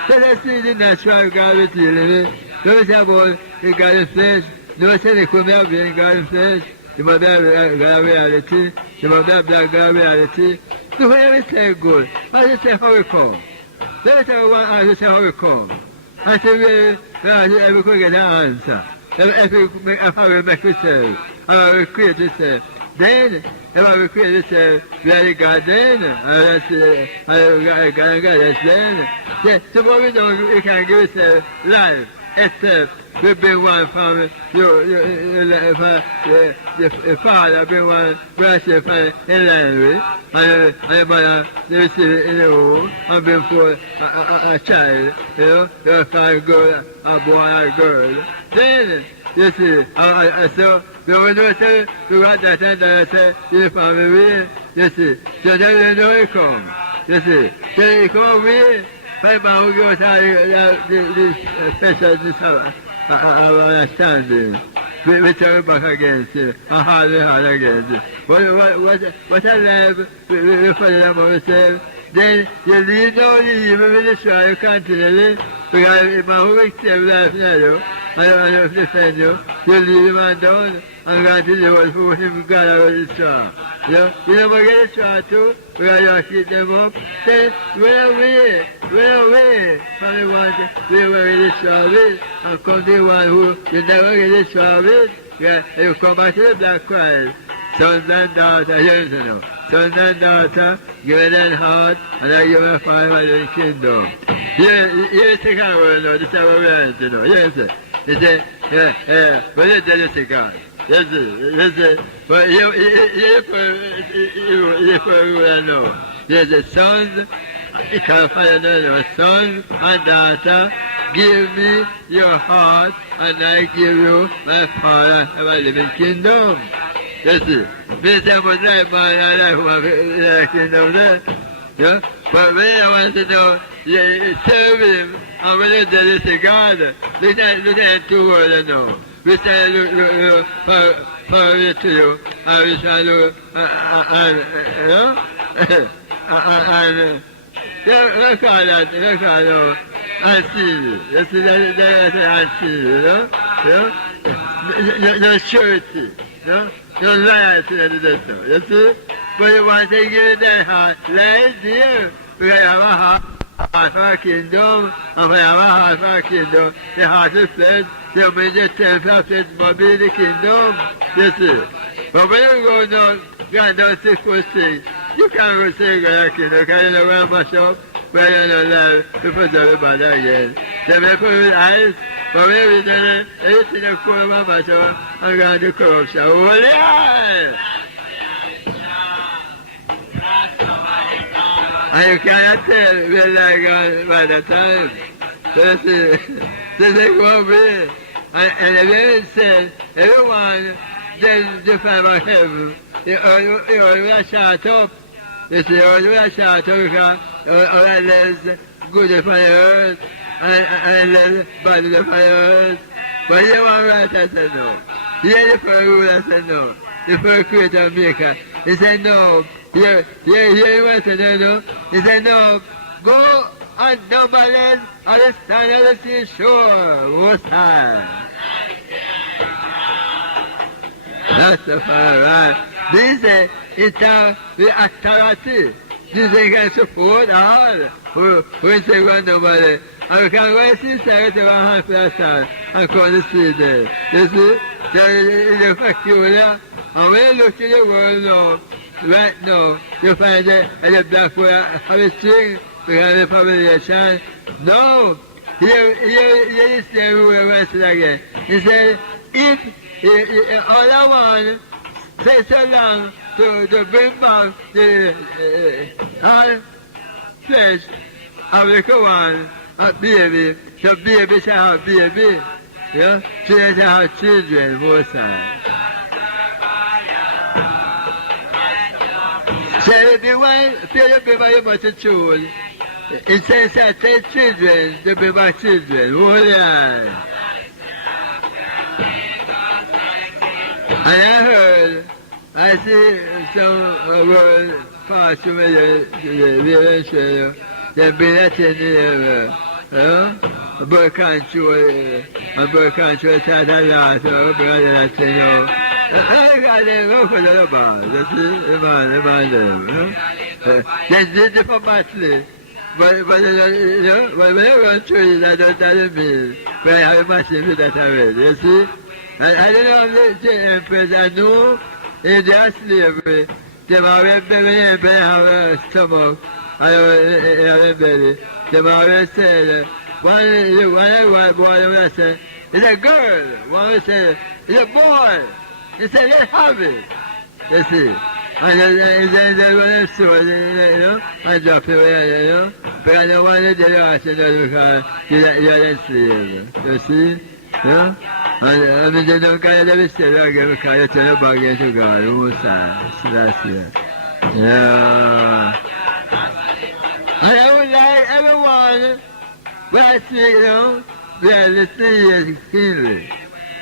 So let's see the natural God we're dealing with. Don't say about the God in flesh. Don't say they could have been God in flesh. You must have God reality. You must have black God reality. So when we say good, let's say how we come. Let's say one say how we come. I say we could get an answer. If I will make ourselves, I will create ourselves. Then, if I will create ourselves, we are the God then. And I say, God and God is then. So what we do, we can give ourselves life. itself will bring one from the father bring one Rastafari in language, and the mother they receive it in the home and bring forth a child, you know, a girl, a boy, a girl. Then you see, so when you say you got that and that, say you family, you see, so then you know it come. You see, then you come away. Find out who goes out this special understanding. We turn back against it, and hard against it. What I love, we follow them ourselves. Then you leave no leave, we destroy you continually, because if my whole victim life now, I don't defend you, you leave the man down, and God to do what for him, God will destroy. You never get destroyed too, because you keep them up. Then, run away from the one we were destroyed with, and come the one who you never get destroyed with. Yeah, you come back to the black Christ. Sons and daughters, here's you know. Sons and daughters, give them heart, and I give them fire in the kingdom. Here's the second word, no, this is our word, you know. Here's it. They say, but it's the second. Yes, but you know. There's a sons, you can't find another. Sons and daughters, give me your heart, and I give you my Father and my living kingdom. Yes, this is what life, man, I life, my kingdom there. Yeah? But when I want to know, serve him, and when you do this to God, look at two words now. We say, look, for to you, and we shall look, and look at that, and see, you see, that's and see, you know, no surety, no loyalty to the debtor, you see, but you want to give that heart, lay there, because you have a heart for a kingdom, and when you have a heart for a kingdom, the heart is flesh. So when you tell flesh will be the kingdom, you see. But when you go down, God does 6 things, you can't go say God kingdom, because you know where I'm much up, where you know life, to put everybody again. Then we put with eyes, but when we do it, everything is full of much up, and God the corruption. Holy eyes! And you cannot tell me like by the time. This is going to be. And the Bible says, everyone that defines about heaven, you always shout up. You see, you always shout up because unless good upon the earth, and less bad upon the earth. But you want right, I said no. Here the first rule, I said no. The first creator and maker, he said no. Here, you want to know? He said, no, go and number land on the stand of the seashore, most high. That's the fire, right? This is the authority. This can support all who is the one nobody. And we can go and see Sarah hand for the side and come to see them. You see? So it's peculiar. And when you look in the world now, right now, you find that at the black way of the string, because of the population. No, here is the everywhere again. He said, if all I want, say so long to bring back the all flesh of the one, a baby, so baby shall have baby, yeah, children shall have children, most times. So if you want to be very much a tool, it says that take children to be my children. Oh, yeah. And I see some world parts of the revelation, they've been attending a birth control, started last, or brother, you know. I got them go for the bar. That's the man them. They did it for battle. But you know, when they run through it, I don't tell them, but I have a machine with that already, you see? And I don't know if the empress, I know in their slavery, they have a stomach, I know belly. The always said, one white boy said, it's a girl. One said, it's a boy. He said, let's have it. You see. And then when I saw it, you know, I dropped it, you know. But I don't want to do that because you're a slave. You see? You know? And I mean, they don't kind of let me say that again because you turn your back into God. Who sang? So that's it. Yeah. And I would like everyone, when I see, you know, we are listening keenly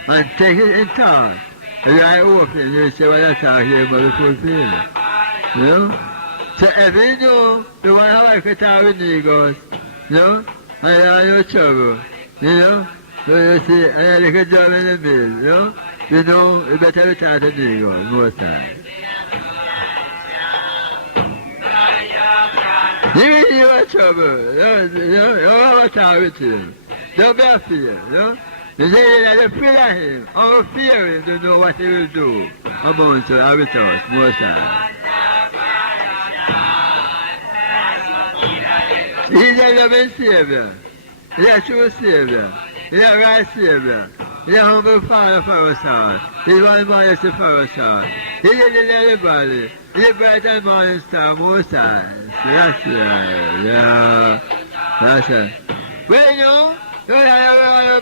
and take it in thought. And I open, you say what I talk here about the fulfilling. You know? So if you know, you want to work it out with Negroes, you know, and I know trouble, you know? So you see, and I like a job in the mill, you know, you better return to Negroes most times. Even you are trouble, you have a talk with him. Don't be afraid, you know? You say that you fear him, or fear him to know what he will do amongst our resource most times. He's a loving Savior. He's a true Savior. He's a right Savior. He's a humble Father for us all. He's one modesty for us all. He's a little body. He's a bright and morning star most times. That's right. Yeah. That's it. Well, you know, I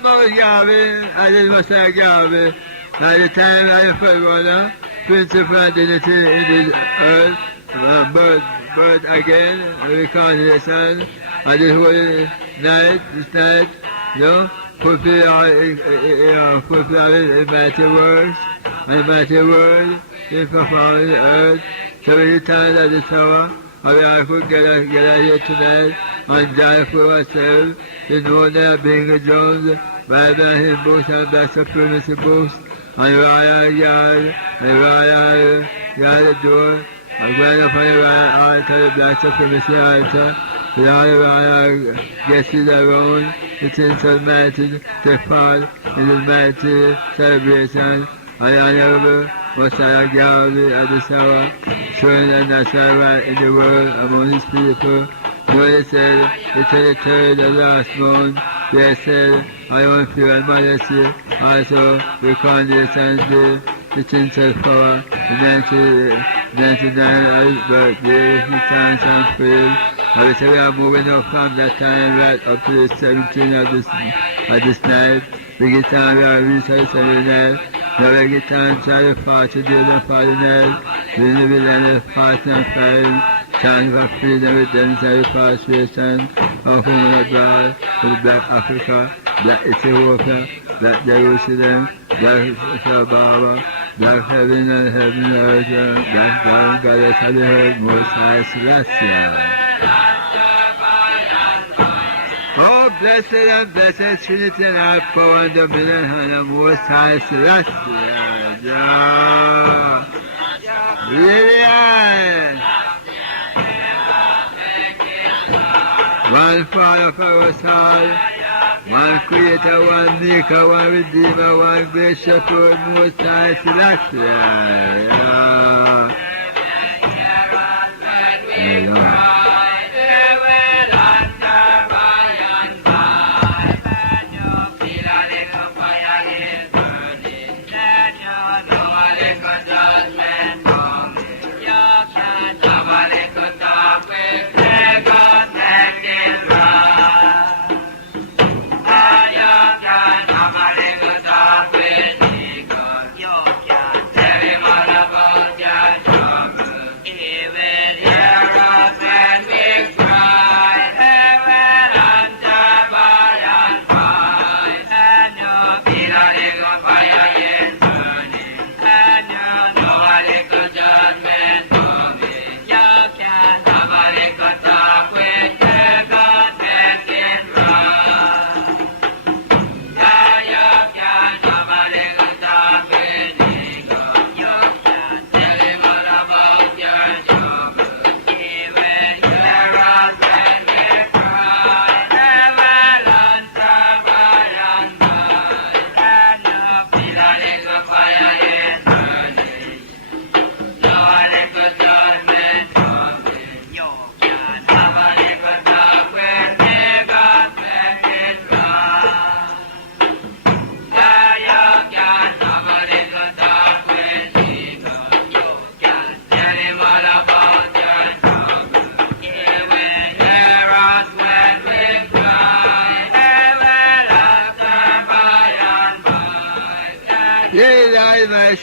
was Garvey, I did Mr. Garvey. At the time I was first brother, principal identity in this earth, birth again, reconciliation, and this whole night, you know, fulfill our mighty words, and mighty words, in performing the earth, so many times at this hour, I could get out here tonight, and die for ourselves, you know, Nyabinghi Jones, Bible and hymn books and black supremacy books, and royal yard, and royal yard door, and going up on the royal altar, the black supremacy altar, with all the royal guests around, the things almighty, take part in the mighty celebration, and honorable Messiah Garvey at this hour, showing the national right in the world among his people. When he said, it's the third and last month, they said, I want fear and modesty, also reconciliation day, the tinsel power, the 99th birthday, the chants and praise. And we say we are moving up from that time right up to the 17th of this night. We get time, we are research every night. Now we get time, try the 40 days and 40 nights. We live in the 40 and 5. Chant for freedom, redemption, repatriation of human abroad, for the Black Africa, Black Ethiopia, Black Jerusalem, Black Shababa, Black heaven and heaven earth, Black God, Goddess of the earth, Most High Selassie. Oh, blessed and blessed Trinity and our power and dominion and the Most High Selassie. Yeah. Really, one Father for us all, one Creator, one Maker, one Redeemer, one Great Shepherd, Most High Selassie. Yeah. Yeah.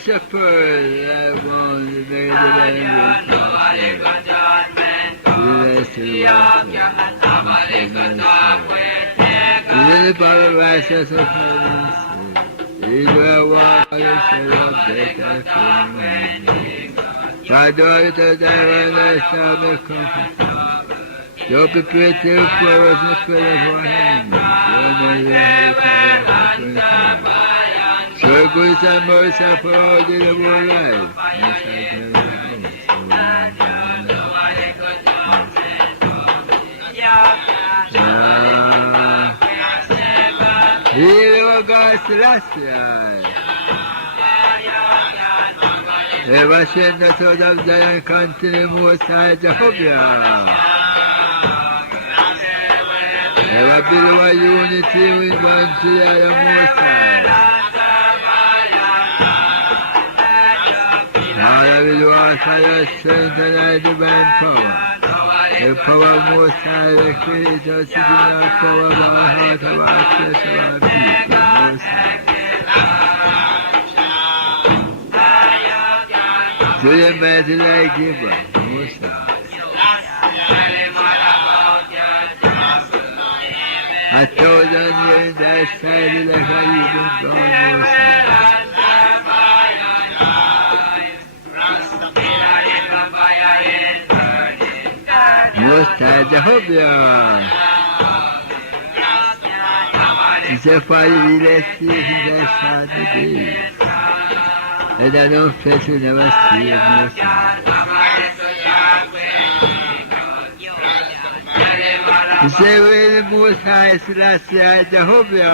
shepherd, I want to make the land the power righteous of heaven, is where water is full of death and full. My daughter, thy one shall be comforted. So prepare to for us the spirit of our enemies. So good and mercy for all the whole life. Haile Selassie. Ever send the sword of Zion continue most high Jehovah. Ever build our unity with one to the other most high. Father will walk by your strength and thy divine power. The power most high, the creator, to give our power of our heart, of our flesh, of our people, most high. To the mighty thy giver, most high. A thousand years thy side like a living God, most high. Most high Jehovah. He said, Father, we let see if he does not today. And I don't face you never see it, most high. He said, we're the most high Selassie, Jehovah.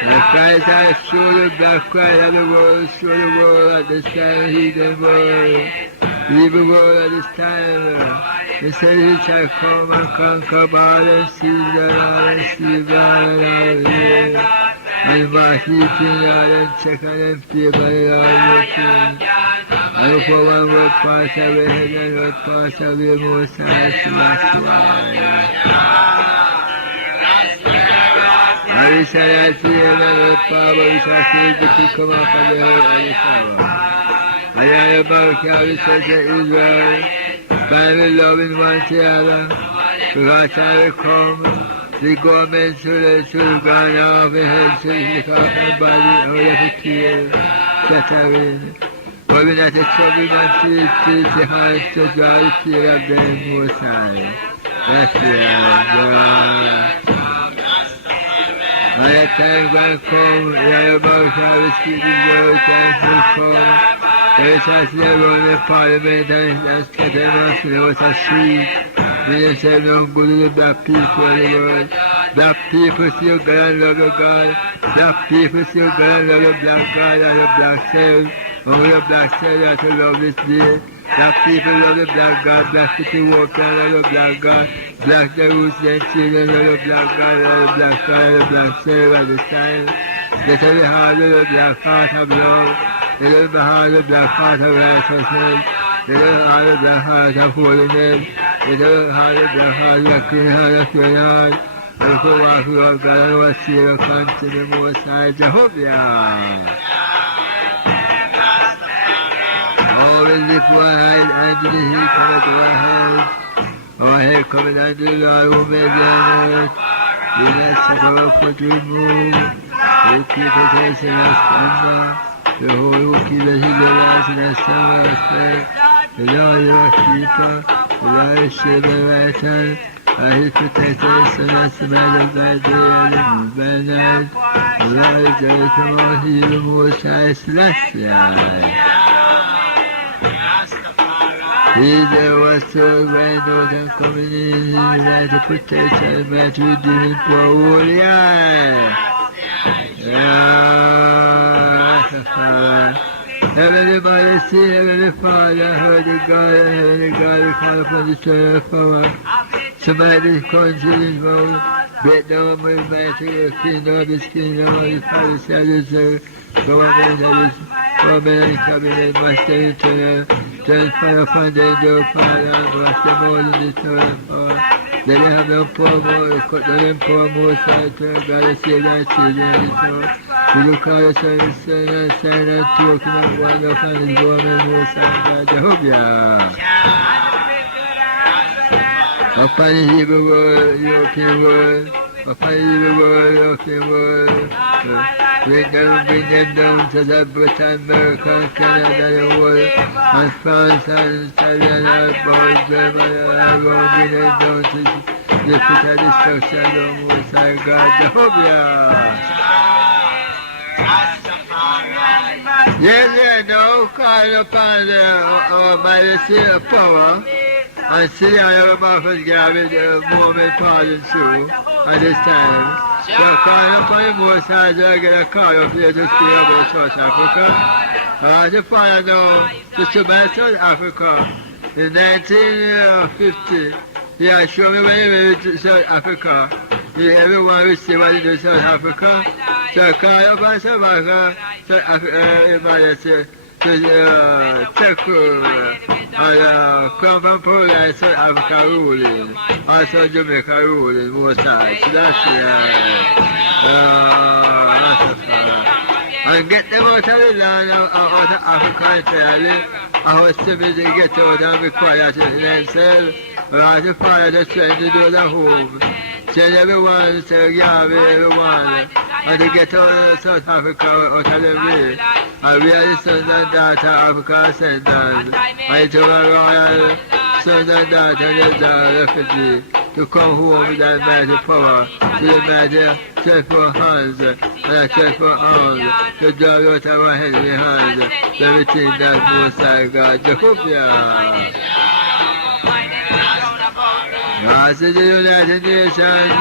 The Christ has shown the black Christ of the world, show the world at this time, heathen world. Leave the world at this time. He said he shall come and conquer all and see that all and see that all and my heating all and check and empty by all looking. And for one word pass away, and then word pass away, most high Selassie. And we shall not see him and word power, we shall see the to come up and the whole and the power. And Nyabinghi, we said to Israel, family loving one together, because I will come, the government should have gone off ahead, should lick off my body, and we have to kill, set away. But we're not a trouble until it's the hands to draw the fear of them most high. That's and the time will come, Nyabinghi will speak the word, time will come. There is a never in the parliament and scatter us, there was a street. They said, no good to the black people in the world. Black people still gonna love the God. Black people still gonna love the black God and the black self. Only the black self that to love this day. Black people love the black God. Black people walk down love the black God. Black Jerusalem children love the black God and the black God and the black self at this time. They tell the heart of the black heart of love. They don't have the black heart of righteousness. They don't have the black heart of holiness. They don't have the black heart of clean heart of pure heart. And for what we have God and what see you come to the most high Jehovah. Oh, we lift our head unto the hill cometh our head. Our head cometh unto the Lord who made the earth. Do not suffer our foot to move. Who keep us in our slumber. The whole who keep us in the light and the summer of faith. The Lord your keeper, the Lord is shield and right hand. And his protector is the last man of my day and the moon by night. The Lord is there to all he the most high Selassie. He that was so right out and coming in, he might protect and might redeem for holy eye. Heavenly Mother, see Heavenly Father, heard the God, and Heavenly God, we call upon the Son of power. Somebody country is mouth, break down my mighty kingdom of his kingdom, of his policy of his government of his government and cabinet, master internal, transfer upon them, your Father, and wash them all in the Son of power. Let them have no poor more, cut down them poor more, so I turn God and save thy children in this world. You look at the sign and talking about one of the government who said Jehovah. Upon the Hebrew world, European world, upon the Hebrew world, European world, bring them down to the Britain, America, Canada, the world, and France, and Italian, and Belgium, and around, bring them down to the pit of destruction, the Most High God, Jehovah. Yes, now call upon by the seal of power, and see how your prophets Garvey the moment pardon through at this time. So call upon the Most High to get a call up here to speak about South Africa. To find out the South Africa in 1950. He has shown me when he went to South Africa. Everyone will see what he did in South Africa. So call upon South Africa, South Africa, to take come from Poland, South Africa ruling, also Jamaica ruling, most sides. So that's and get them out of the land, out of Africa entirely. I was timid to get out and be quiet in themselves. Rastafari is trying to do the home. Send everyone, say Garvey, everyone, and to get out of South Africa out of the way. And we are the sons and daughters of Africa ascendants. And to a royal sons and daughters of refugee to come home with that mighty power, to the mighty 24 hands and a 24 arms, to drive out our heavenly hands, everything that Most High God, Jehovah. As the United Nations,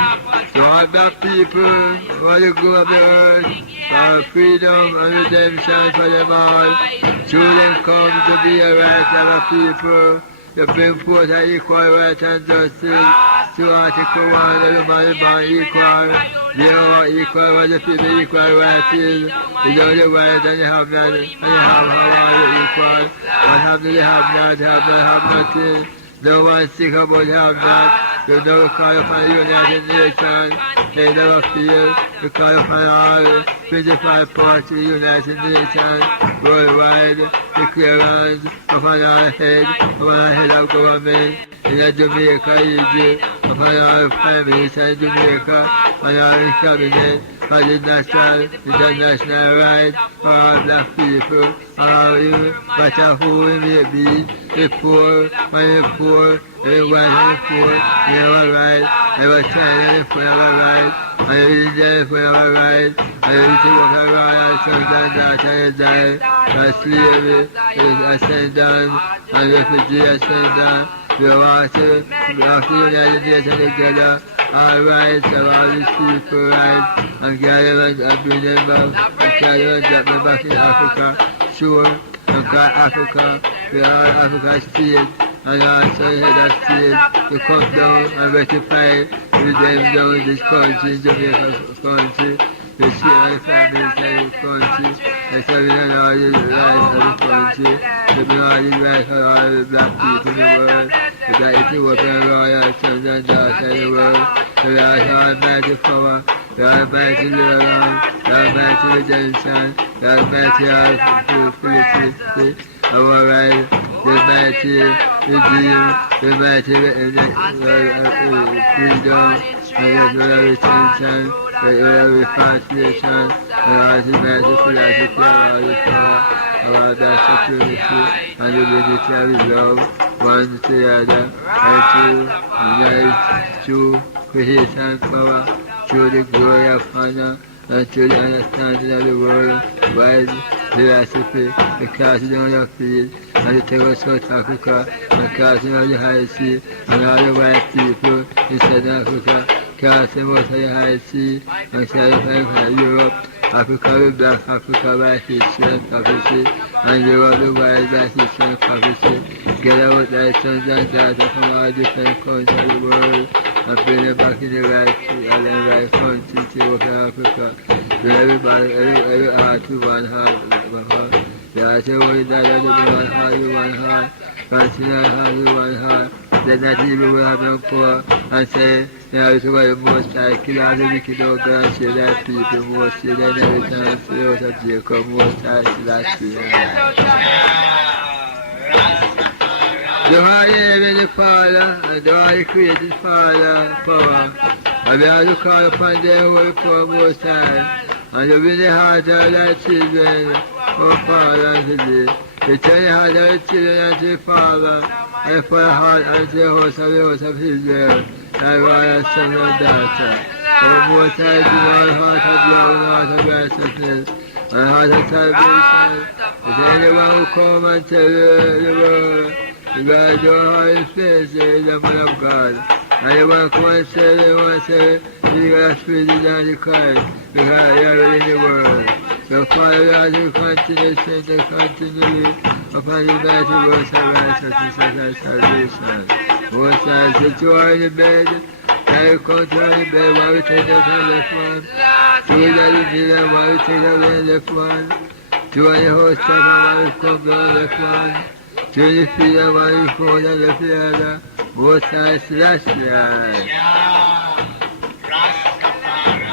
to all the people, all the go of the earth, for freedom and redemption for them all, children come to be a right of the people, to bring forth an equal right and justice, to Article 1, every man is born equal, they are equal, what the people equal right is, you know the right and you have not, and you have all equal, what have they have nothing. No one think about have that. You never call upon the United Nations. They never feel. You call upon all 25 parts of the United Nations worldwide. The clearance upon our head of government in Jamaica, Egypt, upon our families in Jamaica, and our cabinet, for the national, international right for all black people, all you, no matter who we may be, the poor, and the poor, everyone and the poor, they have a right, every child and the poor have a right, and every Indian for have a right, and everything of a royal sons and daughters die, for slavery, ascendant, and refugee ascendant, we have to unite the nation together, all rights of all these people rights, and gather and bring them back, and carry and drop them back in Africa, sure, and call Africa, we are Africa state, and also head of state to come down and rectify with them down this country, Jamaica country, the state and the families in the country, and serving all the rights of the country, to bring all the rights for all the black people in the world, that Ethiopian royal sons and daughters in the world, so we are almighty power, the almighty deliverance, the almighty redemption, the almighty felicity, our right, the mighty redeem, the mighty freedom, and the retention, the repatriation, and all the mighty philosophy, all the power, our best security, and the unity of love, one to the other, and to unite through creation power, through the glory of honor, and through the understanding of the world, wide philosophy, the casting on your feet, and the terror of South Africa, and casting on the high sea, and all the white people in South Africa, casting out of the high sea, and satisfying from Europe, Africa with black Africa by history and prophecy, and Europe the white by history and prophecy. Get out thy sons and daughters from all different countries of the world, and bring them back in the right country to Africa. Bring everybody, every heart to one heart. The heart of one heart with one heart, Palestinian heart with one heart, Let not evil will have no power and say, now it's why the Most High kill all the wicked out there and save thy people, Most High, thy inheritance, the house of Jacob, Most High, Selassie. The Holy Heavenly Father and the Holy Created Father power, and we have to call upon their holy power, Most High, and you win the heart of thy children, O Father, unto thee. Return the heart of the children unto the Father, and for the heart unto the host of Israel, thy royal son and daughter. O Most High, give our heart of love and heart of righteousness, and heart of salvation. If anyone who come and tell the world, God don't have his face, there is a man of God. And you want to come and say, they want to say, you got a spirit in the Christ, because you are in the world. So Father, as you continue to send continually upon the mighty works of righteousness and salvation. Most High, since you are in the bed, now you come to on the bed, while we take out the left one. Two that you did, and while we take out the left one. Two on the host top, and while we come to the left one. Two in the feet, and while we fall and left the other. Most High, Selassie.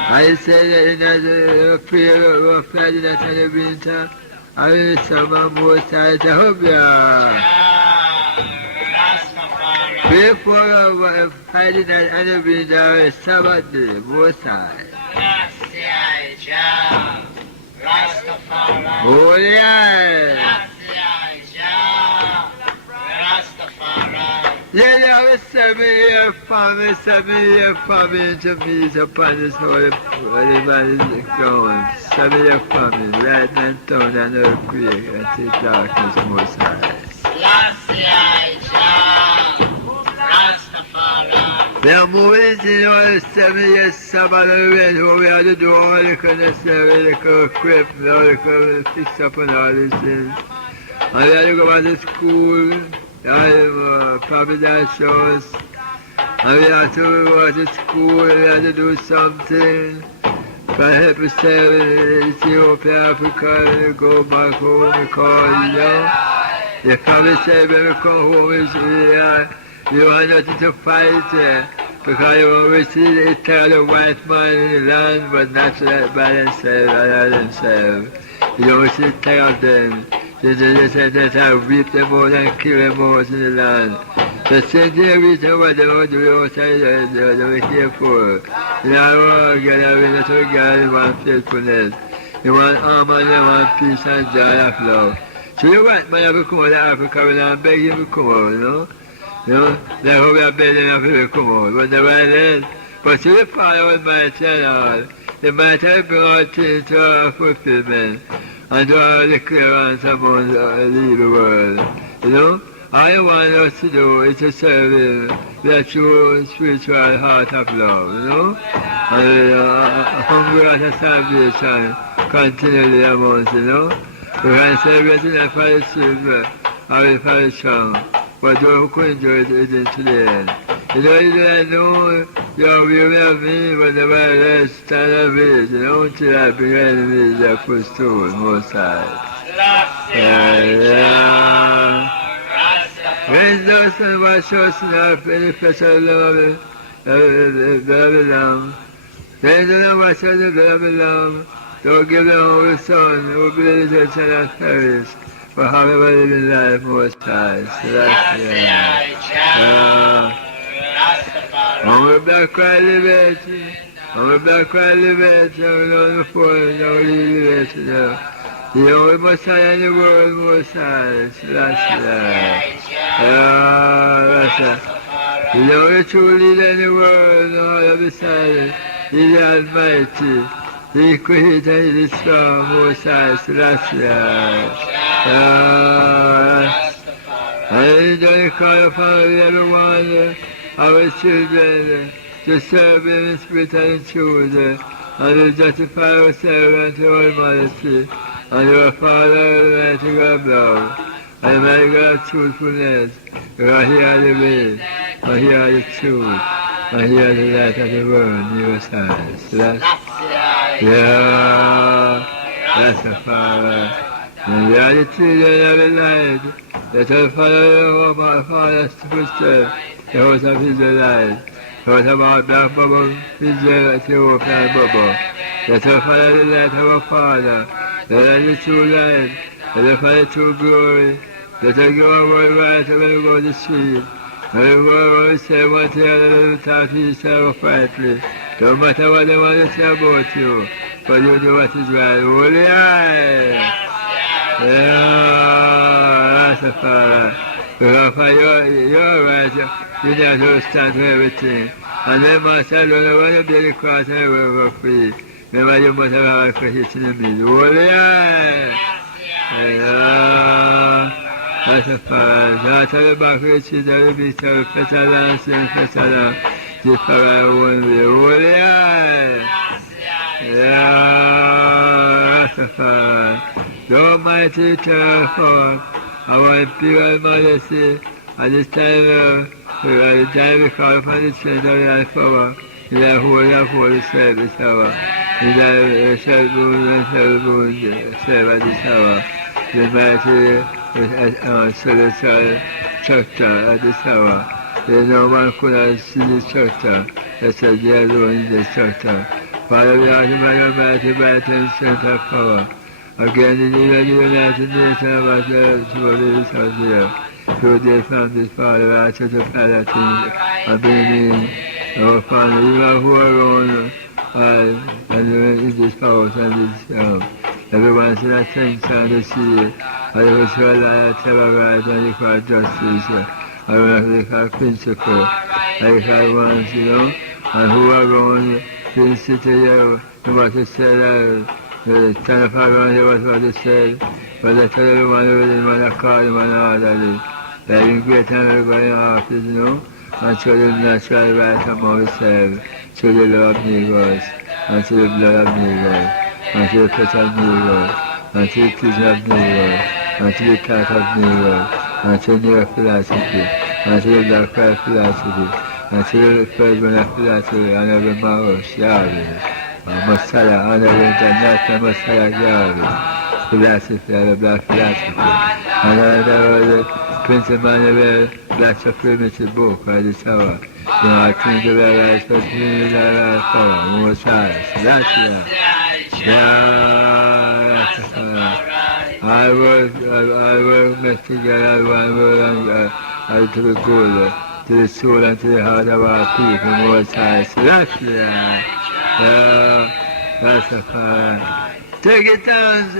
I say that in the prayer of Friday night and the winter, I will summon Most High Jehovah. Pray for Friday night and the winter is Sabbath day, Most High. Holy Eye. Let our 7 year family, 7 year family to meet upon this holy man is grown. 7 year family, light and tone and earthquake and take darkness Most High. They are moving into the 7 year Sabbath event where we have to do all the kind of stuff, the kind of crap, all the kind of fix up and all these things. And we have to go back to school. Probably that shows, and we have to go to school, we have to do something to help us in Ethiopia, Africa, and we go back home because, you know, the family say when we come home, you want nothing to fight, because you want to see the eternal white man in the land, but not by themselves, You don't see the tag of them. They reap them out and kill them out in the land. The same thing reason what they want to do outside, they were here for. You know, God, I mean, that's what God, they want faithfulness. They want harmony, they want peace and joy of love. So you want man to come out of Africa when I'm begging to come out, you know? You know, that's how we are begging to come out. But the right land, but to the Father Almighty and all, they might have brought things to our fulfillment. And do all the clearance among the evil world. You know? All you want us to do is to serve Him with a true spiritual heart of love, you know? And hunger and salvation continually amongst, you know? We can celebrate it for the silver and for the strong, but those who could enjoy it isn't to the end. You know, you don't know you're weary of me when the violence stand of it, you know, until I bring enemies that push through, Most High. When those who were chosen are any special love, the Lamb. When those who were chosen the Lamb, don't give the Holy Son, who believes it shall not perish, but however living life, Most High. I'm back cry liberty. I'm back cry liberty. I'm on the phone. I'm liberty now. The only Messiah in the world, Most High. Rasta. The only true leader in the world, all of the silent. He's the Almighty. He created, He is strong, Most High. I don't call upon everyone. Our children to serve Him in spirit and in truth, and to justify ourselves unto all modesty, and to our Father and to God love, and my God truthfulness, because He are the way, and He are the truth, and He are the light of the world, New Science. That's the Father. And we are the children of the light, that our Father of our Father's footsteps. the house of Israelites, the house of our black bubble, Israel, Ethiopian bubble. Let us follow the light of our Father, let us the true light, let us follow the true glory, let us go our word right when we go to sleep. When we say what the other talk to yourself quietly, no matter what they want to say about you, but you do what is right. Holy eye! Yeah, Rastafari. Because for your right, you need to stand for everything. And then Master, don't know what you bear the cross and work for free. Remember, you must have a Christian enemies. Holy eye! Yeah, Rastafari. That's all the back which is the beast of Percival and Percival. The Pharaoh one way. Holy eye! Yeah, Rastafari. The Almighty eternal power, our imperial majesty, at this time, the time we call upon the strength of thy power, in thy holy and holy service hour, in thy self-moon, serve at this hour, the mighty celestial structure at this hour. There is no one could have seen the structure, except the alone in the structure. Father, we are the mighty, bright and strength of power. Again, in the United Nations of ourselves, to live out here, through the families, Father, I ask you to pray that things are being in our family, you are who are around, and in this house and this, everyone's in a sense and the sea, and it was your life, ever right, and you call justice, and you call principle, and you call ones, and who are around in the city, you want to say, the telephone was what they said, but they tell everyone who didn't want to call them and orderly. They're in great time everybody office, and show the natural right among themselves, show the love of Negroes, and to the blood of Negroes, and to the pet of Negroes, and to the prison of Negroes, and to the cat of Negroes, and to the Negro philosophy, and to the black pride philosophy, and to the first one of philosophy, and every Marosh, Yahweh. Messiah, and the international Messiah Garvey, philosophy, and the black philosophy. And there was the Prince Emmanuel, Black Supremacy book at this hour. I think the right for the power, most high. I work Mexican, I work and to the goal, to the soul and to the heart of our people, most high. Rastafari. Take it down,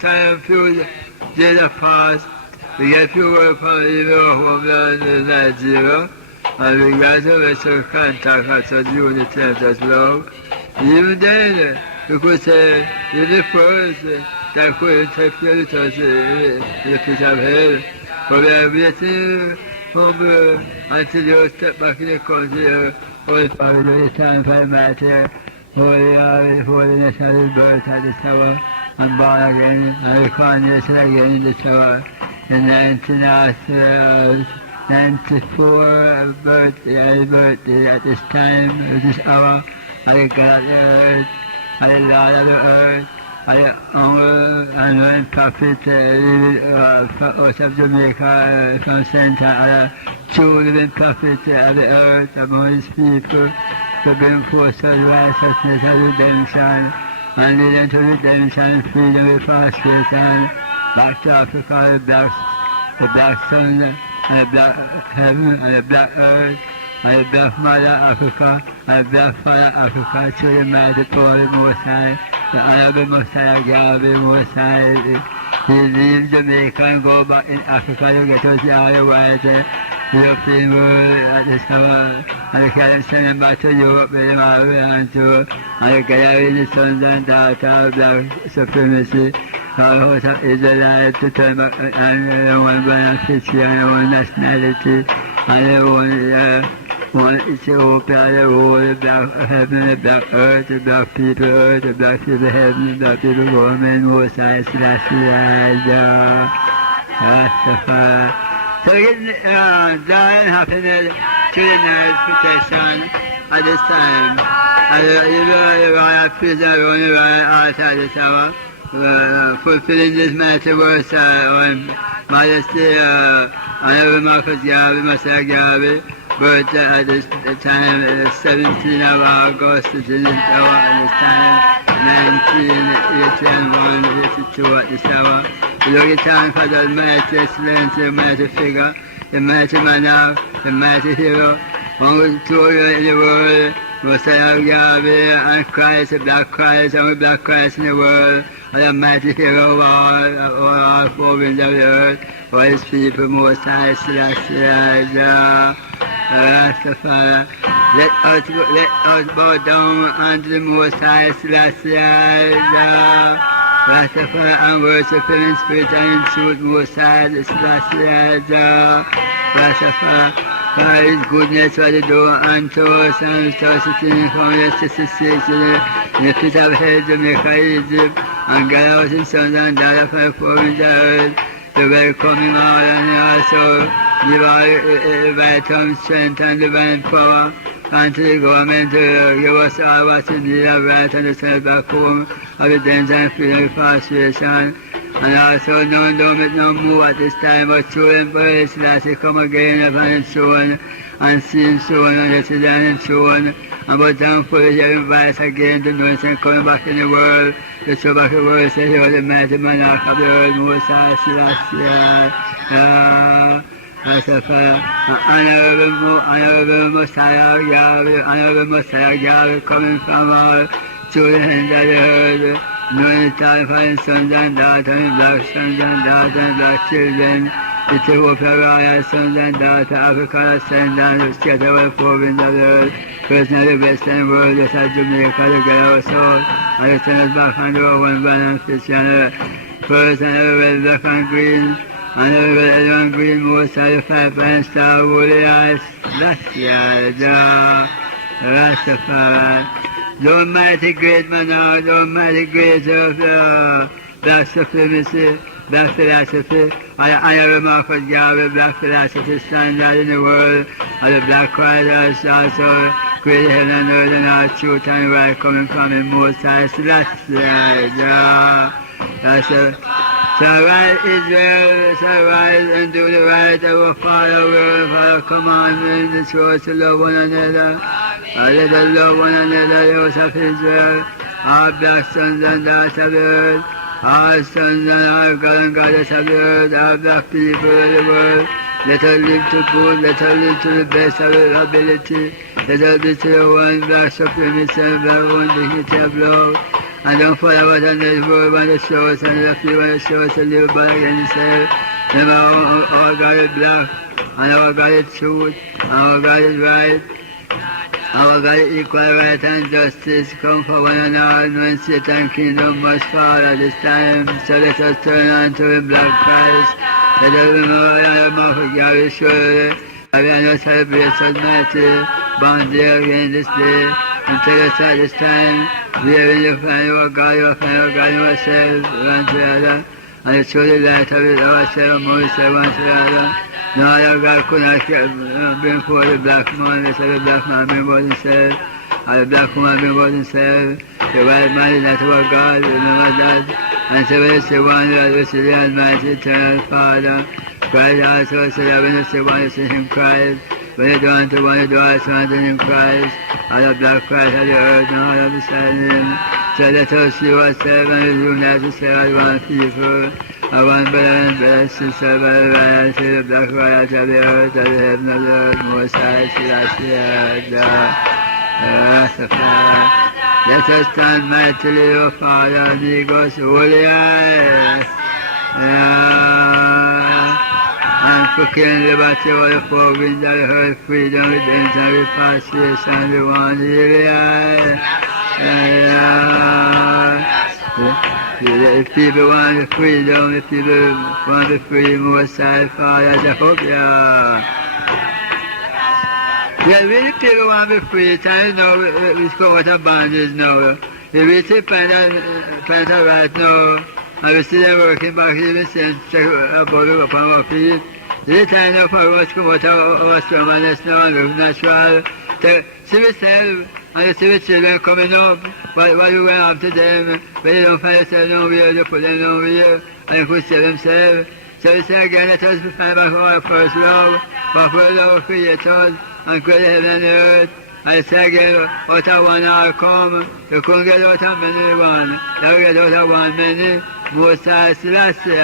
time few days past. We get few work from homeland in Nigeria, and we graduate to contact us as unity and as love. Even then, you could say, in the first, that could interfere with us in the place of hell. But we are waiting until you step back in the country. Holy Father, the time for the matter, holy holiness of his birth at this hour, and born again, and recarnation again in this hour, in 1994 birthday at this time, at this hour, I got the earth, I the Lord of the earth, I the humble and learned prophet, out of Jamaica, from Center, true living prophet of the earth among his people, to bring forth the righteousness of redemption, and lead them to redemption, freedom, and frustration, back to Africa, the black sun, and the black heaven, and the black earth, and the black mother Africa, and the black father Africa, to the mighty power of the Most High, the honorable Messiah Garvey, Most High. He leaves Jamaica and go back in Africa to get us all the white European world at this hour, and we can send them back to Europe with them all around to, and we can the sons and daughters of black supremacy, all the house of Israelites to turn back and their own beneficence and their own nationality, and their own Ethiopia, their whole, the black heaven, the black earth, the black people earth, the black people heaven, the black people government, Most High Selassie, Rastafari. So we get joy and happiness to the nurse protection at this time. And the royal prison around the royal altar at this hour. fulfilling this mighty words on Majesty Honorable Marcus Garvey, Messiah Garvey, birth at this time 17th of August, at this time 1981, at this hour. We look at time for the mighty excellence, the mighty figure, the mighty man, the mighty hero, one who told you in the world, Messiah Garvey and Christ, the black Christ, and the black Christ in the world, and the mighty hero of all four winds of the earth, for his people, Most High Selassie, Rastafari. Let us bow down unto the Most High Selassie, Rastafari, and worship him in spirit and in truth, Most High Selassie, Rastafari. For his goodness what he do unto us, and restore us from yesterday in the pit of hell, Jamaica, Egypt, and gather us in sons and daughters from the four winds of earth, to welcoming all, and also give all vital strength and divine power unto the government to give us all what we need of right and to send back home of the danger and freedom of frustration. And also don't make no move at this time, but through him for Haile Selassie come again upon him soon, and see him soon, and yesterday and him soon. And but thankfully he invites again to know him coming back in the world, to show back the world, say he was the mighty monarch of the world, Most High Selassie, Rastafari, honorable Messiah Garvey, honorable Messiah Garvey, coming from all through the hands of the earth. Knowing the time for his sons and daughters, and black sons and daughters, and black children, Ethiopia, royal sons and daughters, Africa, ascendant, who scatter all four winds of the earth, personally the western world, just as Jamaica, the girl of soul, and the send us back on the one balance fish and first and every black and green, and every yellow and green, most of the 5 and star, woolly eyes, that's Rastafari. The mighty great man, the mighty great of black supremacy, black philosophy, I Marcus Garvey, black philosophy standard in the world, and the black Christ also created heaven and earth and all truth and right coming from the Most High Selassie. Shall rise Israel, shall rise and do the right of our Father, will follow commandment, the truth to love one another. Let us love one another, the house of Israel, all black sons and daughters of the earth, all sons and all God and goddess of the earth, all black people of the world. Let us live to good, let us live to the best of our ability. Let us be to the one black supremacy and black one dignity of love. And don't follow what on this world when the shows and the few when the shows to live by against itself. Remember our God is black, and our God is truth, and our God is right. Our God is equal right and justice, come for one and all, when Satan kingdom must fall at this time. So let us turn on to the black Christ. Let us remember the mouth of Garvey surely. We are not celebration mighty, bound there again this day. Until us at this time, we are in the find our God, you find our God in ourselves, one to the other. And the truly light of it ourselves, one to the other. No other God could not bring forth the black man, they said the black man bring forth himself, and the black woman bring forth himself. The white man is not our God, remember that. And so when you see one, you will see the Almighty Eternal Father. Christ also said that when you see one, you see him Christ. When you do unto one, you do also unto him Christ. All the black Christ of the earth, and all of beside him. So let us see ourselves and unite ourselves as one people. I one brother and brother, sister, by the royalty, the black royalty of the earth, of the heaven of the earth, Most High Selassie, Rastafari. Let us stand mightily, O Father, and He goes holy eyes. And proclaim liberty over the four winds of the earth, freedom, redemption, repatriation, we want holy eyes. If people want the freedom, if people want the free, Most High Father, Jehovah. Yeah, really people want to be free, time now, we spoke about bondage now. If we see plant right now, and we see them working back, even saying, check about it upon our feet. This time now for us come out of our stubbornness now and look natural. See we say, and you see the children coming up, what you going to have to them, when you don't find yourself nowhere, you put them nowhere, and you could save themselves. So we say again, let us find back our first love, back where love created us, and created heaven and earth. I say again, out of one all come, you couldn't get out of many one, you get out of one many, most Haile Selassie,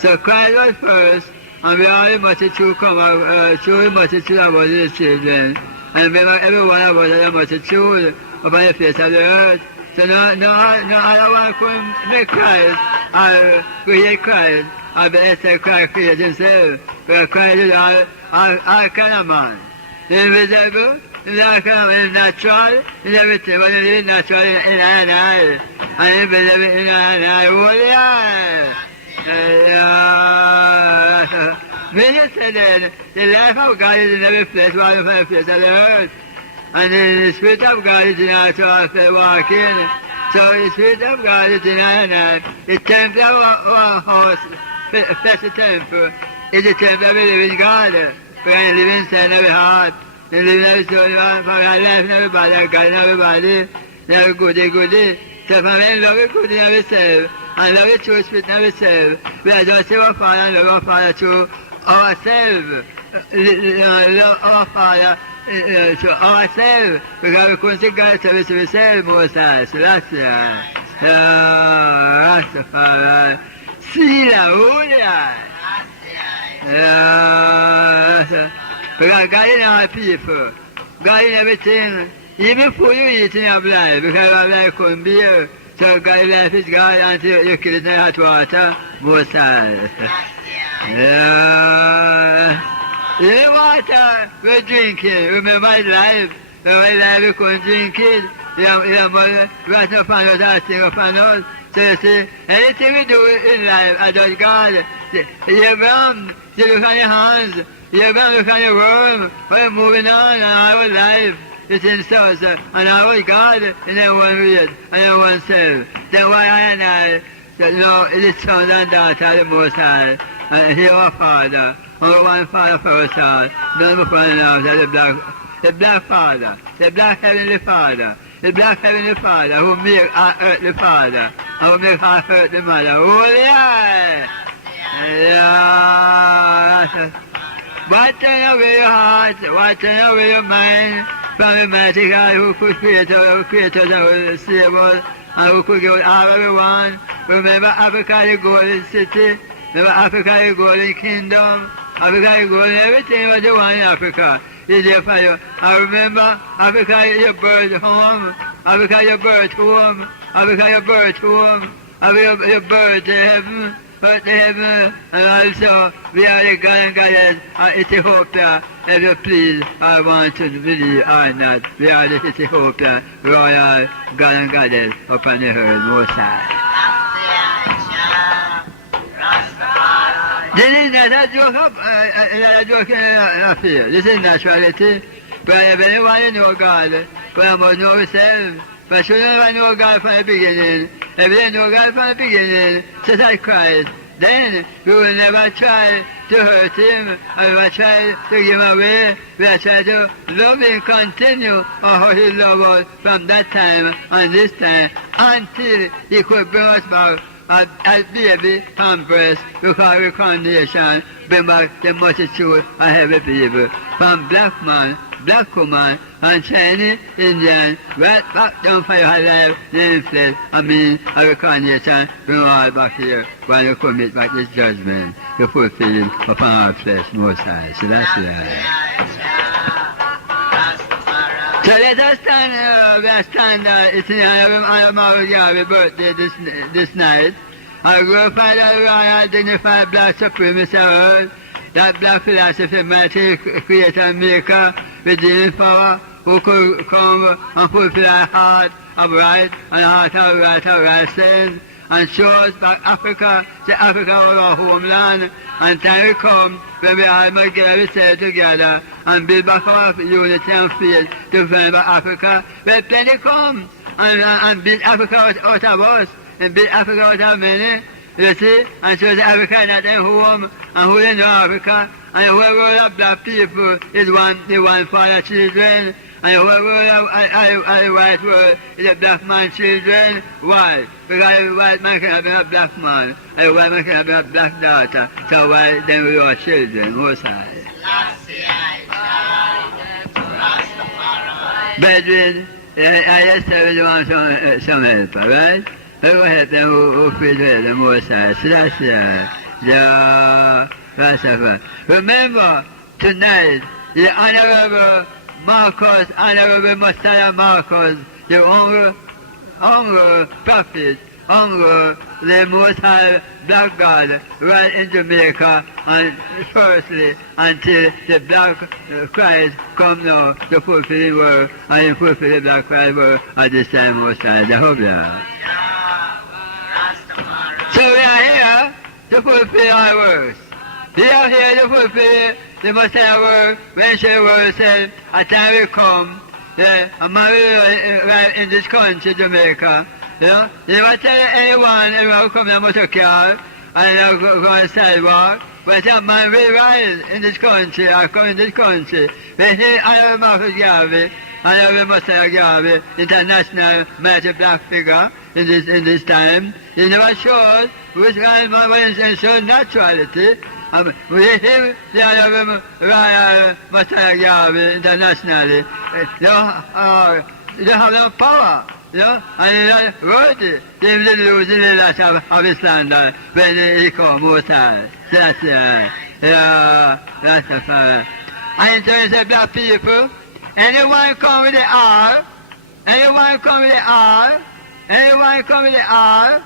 So Christ was first, and we all the multitude come, through the multitude about the children, and remember everyone about the multitude upon the face of the earth. So no other one could make Christ, or create Christ, or be able Christ create himself, because Christ is all kind of man. The invisible, is all kind of man, natural, is everything, but it is natural in an eye, and invisible in an eye, holy eye. Many say that the life of God is in every place, one of the face of the earth. And the Spirit of God is in our to walking. So the Spirit of God is in our the temple of our house, special temple, is the temple of the living God. We can live inside every heart, we live in every soul, for our life in everybody, God in everybody, never goody. So if I love it good in ourselves, and love it through Spirit in ourselves, we are just our Father and love our Father through ourselves. Love our Father to ourselves, because we couldn't see God service to ourselves, most Haile Selassie, Rastafari, Sila, Obeah. Because God in our people, God in everything, even before you eat in your life, because our life couldn't be here. So God's life is God until you kill it in hot water, most Haile. The water we're drinking, remember his life. His life we couldn't drink it. Your mother right upon us, I sing upon us. So you see, anything we do in life, I don't God. You run, you look on your hands, you run, look on your worm, we're moving on in our life. It's in source, and our God in our one read, and our one self. Then why I know it's son and daughter of the Most High, and he our Father. Only one Father for us all. None of us now the black Father, the black Heavenly Father, the black Heavenly Father who made our earthly Father, and who made our earthly Mother. Holy eye! What turn away your heart, what turn away your mind from the mighty God who could create us, and who save us, and who could give us all everyone. Remember Africa, the golden city. Remember Africa, the golden kingdom. Africa, you go in everything what you want in Africa is there for you. I remember Africa is your birth home. Africa your birth home. Africa your birth home. Africa your birth to heaven. Birth to heaven. And also we are the God and Goddess of Ethiopia. If you please, I want to believe or not. We are the Ethiopia royal God and Goddess upon the earth most high. This is not a joke affair. This is naturality. But if anyone know God, we must know ourselves. But should never know God from the beginning. If they know God from the beginning, just like Christ, then we will never try to hurt him, and we will try to give him away. We will try to love him, continue on how he loved us from that time and this time until he could bring us back. As baby pampers, because reconciliation bring back the multitude of heavy people. From black man, black woman, and Chinese, Indian, right back down for your life, name flesh, a reconciliation, bring all back here while you commit back this judgment, you fulfill upon our flesh, most high. So that's So let us stand, it's in Emmanuel Garvey birthday this night. I glorify that royal dignified black supremacy of that black philosophy, mighty creator and maker, redeeming power, who could come and fulfill our heart of right and heart of right sense, and show us back Africa, the Africa of our homeland, and time will come when we all must get ourselves together and build back our unity and faith to find back Africa. When plenty come and build Africa out of us, and build Africa out of many, you see, and show the Africa not their home, and who they know Africa, And whoever of black people is the one father children. And whoever of white world is a black man children. Why? Because a white man cannot be a black man. And a white man cannot be a black daughter. So why then we are children, most high. Brethren, I just tell you want some help, right? We will help them who feel well, the most high. Selassie, yeah, Rastafari. Remember, tonight, the Honorable Marcus, Honorable Messiah Marcus, the Umar prophet, Umar, the Most High Black God, right in Jamaica, and firstly, until the Black Christ come now to fulfill the word, and fulfill the Black Christ word at this time, Most High, Jehovah. So we are here to fulfill our words. We are here to fulfill the Messiah word, when she word said, a time will come, a man will arrive in this country, Jamaica. You know, you never tell anyone who come to a motor car and go on the sidewalk, but a man will rise in this country or come in this country. When he Honorable Marcus Garvey, Honorable Messiah Garvey, international mighty black figure in this time, he never showed which kind of show naturality. With him, the Honorable Messiah Garvey internationally, they have no power. You know, and he's not worthy. They will lose the last of his standard when he comes most high. That's Rastafari. And so say black people, anyone come with the R, anyone come with the R, anyone come with the R,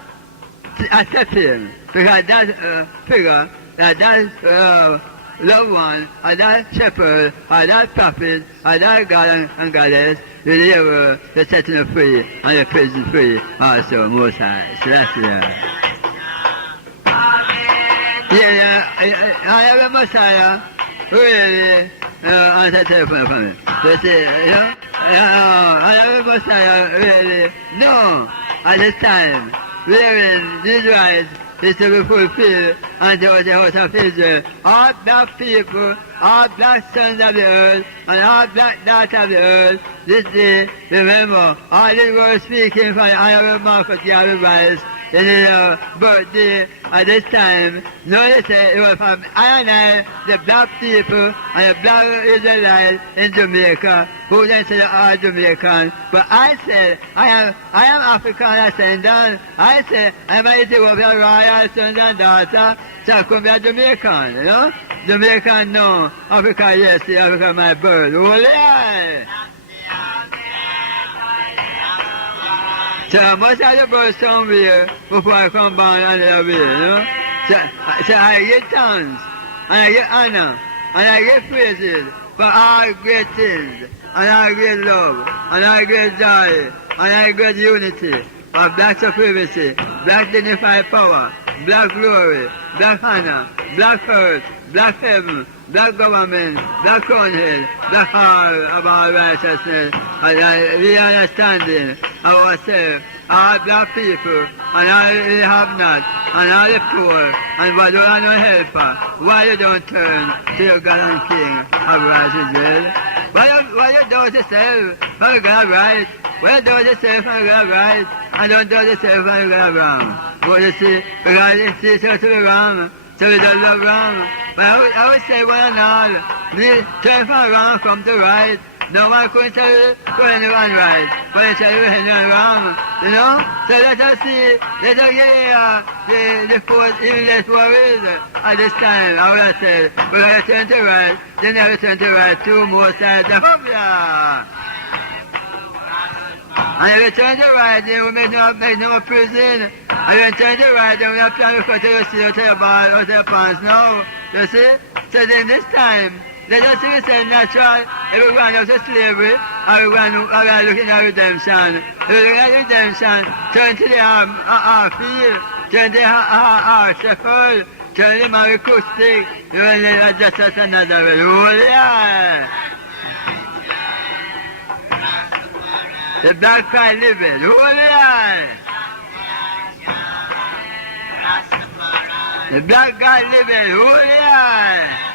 accept him. Because that figure, that loved one, or that shepherd, or that prophet, or that God and goddess, you deliver the setting free and the prison free also, Most High. So that's I have a Messiah really answer telephone for me. They say, you know, I have a Messiah really, no, at this time, wherein these rights is to be fulfilled unto the house of Israel. All black people, all black sons of the earth, and all black daughters of the earth, this day, remember, all these words speaking from the Honorable Marcus Garvey Rice, in his birthday at this time, notice it was from I and I, the black people and the black Israelites in Jamaica, who then said are Jamaican. But I said, I am African ascendant. I said, I am an Ethiopian royal son and daughter, so I come be a Jamaican, you know? Jamaican, no. Africa, yes, Africa, my birth. Holy eye! So I must have the birth somewhere before I come back another way, you know? So I get thanks, and I get honor, and I get praises for all great things, and all great love, and all great joy, and all great unity, for black supremacy, black dignified power, black glory, black honor, black earth, black heaven, black government, black crown head, black heart of our righteousness, and we understanding ourselves, all black people, and all the have not, and all the poor, and what don't have no helper, why you don't turn to your God and King of righteousness? Why you do yourself from the God right? Why you do yourself from the God right? And don't do yourself from the God wrong? But you see, because you see so to be wrong, so we don't love wrong. But I would say one and all, we turn from wrong, come to right. No one could tell you go anyone right, but they tell you anyone wrong, you know? So let us see, let us get the fourth English worries at this time. I would have said, we're going to turn to right, then never turn to right, two more sides of Obeah. And if you turn to right, then we make no more prison. And if you turn to right, then we have plan to cut your seat, to your ball, or to your pants, no? You see? So then this time, let us see say natural, if we're going to slavery, or we're going to look at redemption. If we're looking at redemption, turn to the field, turn to the shepherd, turn to the acoustic, you will never just as another way. Holy eye! The black cry living, holy eye! The black guy living, holy eye!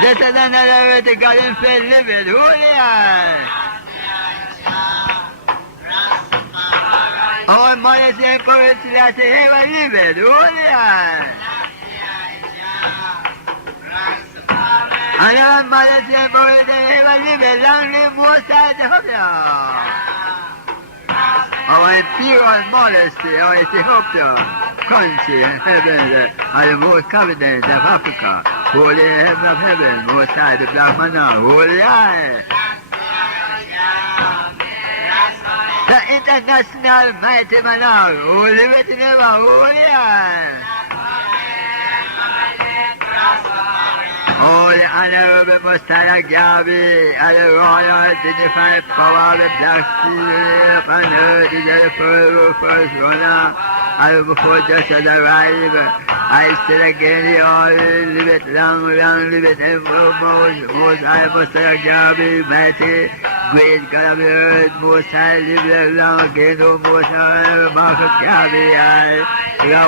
This is another way to God in faith living. Who they are? Our mother said, Percival, that they were living. Who they are? And our mother said, Percival, they were living. Long live most of Jehovah. Our imperial modesty, our Ethiopia, country and heaven are the most confident of Africa. Holy heaven of heaven, most high, the black man now, holy eye. The international mighty man now, holy waiting ever, holy eye. Holy honorable most high Garvey, and the royal dignified power of the black sea on earth is the first runner. And before just as arrive, I said again, the all live it long, live it ever, most high, most high Garvey, mighty, great God of the earth, most high, live it long again, oh, most high, Marcus Garvey, I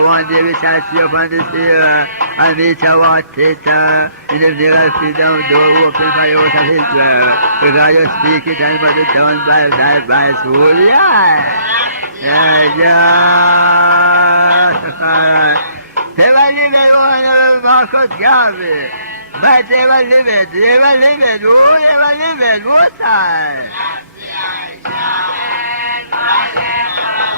one day we shall see upon this hill, and meet our theater, in the near freedom, door open for the house of Israel, because you speak it, and but it done by his holy eye. They were living on Marcus Garvey. But they were living, oh, they were living, what time?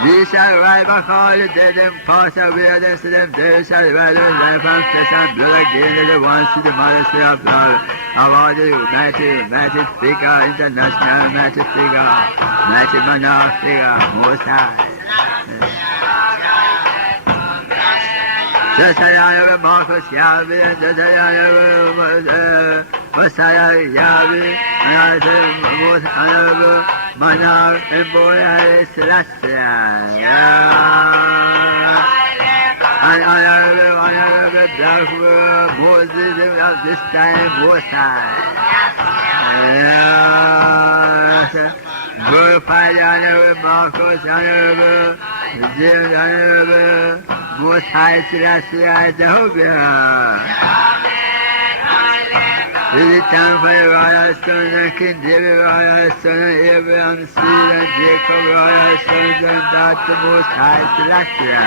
We shall ride back all the dead and pass away against them. They shall ride their life and flesh and blood again to the ones to the modesty of blood. Of all the mighty figure, international mighty figure, mighty monarch figure, most high. Just as I have Marcus Garvey, and just as I have Messiah Garvey, and I say most honorable monarch and boy Haile Selassie. And honorable black Moses of this time, most high. Glorify the honorable Marcus, honorable James, honorable most high Selassie, Jehovah. It is time for the royal sons and King David, royal son and Abraham, seed and Jacob, royal sons and daughter, most high Selassie.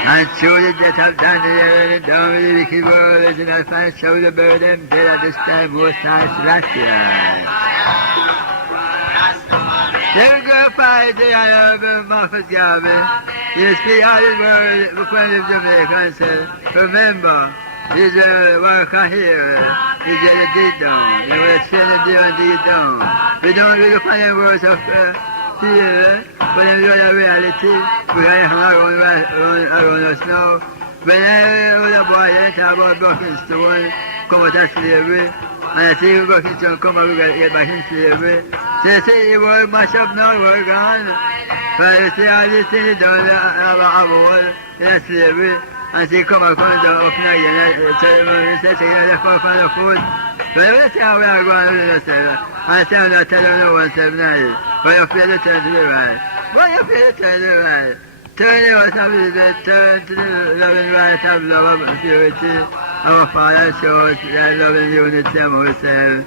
And through the death of Daniel and the down with the wicked world, and I find show the burden dead at this time, most high Selassie. Then glorify the honorable Marcus Garvey. You speak all the word before the Jamaica and say, remember, this worker here is the deed down. They will send the deal and dig it down. We don't really find the words of fear, but in the reality, we can hang around us now. When I was a boy, I talk about broken stone, come out of slavery, and I see broken stone come out, we got to get back in slavery. So they say the world mash up now, the world gone. But they say all these things done about a wall in slavery. And she come and come down up again, and say, they come from the food. But they say, we are going to do this. I say, I'm not telling no one, 7 nights. But you feel the turn to the right. But you feel the turn to the right. Turn the right of the turn to the loving right of love and purity. Our Father shows that loving unity among ourselves.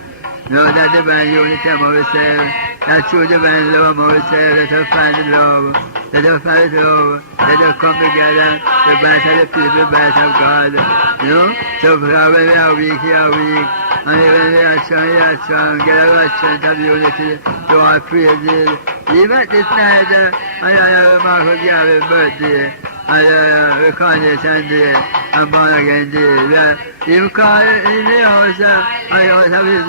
Know that divine unity among ourselves. That true divine love among ourselves. Let us find the love. Let us find the love. Let us come together. The best of the people, the best of God. You know? So when we are weak, we are weak. And when we are strong, we are strong. Get our strength of unity to our praises. Even at this night, I have Marcus Garvey's birthday. And Reconnaissance Day and Born Again Day. You call it in the house, and you have his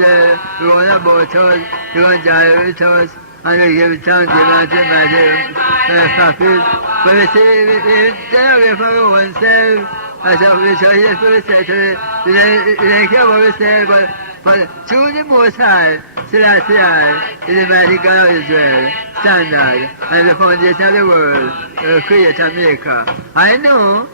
run about us, you want to drive with us, and we give thanks to him profit. But we say, we stay away from oneself, as we say, for the secretary, we don't care what we say, but through the Most High, Selassie is the mighty God of Israel, standard, and the foundation of the world, creator, maker. I know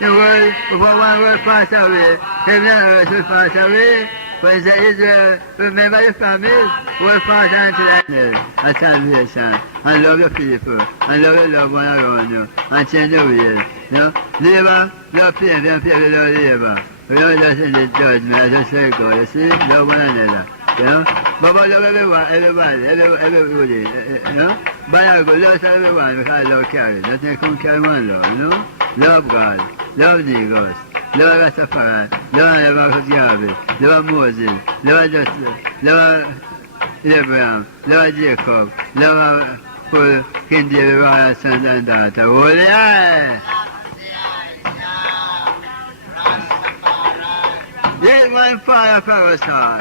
the world, before one world pass away, heaven and earth will pass away, But he said, Israel, remember the promise, hold fast unto thy name, a salvation, and love your people, and love your loved one around you, and change your ways. You know, labor, love pain, and people love labor. We don't just in the judgment, just say God, you see, love one another. You know, but love everybody, you know. But I go love everyone because love carries. Nothing come carry one love, you know. Love God, love Negroes, love Rastafari, love Garvey, love Moses, love Justice, love Abraham, love Jacob, love King David, royal son and daughter. Holy eye! Yes, one father for us all.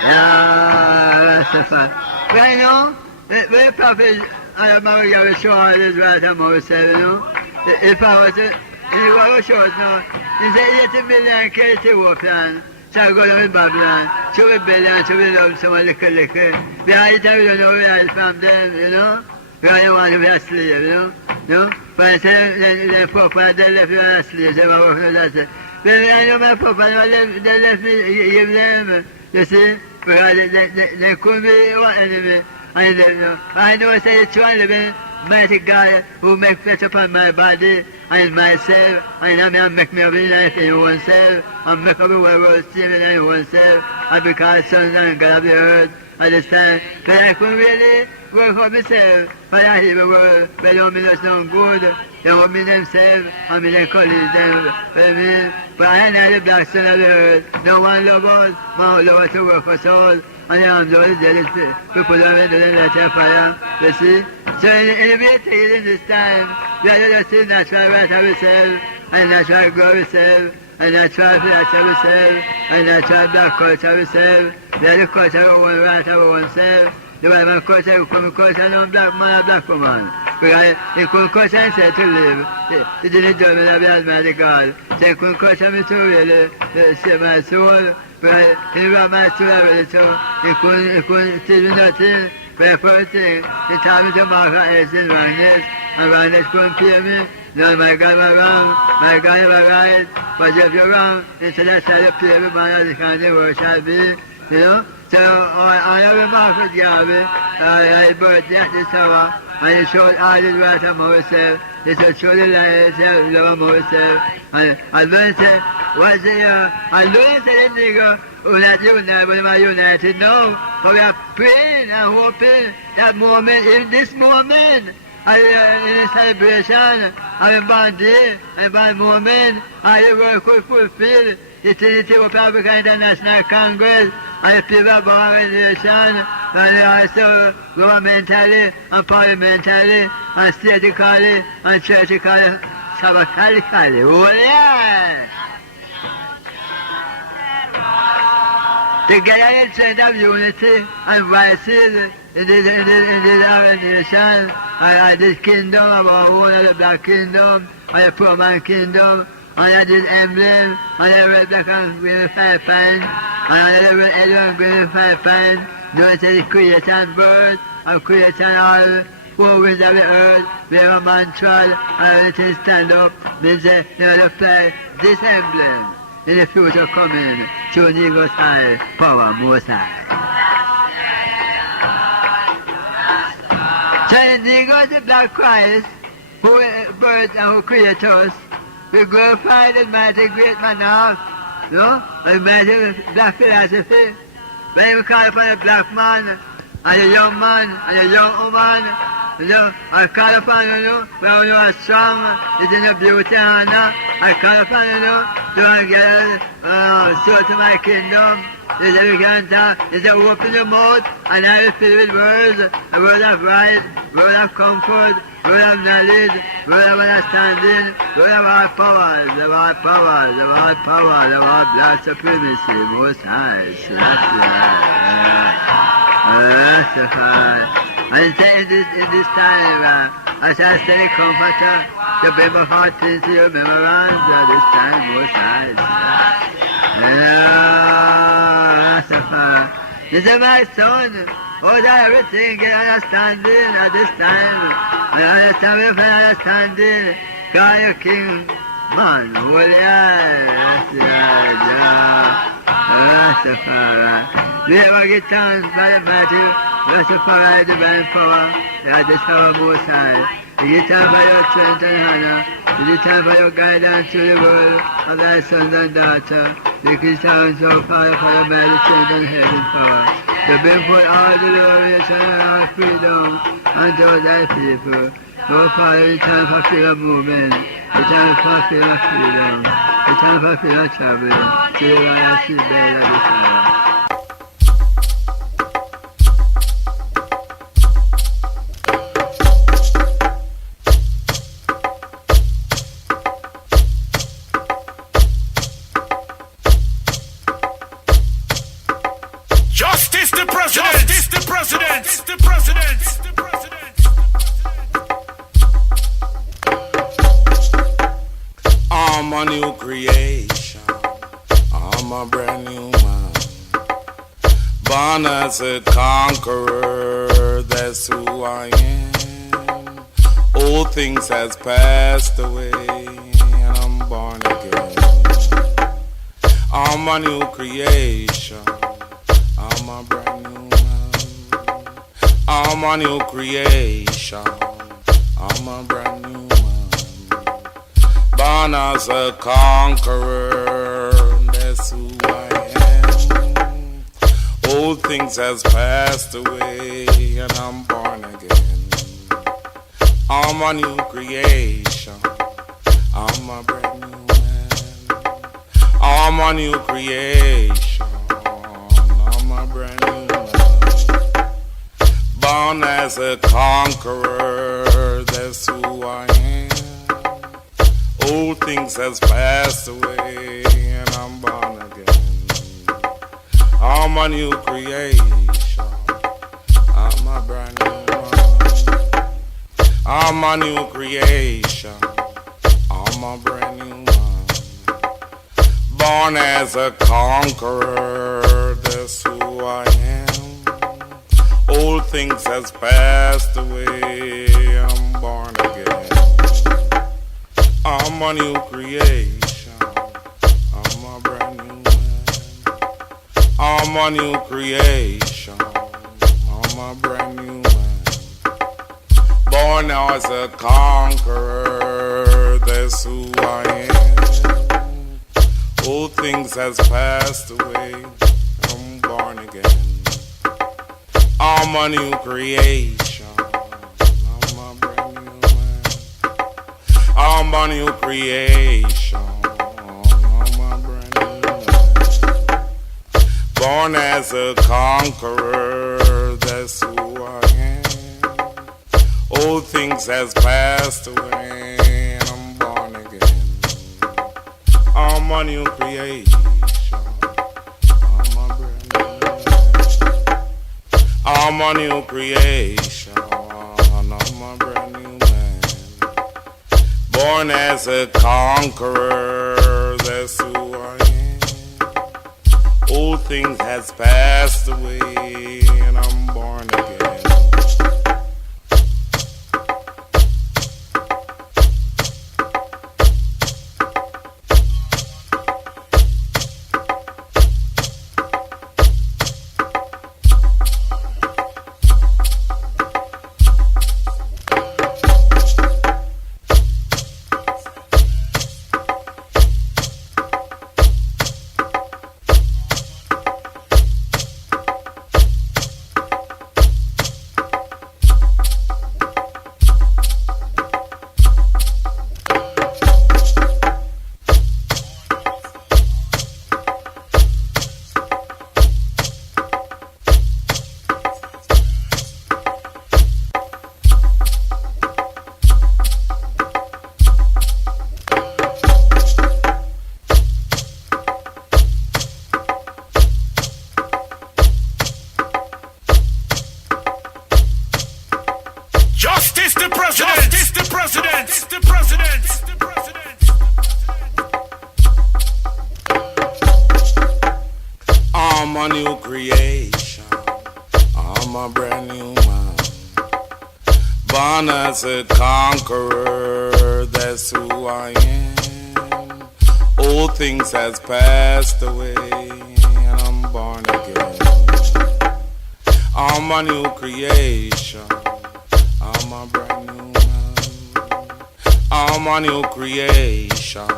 Yeah, Rastafari. But you know, the prophet, I remember you were showing this right and Moses said, you know, if I was to, he was short now, he said 80 million kids to war plan, so I go down with Babylon, to rebellion, to be loved someone little. We are each we don't know where it's from them, you know, we are the one who be a slave, you know, but I said, the Papa, they left you as slaves, they were working with us. But I know my Papa, they left me, give them, you see, because they couldn't be one enemy. I know I say it's one living mighty God who make flesh upon my body and myself, and I make me a life in oneself, and make up a world steaming in oneself, and because sons and God of the earth at this time, but I couldn't really work for myself, but I hear the word, but don't mean that's no good, they want me themselves, I mean they call them, but I know the black son of the earth, no one love us, my love to work for us all, and the arms of the dead people don't let them fire, you see? So in the meeting in this time, we are just seeing natural right of ourselves, and natural grow ourselves, and natural flesh of ourselves, and natural black culture of ourselves, we are the culture of our own right of ourselves, the white culture, come culture, no black man or black woman. Because in culture and said to live, it didn't do me that we Almighty God. So in culture me to really save my soul, but in my soul already, so it couldn't see me nothing. But the first thing, it taught me to mark our edge in wrongness, and wrongness couldn't kill me. No, my God was wrong, my God was right, but if you're wrong, instead of trying to play every man as the kind of world shall be, you know. So I have a mark with Garvey, I birthed at this hour, and he showed all his right of myself, he said, show the light of love of myself, and I learned to say, what's the I learned to say the nigga, we're not united, but we're united now, but we are praying and hoping that moment, in this moment, in a celebration, of a bond day, a bond moment, I work will fulfill the Trinity of Africa International Congress, and the people of organization, and also governmentally, and parliamentally, and statically, and churchically, sabbatically. Oh yeah! Together in strength of unity and voices in this organization, and this kingdom of our own, the black kingdom, and the poor man kingdom, and this emblem, and the red, black and green 5 pine, and the red, yellow and green 5 pine, notice the creation birth, and creation all, 4 winds of the earth, where a man trod, and everything stand up, means they apply this emblem in the future coming to Negro's high power, most high. So in Negro's the black Christ, who birthed and who created us, we glorify the mighty great man of, you know, the mighty black philosophy. When we call upon a black man, and a young man, and a young woman, you know, I call upon you, when you are strong, it's in the beauty and honor. I call upon you, don't get soul to my kingdom. Is that we can talk, is that open your mouth, and I will fill with words, a word of right, word of comfort, word of knowledge, word of understanding, word of our powers, of our powers, of our powers, of our black supremacy, most high, Rastafari. And in this time, I shall stay a comforter, to bring my heart into your remembrance of this time, most high. Rastafari. This is my son, oh, that everything get understanding at this time. And I understand with understanding, God your King, Man, holy Rastafari. We ever get thanks by the mighty Rastafari, divine power, that is our most high. We get time by your strength and honor. We get time by your guidance to the world of thy sons and daughters. We give thanks, O Father, for your mighty strength and heaven power. To bring forth all the glorious and all freedom unto thy people. Oh Father, it's time for freedom movement. It's time for freedom freedom. It's time for freedom traveling. See you on your seat bed of the fire. Justice the president! Justice the president! Justice the president! The president! I'm a new creation. I'm a brand new man. Born as a conqueror, that's who I am. Old things has passed away, and I'm born again. I'm a new creation. I'm a brand new man. I'm a new creation. I'm a brand new man. Born as a conqueror, that's who I am. Old things has passed away, and I'm born again. I'm a new creation. I'm a brand new man. I'm a new creation. I'm a brand new man. Born as a conqueror, that's who I am. Old things has passed away, and I'm born again. I'm a new creation. I'm a brand new man. I'm a new creation. I'm a brand new man. Born as a conqueror, that's who I am. Old things has passed away, I'm born again. I'm a new creation. I'm a brand new man. I'm a new creation. I'm a brand new man. Born as a conqueror, that's who I am. Old things has passed away, I'm born again. I'm a new creation. I'm a brand new man. I'm a new creation. I'm a brand new man. Born as a conqueror, that's who I am. Old things has passed away, and I'm born again. I'm a new creation. I'm a brand new man. I'm a new creation. I'm a brand new man. Born as a conqueror, that's who I am. Old things has passed away, and I'm born again. Justice the president! Justice the president! Justice the president! The president! I'm a new creation. I'm a brand new man. Born as a conqueror, that's who I am. Old things has passed away, and I'm born again. I'm a new creation. I'm a brand new man. I'm a new creation.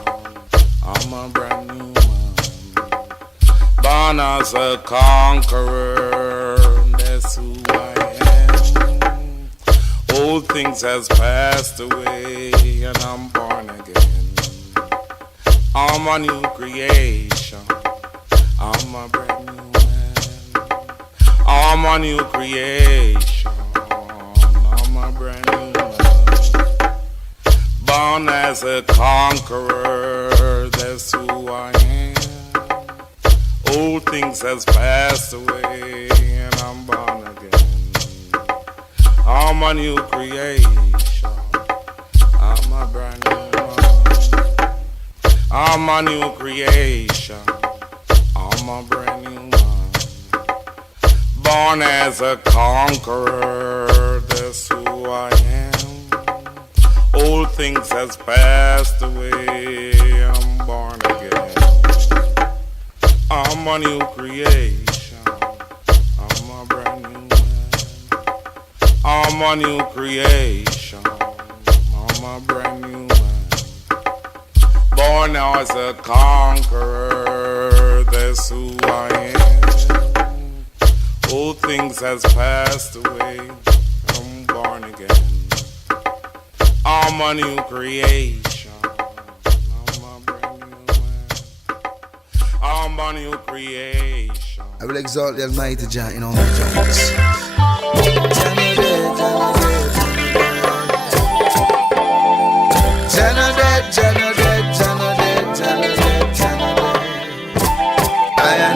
I'm a brand new man. Born as a conqueror, that's who I am. Old things has passed away, and I'm born again. I'm a new creation. I'm a brand new man. I'm a new creation. I'm a brand new man. Born as a conqueror, that's who I am. Old things has passed away, and I'm born again. I'm a new creation. I'm a brand new man. I'm a new creation. I'm a brand new man. Born as a conqueror, that's who I am. Old things has passed away, I'm born again. I'm a new creation. I'm a brand new man. I'm a new creation. I'm a brand new man. Born as a conqueror, that's who I am. Old things has passed away, I'm born again. I'm a new creation. I'm a brand new man. I'm a new creation. I will exalt the Almighty Jah in all my tongues.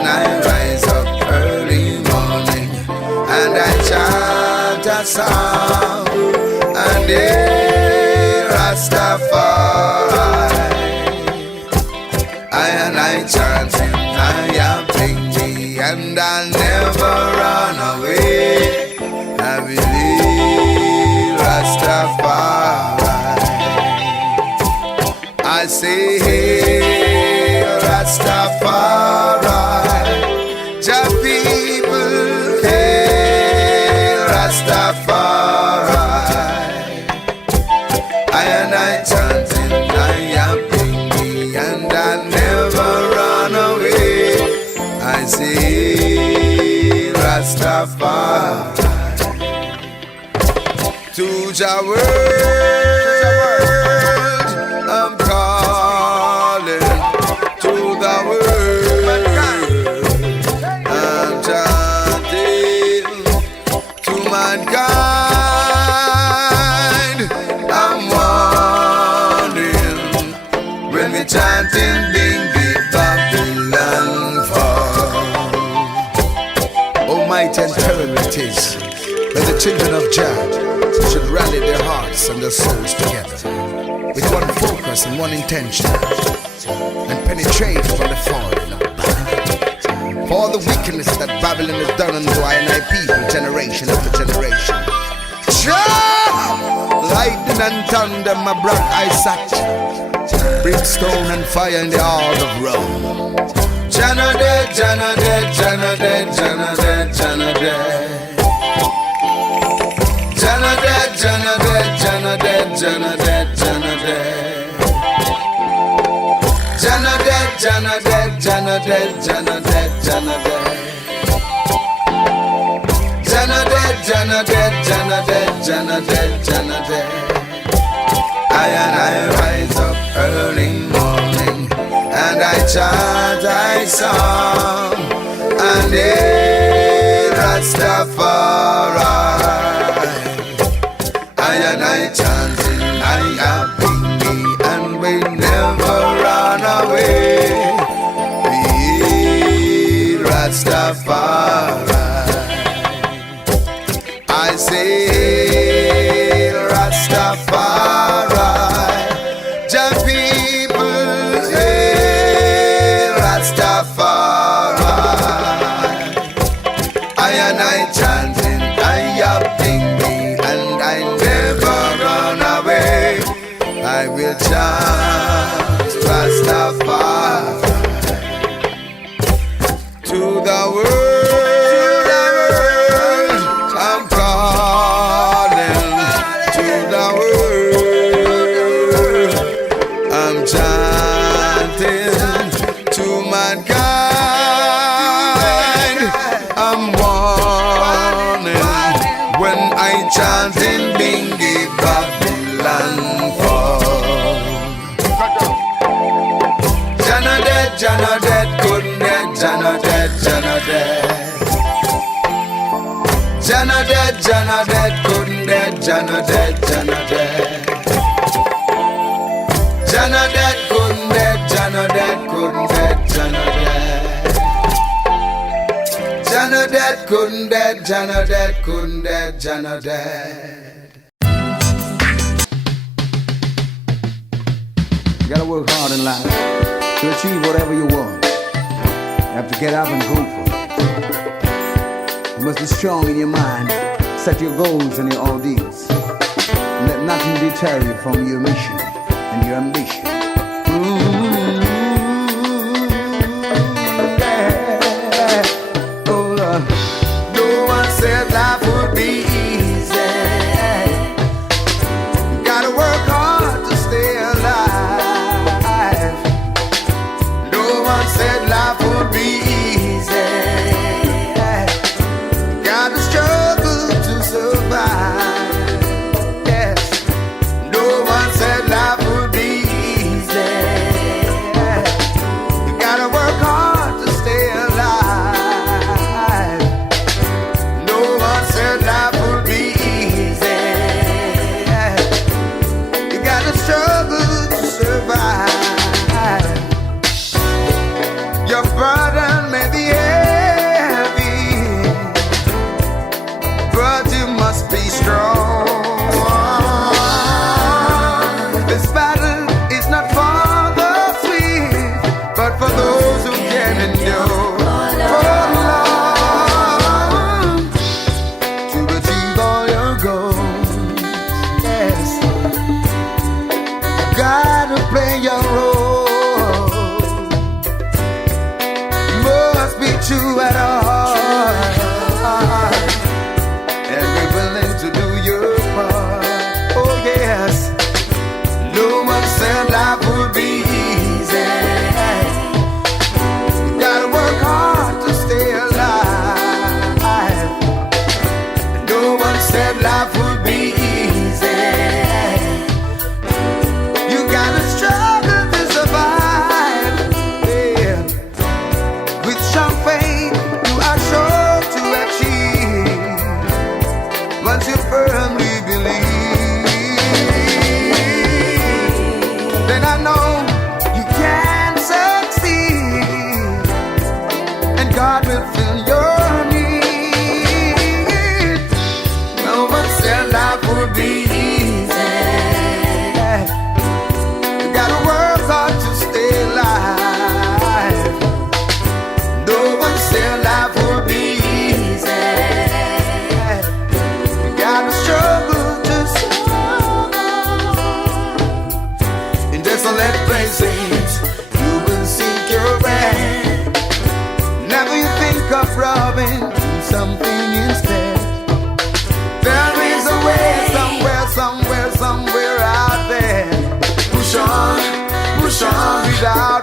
I rise up early morning and I chant a song and Rastafari. I chant him, Nyabinghi, and I'll never run away. I believe Rastafari. I say, hey, Rastafari, Jah people, hey, Rastafari. I chant him, Nyabinghi, and I never run away. I say, Rastafari. To Jah world, I'm calling. To the world, I'm chanting. To mankind, I'm warning. When we chanting, bing, big Babylon fall. Almighty and terrible it is when the children of Jah should rally their hearts and their souls together with one focus and one intention and penetrate from the fallen. For all the wickedness that Babylon has done unto I and I people, generation after generation. Lightning and thunder, my black eyesight, brimstone and fire in the heart of Rome. Janade, Janade, Janade, Janade, Janade. Janade, Janade, Janade, Janade, Janade. Janade, Janade, Janade, Janade, Janade. Janade, Janade, Janade, Janade, Janade. I rise up early morning and I chant I song and Rastafari. I chanting Nyabinghi, and we never run away. We Rastafari. I say Rastafari. Jah people say Rastafari. I chanting Nyabinghi, and I never run away. I will chant Rastafari. Jana dead, Jana dead. Jana dead, couldn't dead, Jana dead, Jana dead. Jana dead, couldn't dead, Jana dead, couldn't dead, Jana dead. Jana dead, couldn't dead, Jana dead, couldn't dead, Jana dead. You gotta work hard in life to achieve whatever you want. You have to get up and go for it. You must be strong in your mind, set your goals and your ordeals. And let nothing deter you from your mission and your ambition. Yeah. Oh Lord. No one said life would be easy. You gotta work hard to stay alive. No one said life would be easy. You gotta struggle to survive. Yes. No one said life would be easy. You gotta work hard to stay alive. No one said life would be easy. You gotta struggle to survive. Your burden may be heavy, but you must be strong. This battle is not for the sweet, but for those who can endure for long to achieve all your goals. Yes, you gotta play your role. Must be true at all, and be willing to do your part. Oh yes. No one said life would be easy. You gotta work hard to stay alive. No one said life would be easy. You gotta struggle to survive. Yeah. With strong faith, you are sure to achieve once you firmly believe. Then I know you can succeed, and God will fill your need. No one said life would be easy. You gotta work hard to stay alive. No one said life would be easy. You gotta struggle to survive. In desolate places, you will seek your way. Never you think of robbing something instead. There is a way somewhere out there. Push on without